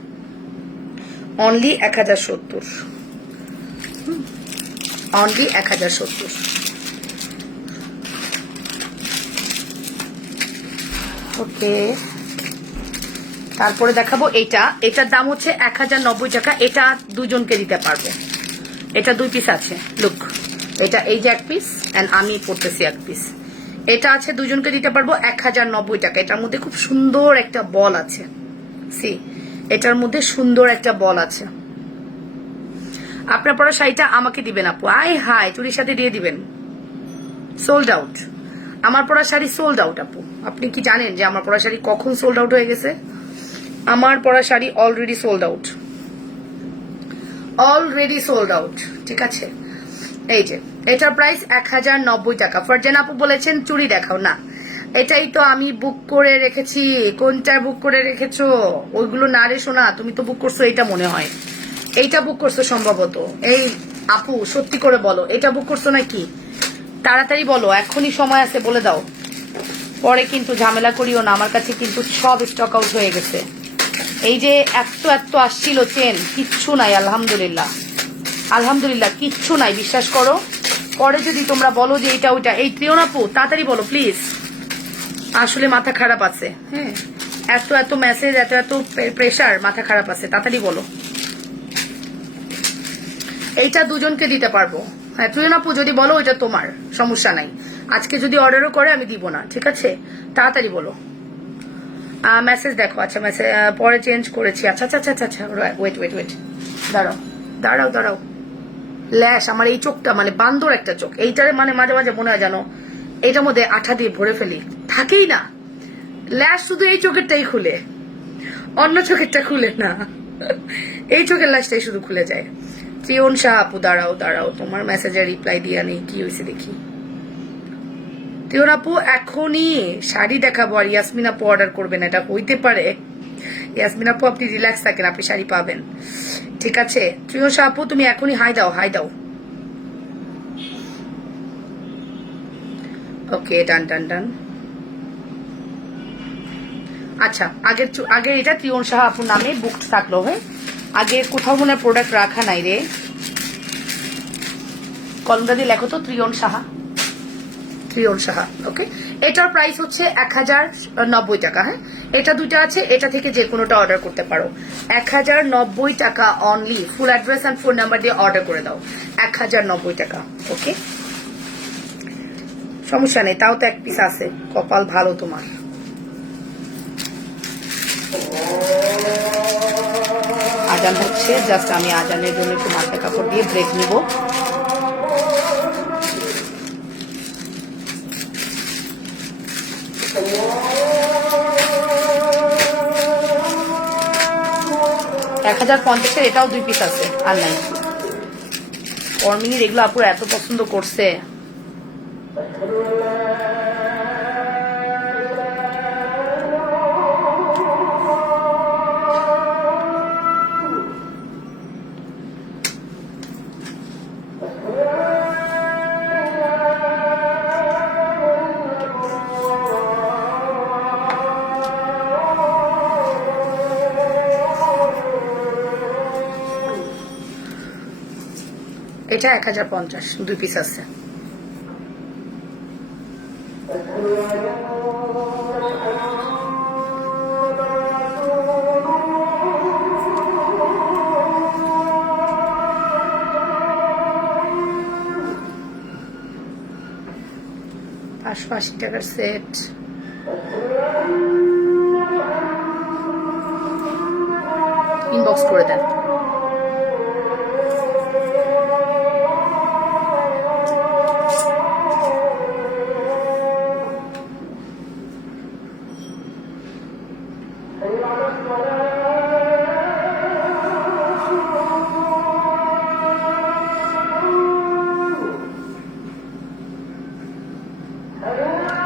অনলি 1070, অনলি 1070। ওকে, তারপরে দেখাবো এইটা। এটার দাম হচ্ছে 1090 টাকা। এটা দুজনকে দিতে পারবো। এটা 2 পিস আছে, লুক। এটা এই যে 1 পিস, এন্ড আমি পড়তেছি 1 পিস। এটা আছে, দুজনকে দিতে পারবো 1090 টাকা। এটার মধ্যে খুব সুন্দর একটা বল আছে, সি, এটার মধ্যে সুন্দর একটা বল আছে। আপনার পরা শাড়িটা আমাকে দিবেন আপু। আই হাই, চুরির সাথে দিয়ে দিবেন। সোল্ড আউট, আমার পরা শাড়ি সোল্ড আউট আপু। আপনি কি জানেন যে আমার পরা শাড়ি কখন সোল্ড আউট হয়ে গেছে? আমার পরা sari already sold out, already sold out. ঠিক আছে, এই যে এটার প্রাইস 1090 টাকা। ফারজান আপু বলেছেন চুড়ি দেখাও না, এটাই তো আমি বুক করে রেখেছি। কোনটা বুক করে রেখেছো? ওইগুলো না রে শোনা, তুমি তো বুক করছো এইটা মনে হয়, এইটা বুক করছো সম্ভবত। এই আপু সত্যি করে বলো, এটা বুক করছো নাকি? তাড়াতাড়ি বলো, এখনই সময় আছে, বলে দাও, পরে কিন্তু ঝামেলা করিও না। আমার কাছে কিন্তু সব স্টক আউট হয়ে গেছে। এই যে এত এত আসছিল চেন, কিচ্ছু নাই, আলহামদুলিল্লাহ, আলহামদুলিল্লাহ কিচ্ছু নাই, বিশ্বাস করো। পরে যদি তোমরা বলো যে এটা ওইটা, এই ত্রিয়ন আপু তাড়াতাড়ি বলো প্লিজ, আসলে মাথা খারাপ আছে। হ্যাঁ, এত এত মেসেজ, এত এত প্রেশার, মাথা খারাপ আছে, তাড়াতাড়ি বলো। এইটা দুজনকে দিতে পারবো। হ্যাঁ ত্রিয়ন আপু যদি বলো ওইটা তোমার, সমস্যা নাই। আজকে যদি অর্ডারও করে আমি দিব না, ঠিক আছে? তাড়াতাড়ি বলো। মেসেজ দেখো, আচ্ছা মেসেজ পরে চেঞ্জ করেছি। আচ্ছা আচ্ছা আচ্ছা আচ্ছা, ওয়েট ওয়েট ওয়েট, দাঁড়াও দাঁড়াও দাঁড়াও। ল্যাশ, আমার এই চোখটা মানে বান্দর একটা চোখ, এইটারে মানে মাঝে মাঝে মনে হয় জানো এইটার মধ্যে আঠা দিয়ে ভরে ফেলি, থাকেই না। ল্যাশ শুধু এই চোখেরটাই খুলে, অন্য চোখেরটা খুলে না। এই চোখের ল্যাশটাই শুধু খুলে যায়। ত্রিয়ন শাহ আপু দাঁড়াও দাঁড়াও, তোমার মেসেজের রিপ্লাই দিয়া নেই, কি হয়েছে দেখি। ত্রিয়ন আপু এখনই শাড়ি দেখাবো আর ইয়াসমিন আপু অর্ডার করবেন, এটা হইতে পারে। ইয়াসমিন আপু আপনি রিল্যাক্স থাকেন, আপনি শাড়ি পাবেন, ঠিক আছে? ত্রিয়ন শাহ আপু তুমি এখনই হাই দাও, হাই দাও। ওকে, ডান ডান ডান। আচ্ছা, আগে এটা ত্রিয়ন শাহ আপুর নামে বুকড থাকলো। হ্যাঁ, আগে কোথাও মনে প্রোডাক্ট রাখা নাই রে, কলমটা দিয়ে লেখো তো, ত্রিয়ন সাহা, ত্রিয়ন সাহা। ওকে, এটার প্রাইস হচ্ছে 1090 টাকা। হ্যাঁ, এটা দুইটা আছে, এটা থেকে যে কোনোটা অর্ডার করতে পারো। 1090 টাকা only. Full address and phone number দিয়ে অর্ডার করে দাও, 1090 টাকা। ওকে, সমস্যা নেই, তাও তো 1 পিস আছে, কপাল ভালো তোমার। আজান হচ্ছে, জাস্ট আমি আজানের জন্য একটু মাথা কাপড় দিয়ে ব্রেক নিব। $1050 এটাও 2 পিস আছে, আর নাই। ফর্মিংয়ের এগুলো আপুরা এত পছন্দ করছে। এটা 1050, 2 পিস আছে। $580 সেট। ইনবক্স করে দেন।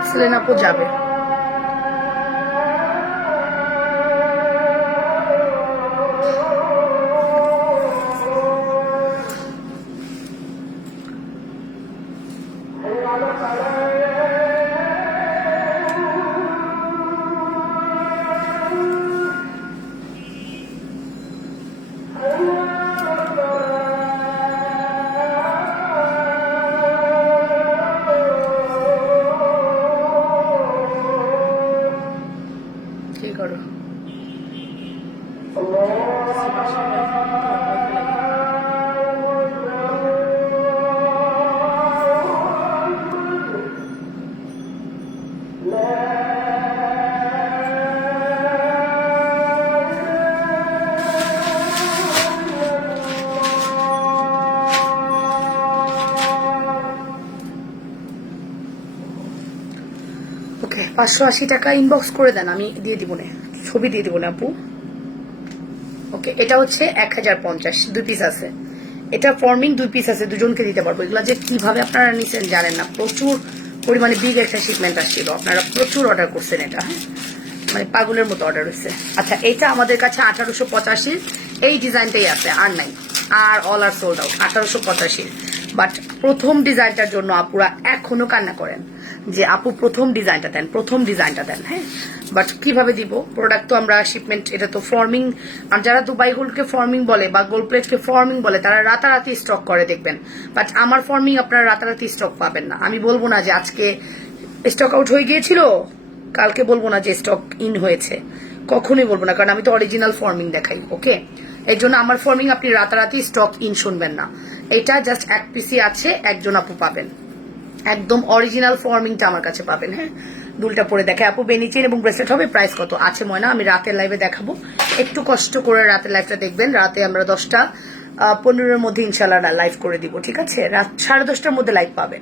সেলেনা আপু যাবে। করো। ওকে 580 টাকা ইনবক্স করে দেন, আমি দিয়ে দিব না, ছবি দিয়ে দিব না আপু। ওকে এটা হচ্ছে 1050, 2 পিস আছে। এটা ফর্মিং 2 পিস আছে, দুজনকে দিতে পারবো। এগুলো যে কিভাবে আপনারা নিছেন জানেন না, প্রচুর পরিমাণে বিগ একটা শিপমেন্ট আসছিল, আপনারা প্রচুর অর্ডার করছেন এটা, হ্যাঁ মানে পাগলের মতো অর্ডার হয়েছে। আচ্ছা এটা আমাদের কাছে 1885 এই ডিজাইনটাই আছে, আর নাই, আর all are sold out 1885। But প্রথম ডিজাইনটার জন্য আপুরা এখনো কান্না করেন যে আপু প্রথম ডিজাইনটা দেন, প্রথম ডিজাইনটা দেন, হ্যাঁ। বাট কিভাবে দিব, প্রোডাক্ট তো আমরা শিপমেন্ট, এটা তো ফর্মিং, আর যারা দুবাই গোল্ডকে ফর্মিং বলে বা গোল্ড প্লেটকে ফর্মিং বলে তারা রাতারাতি স্টক করে দেখবেন। বাট আমার ফর্মিং আপনারা রাতারাতি স্টক পাবেন না। আমি বলবো না যে আজকে স্টক আউট হয়ে গিয়েছিল, কালকে বলবো না যে স্টক ইন হয়েছে, কখনোই বলবো না, কারণ আমি তো অরিজিনাল ফর্মিং দেখাই। ওকে এর জন্য আমার ফর্মিং আপনি রাতারাতি স্টক ইন শুনবেন না। এটা জাস্ট 1 পিসি আছে, একজন আপু পাবেন, একদম অরিজিনাল ফর্মিংটা আমার কাছে পাবেন। হ্যাঁ দুলটা পরে দেখে আপু, বেনি চেইন এবং ব্রেসলেট হবে। প্রাইস কত আছে ময়না, আমি রাতের লাইভে দেখাবো, একটু কষ্ট করে রাতের লাইভটা দেখবেন। রাতে আমরা 10:15 মধ্যে ইনশাল্লাহ লাইভ করে দিব, ঠিক আছে? রাত 10:30টার মধ্যে লাইভ পাবেন।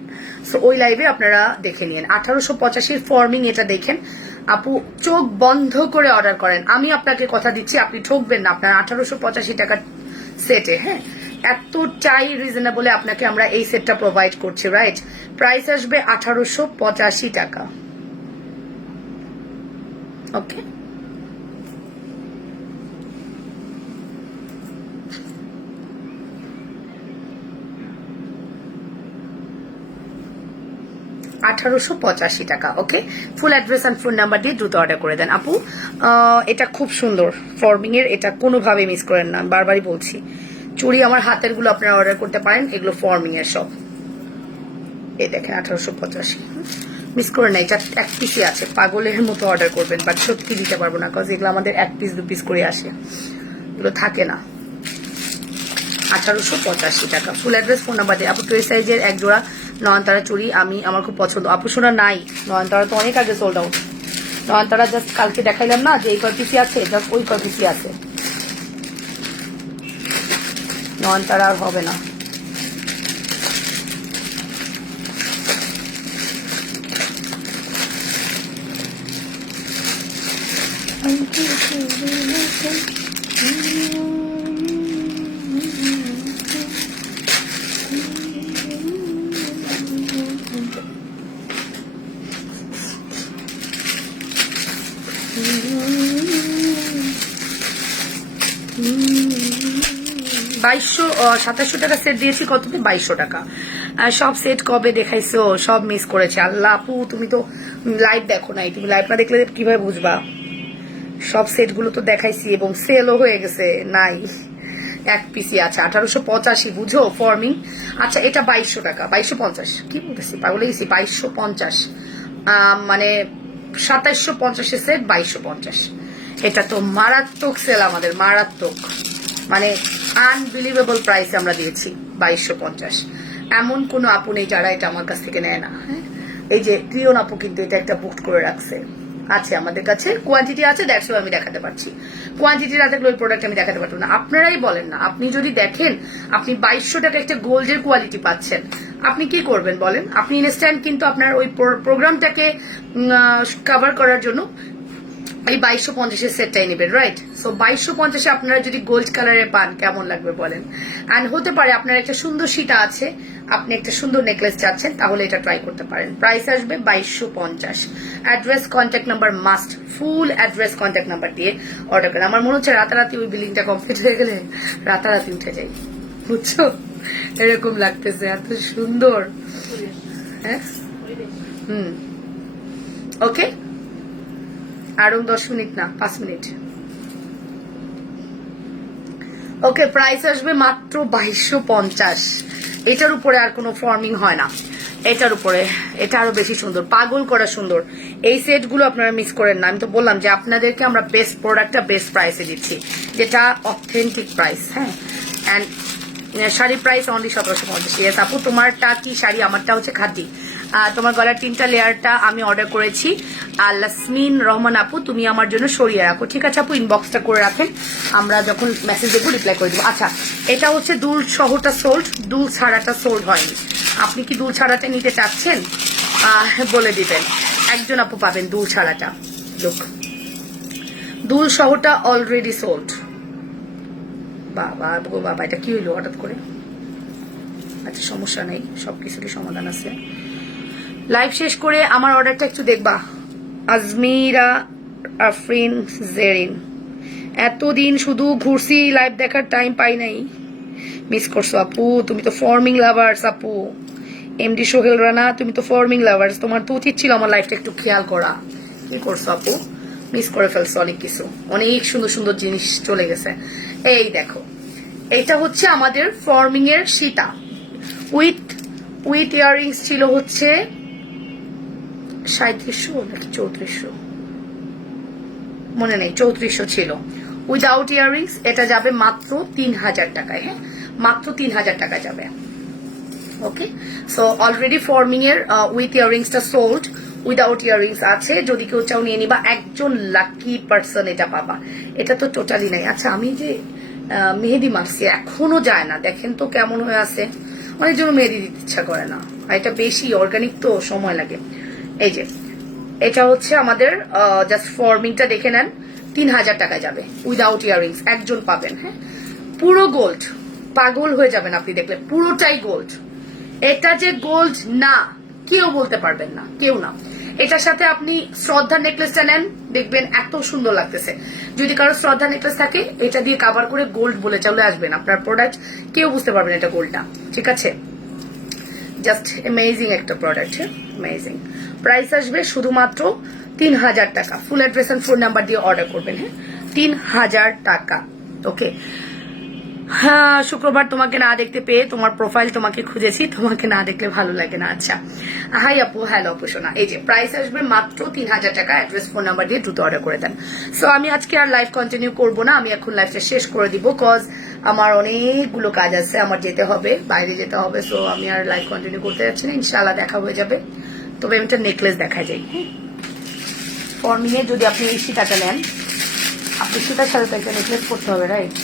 সো ওই লাইভে আপনারা দেখে নিন। 1885 ফর্মিং, এটা দেখেন আপু, চোখ বন্ধ করে অর্ডার করেন, আমি আপনাকে কথা দিচ্ছি আপনি ঠকবেন না আপনার 1885 টাকার সেটে। হ্যাঁ এতটাই রিজনেবলে আপনাকে আমরা এই সেটটা প্রোভাইড করছি, রাইট? প্রাইস আসবে 1885 টাকা। ওকে টাকা। Okay full address and phone number দিয়ে দ্রুত অর্ডার করে দেন আপু। এটা খুব সুন্দর ফর্মিং এর, এটা কোনোভাবে মিস করেন না, বারবারই বলছি। চুড়ি আমার হাতের গুলো আপনারা অর্ডার করতে পারেন, এগুলো ফর্মিং এর সব। এই দেখেন 1885, মিস করে না। এটা 1 পিসই আছে, পাগলের মতো অর্ডার করবেন, বাট সত্যি দিতে পারবো না, কারণ এগুলো আমাদের 1 পিস 2 পিস করে আসে, এগুলো থাকে না। 1885 টাকা। ফুল অ্যাড্রেস ফোন নাম্বার দিয়ে আপু। 2 সাইজের এক জোড়া নয়নতারা চুড়ি আমার খুব পছন্দ। আপু শোনা নাই, নয়নতারা তো অনেক আগে সোল্ড আউট। নয়নতারা জাস্ট কালকে দেখাইলাম না যে এই কয় পিসি আছে, জাস্ট ওই কয় পিসি আছে, নয়নতারা আর হবে না। $2700 টাকা সেট দিয়েছি, কততে? 2200 টাকা। সব সেট কবে দেখাইছো, সব মিস করেছে। আল্লাহ আপু তুমি তো লাইভ দেখো নাই, তুমি লাইভ না দেখলে কিভাবে বুঝবা? সব সেট গুলো তো দেখাইছি এবং সেলও হয়ে গেছে, নাই 1 পিসি আছে। 1885 বুঝো ফর্মিং। আচ্ছা এটা 2200 টাকা, 2250, কি বলতেছি পাগলে গেছি, 2250, মানে 2750 এর সেট 2250। এটা তো মারাত্মক সেল আমাদের, মারাত্মক, মানে আনবিলিভেবল প্রাইসে আমরা দিয়েছি 2250। এমন কোন আপু নেই যারা এটা আমার কাছ থেকে নেয় না। হ্যাঁ এই যে প্রিয়ন আপু কিন্তু এটা একটা বুক করে রাখছে, আছে আমাদের কাছে, কোয়ান্টিটি আছে, দ্যাটস ওয়াই আমি দেখাতে পারছি। কোয়ান্টিটি না থাকলে ওই প্রোডাক্ট আমি দেখাতে পারবো না। আপনারাই বলেন না, আপনি যদি দেখেন আপনি 2200 টাকা একটা গোল্ডের কোয়ালিটি পাচ্ছেন, আপনি কি করবেন বলেন? আপনি ইনস্ট্যান্ট কিন্তু আপনার ওই প্রোগ্রামটাকে কভার করার জন্য এই 2250 সেটটাই নেবেন, রাইট? সো 2250 আপনারা যদি গোল্ড কালারের পান কেমন লাগবে বলেন? এন্ড হতে পারে আপনার একটা সুন্দর সীতা আছে, আপনি একটা সুন্দর নেকলেস চাচ্ছেন, তাহলে এটা ট্রাই করতে পারেন। প্রাইস আসবে 2250। Address contact number must, full address contact number দিয়ে অর্ডার করেন। আমার মনে হচ্ছে রাতারাতি ওই বিলিংটা কমপ্লিট হয়ে গেলে রাতারাতি উঠে যাই, বুঝছো? এরকম লাগতেছে, এত সুন্দর। হ্যাঁ ওকে আরো 10 মিনিট না 5 মিনিট। ওকে প্রাইস আসবে মাত্র 2250। এটার উপরে আর কোনো ফর্মিং হয় না। এটার উপরে এটা আরো বেশি সুন্দর, পাগল করা সুন্দর। এই সেটগুলো আপনারা মিস করেন না। আমি তো বললাম যে আপনাদেরকে আমরা বেস্ট প্রোডাক্টটা বেস্ট প্রাইসে দিচ্ছি, যেটা অথেন্টিক প্রাইস। হ্যাঁ, and sari price only 1750। Yes আপু, তোমারটা কি শাড়ি? আমারটা হচ্ছে খাদি। তোমার গলার 3টা লেয়ারটা আমি অর্ডার করেছি। আর লাসমিন রহমান আপু, তুমি আমার জন্য সরিয়ে রাখো। ঠিক আছে আপু, ইনবক্সটা করে রাখেন, আমরা যখন মেসেজ দেবো রিপ্লাই করে দেবো। আচ্ছা, এটা হচ্ছে দুল সহটা সোল্ড, দুল ছাড়াটা সোল্ড হয়নি। আপনি কি দুল ছাড়াটা নিতে চাচ্ছেন? বলে দিবেন। একজন আপু পাবেন দুল ছাড়াটা। লোক দুল সহটা অলরেডি সোল্ড। বাবা গো বাবা, এটা কি হইলো হঠাৎ করে? আচ্ছা, সমস্যা নেই, সবকিছুরই সমাধান আছে। লাইভ শেষ করে আমার অর্ডারটা একটু দেখবা। আজমিরা আফরিন জেরিন, এতদিন শুধু ঘুরছি, লাইভ দেখার টাইম পাই নাই। মিস করছো আপু, তুমি তো ফর্মিং লাভার্স আপু। এমডি সোহেল রানা, তুমি তো ফর্মিং লাভার্স, তোমার তো উচিত ছিল আমার লাইফটা একটু খেয়াল করা। কি করছো আপু? মিস করে ফেলছো অনেক কিছু, অনেক সুন্দর সুন্দর জিনিস চলে গেছে। এই দেখো, এটা হচ্ছে আমাদের ফর্মিং এর সীতা উইথ ইয়াররিংস ছিল হচ্ছে 3700 নাকি 3400, মনে নেই, 3400 ছিল। উইদাউট ইয়াররিংস এটা যাবে মাত্র 3000 টাকায়। হ্যাঁ, মাত্র 3000 টাকা যাবে। ওকে, সো অলরেডি ফর্মিং এর উইথ ইয়াররিংসটা সোল্ড, উইদাউট ইয়াররিংস আছে। যদি কেউ চাও নিয়ে নিবা, একজন লাকি পার্সন এটা পাবা। এটা তো টোটালি নাই। আচ্ছা, আমি যে মেহেদি মারছি এখনো যায় না, দেখেন তো কেমন হয়ে আছে। অনেক জন্য মেহেদি দিতে ইচ্ছা করে না, আর এটা বেশি অর্গানিক তো সময় লাগে। এই যে এটা হচ্ছে আমাদের জাস্ট ফর্মিংটা দেখে নেন, 3000 টাকা যাবে উইদাউট ইয়াররিংস, একজন পাবেন। হ্যাঁ, পুরো গোল্ড, পাগল হয়ে যাবেন আপনি দেখলে, পুরোটাই গোল্ড। এটা যে গোল্ড না কেউ বলতে পারবেন না, কেউ না। এটার সাথে আপনি শ্রদ্ধা নেকলেসটা নেন, দেখবেন এত সুন্দর লাগতেছে। যদি কারো শ্রদ্ধা নেকলেস থাকে, এটা দিয়ে কাভার করে গোল্ড বলে চলে আসবেন, আপনার প্রোডাক্ট কেউ বুঝতে পারবেন এটা গোল্ড না। ঠিক আছে, জাস্ট অ্যামেজিং একটা প্রোডাক্ট। অ্যামেজিং। প্রাইস আসবে শুধুমাত্র 3000 টাকা। Full address and phone number দিয়ে অর্ডার করবেন। হ্যাঁ, 3000 টাকা। ওকে, হ্যাঁ, শুক্রবার তোমাকে না দেখতে পেয়ে তোমার প্রোফাইল তোমাকে খুঁজেছি, তোমাকে না দেখলে ভালো লাগে না। আচ্ছা, হাই আপু, হ্যালো আপু সোনা। এই যে প্রাইস আসবে মাত্র 3000 টাকা। অ্যাড্রেস ফোন নাম্বার দিয়ে দ্রুত অর্ডার করে দেন। সো আমি আজকে আর লাইভ কন্টিনিউ করবো না, আমি এখন লাইভটা শেষ করে দিব, কজ আমার অনেকগুলো কাজ আছে, আমার যেতে হবে, বাইরে যেতে হবে। সো আমি আর লাইভ কন্টিনিউ করতে যাচ্ছি না, ইনশাআল্লাহ দেখা হয়ে যাবে। তবে আমি একটা নেকলেস দেখা যাই। ফর্মিং এ যদি আপনি এই সীতাটা নেন, আপনি সীতার সাথে তো একটা নেকলেস করতে হবে, রাইট?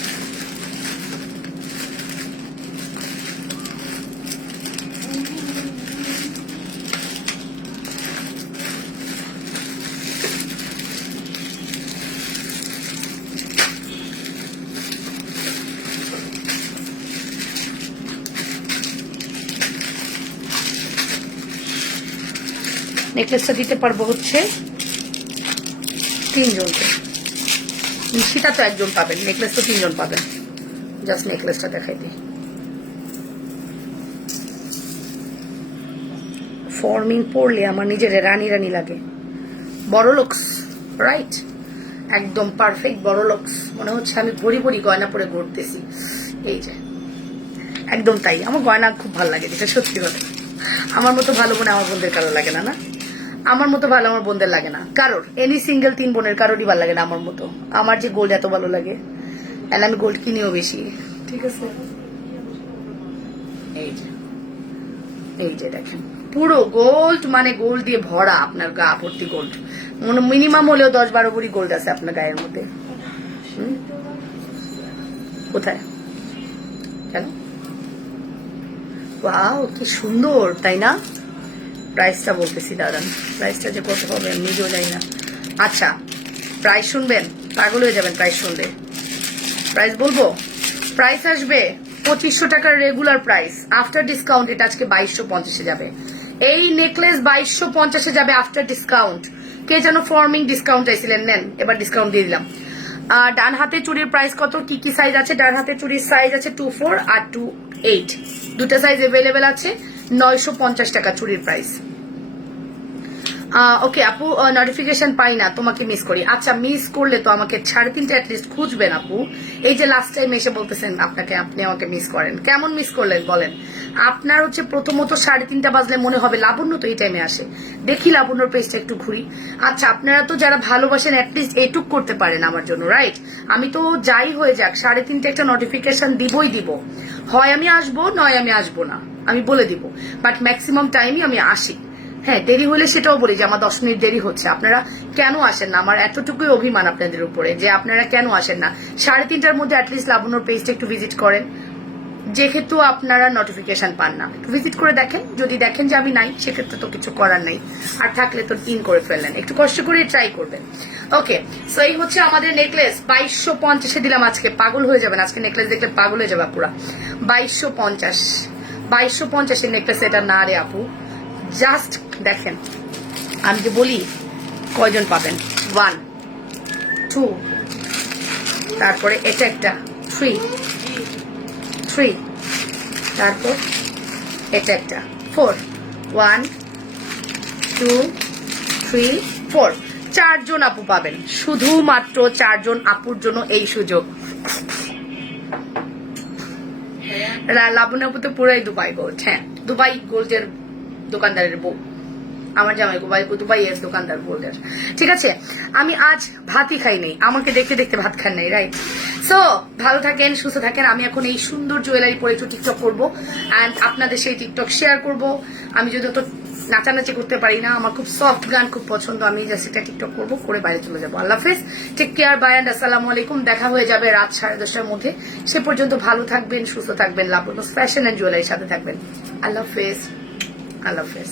নেকলেসটা দিতে পারবো হচ্ছে 3 জনকে। সীতা তো একজন পাবেন, নেকলেস তো 3 জন পাবেন। জাস্ট নেকলেসটা দেখাই দিই। ফর্মিং পরলে আমার নিজের রানী রানী লাগে। বড় লুকস, রাইট? একদম পারফেক্ট বড় লুকস। মনে হচ্ছে আমি ভরি ভরি গয়না পরে ঘুরতেছি। এই যে একদম তাই। আমার গয়না খুব ভালো লাগে, যেটা সত্যি কথা। আমার মতো ভালো বোন আমার বোনদের কারো লাগে না, না আমার মতো ভালো আমার বোনদের লাগে না কারোর। এনি সিঙ্গেল 3 বোনের কারোরই ভালো লাগে না আমার মতো। আমার যে গোল্ড এত ভালো লাগে, এন্ড আমি গোল্ড কিনিও বেশি। ঠিক আছে, এই যে দেখেন, পুরো গোল্ড, মানে গোল্ড দিয়ে ভরা, আপনার গা ভর্তি গোল্ড। মিনিমাম হলেও 10-12 ভরি গোল্ড আছে আপনার গায়ের মধ্যে। কোথায়? কেন? ওয়াও, কি সুন্দর, তাই না? প্রাইসটা বলতেছি, দাঁড়ান, প্রাইসটা যে কত হবে আমি নিজেও জানি না। আচ্ছা, প্রাইস শুনবেন, পাগল হয়ে যাবেন প্রাইস শুনলে। প্রাইস বলবো, প্রাইস আসবে 2500 টাকার রেগুলার প্রাইস। আফটার ডিসকাউন্ট এটা আজকে 2250 যাবে। এই নেকলেস 2250 যাবে আফটার ডিসকাউন্ট। কে যেন ফর্মিং ডিসকাউন্ট চাইছিলেন, নেন, এবার ডিসকাউন্ট দিয়ে দিলাম। ডান হাতে চুড়ির প্রাইস কত, কি কি সাইজ আছে? ডান হাতে চুড়ির সাইজ আছে 24 আর 28, দুটো সাইজ এভেলেবেল আছে। 950 টাকা চুড়ির প্রাইস। ওকে আপু, নোটিফিকেশন পাই না, তোমাকে মিস করি। আচ্ছা, মিস করলে তো আমাকে 3:30 অ্যাটলিস্ট খুঁজবেন আপু। এই যে লাস্ট টাইম এসে বলতেছেন আপনি আমাকে মিস করেন, কেমন মিস করলেন বলেন? আপনার হচ্ছে প্রথমত 3:30 বাজলে মনে হবে লাবণ্য তো এই টাইমে আসে, দেখি লাবণ্যর পেজটা একটু ঘুরি। আচ্ছা, আপনারা তো যারা ভালোবাসেন অ্যাটলিস্ট এটুক করতে পারেন আমার জন্য, রাইট? আমি তো যাই হয়ে যাক 3:30 একটা নোটিফিকেশন দিবই দিব, হয় আমি আসবো নয় আমি আসবো না, আমি বলে দিব, বাট ম্যাক্সিমাম টাইমই আমি আসি। হ্যাঁ, দেরি হলে সেটাও বলি যে আমার 10 মিনিট দেরি হচ্ছে, আপনারা কেন আসেন না? আমার এতটুকুই অভিমান আপনাদের উপরে যে আপনারা কেন আসেন না। 3:30টার মধ্যে অ্যাটলিস্ট লাবণ্যর পেজটা একটু ভিজিট করেন, যেহেতু আপনারা নোটিফিকেশন পান না। ভিজিট করে দেখেন, যদি দেখেন যে আমি নাই সেক্ষেত্রে তো কিছু করার নাই, আর থাকলে তো ইন করে ফেললেন, একটু কষ্ট করে ট্রাই করবেন। ওকে, সো এই হচ্ছে আমাদের নেকলেস। 2250 দিলাম আজকে, পাগল হয়ে যাবেন আজকে নেকলেস দেখলে, পাগল হয়ে যাবে পুরা। 2250 নেকলেস এটা না রে আপু, জাস্ট দেখেন, আমি যে বলি কয়জন পাবেন, 1 2, তারপরে এটা একটা 3, তারপর এটা একটা 4, 1 2 3 4, 4 জন আপু পাবেন, শুধুমাত্র 4 জন আপুর জন্য এই সুযোগ। লাবণ্য আপু তো পুরাই দুবাই গোল্ড, হ্যাঁ দুবাই গোল্ডের দোকানদারের বউ, আমার জামাই দুবাই এর দোকানদার গোল্ডের। ঠিক আছে, আমি আজ ভাতই খাই নাই, আমাকে দেখতে দেখতে ভাত খান নাই, রাইট? সো ভালো থাকেন, সুস্থ থাকেন। আমি এখন এই সুন্দর জুয়েলারি পরে একটু টিকটক করবো, অ্যান্ড আপনাদের সেই টিকটক শেয়ার করব। আমি যদি তো নাচানাচি করতে পারি না, আমার খুব সফট গান খুব পছন্দ, আমি জাস্ট একটা টিকটক করবো, করে বাইরে চলে যাবো। আল্লাহ হাফেজ, টেক কেয়ার, বাই অ্যান্ড আসসালামু আলাইকুম। দেখা হয়ে যাবে রাত 10:30টার মধ্যে, সে পর্যন্ত ভালো থাকবেন, সুস্থ থাকবেন, লাবণ্য ফ্যাশন অ্যান্ড জুয়েলারির সাথে থাকবেন। আল্লাহ হাফেজ, আল্লাহ হাফেজ।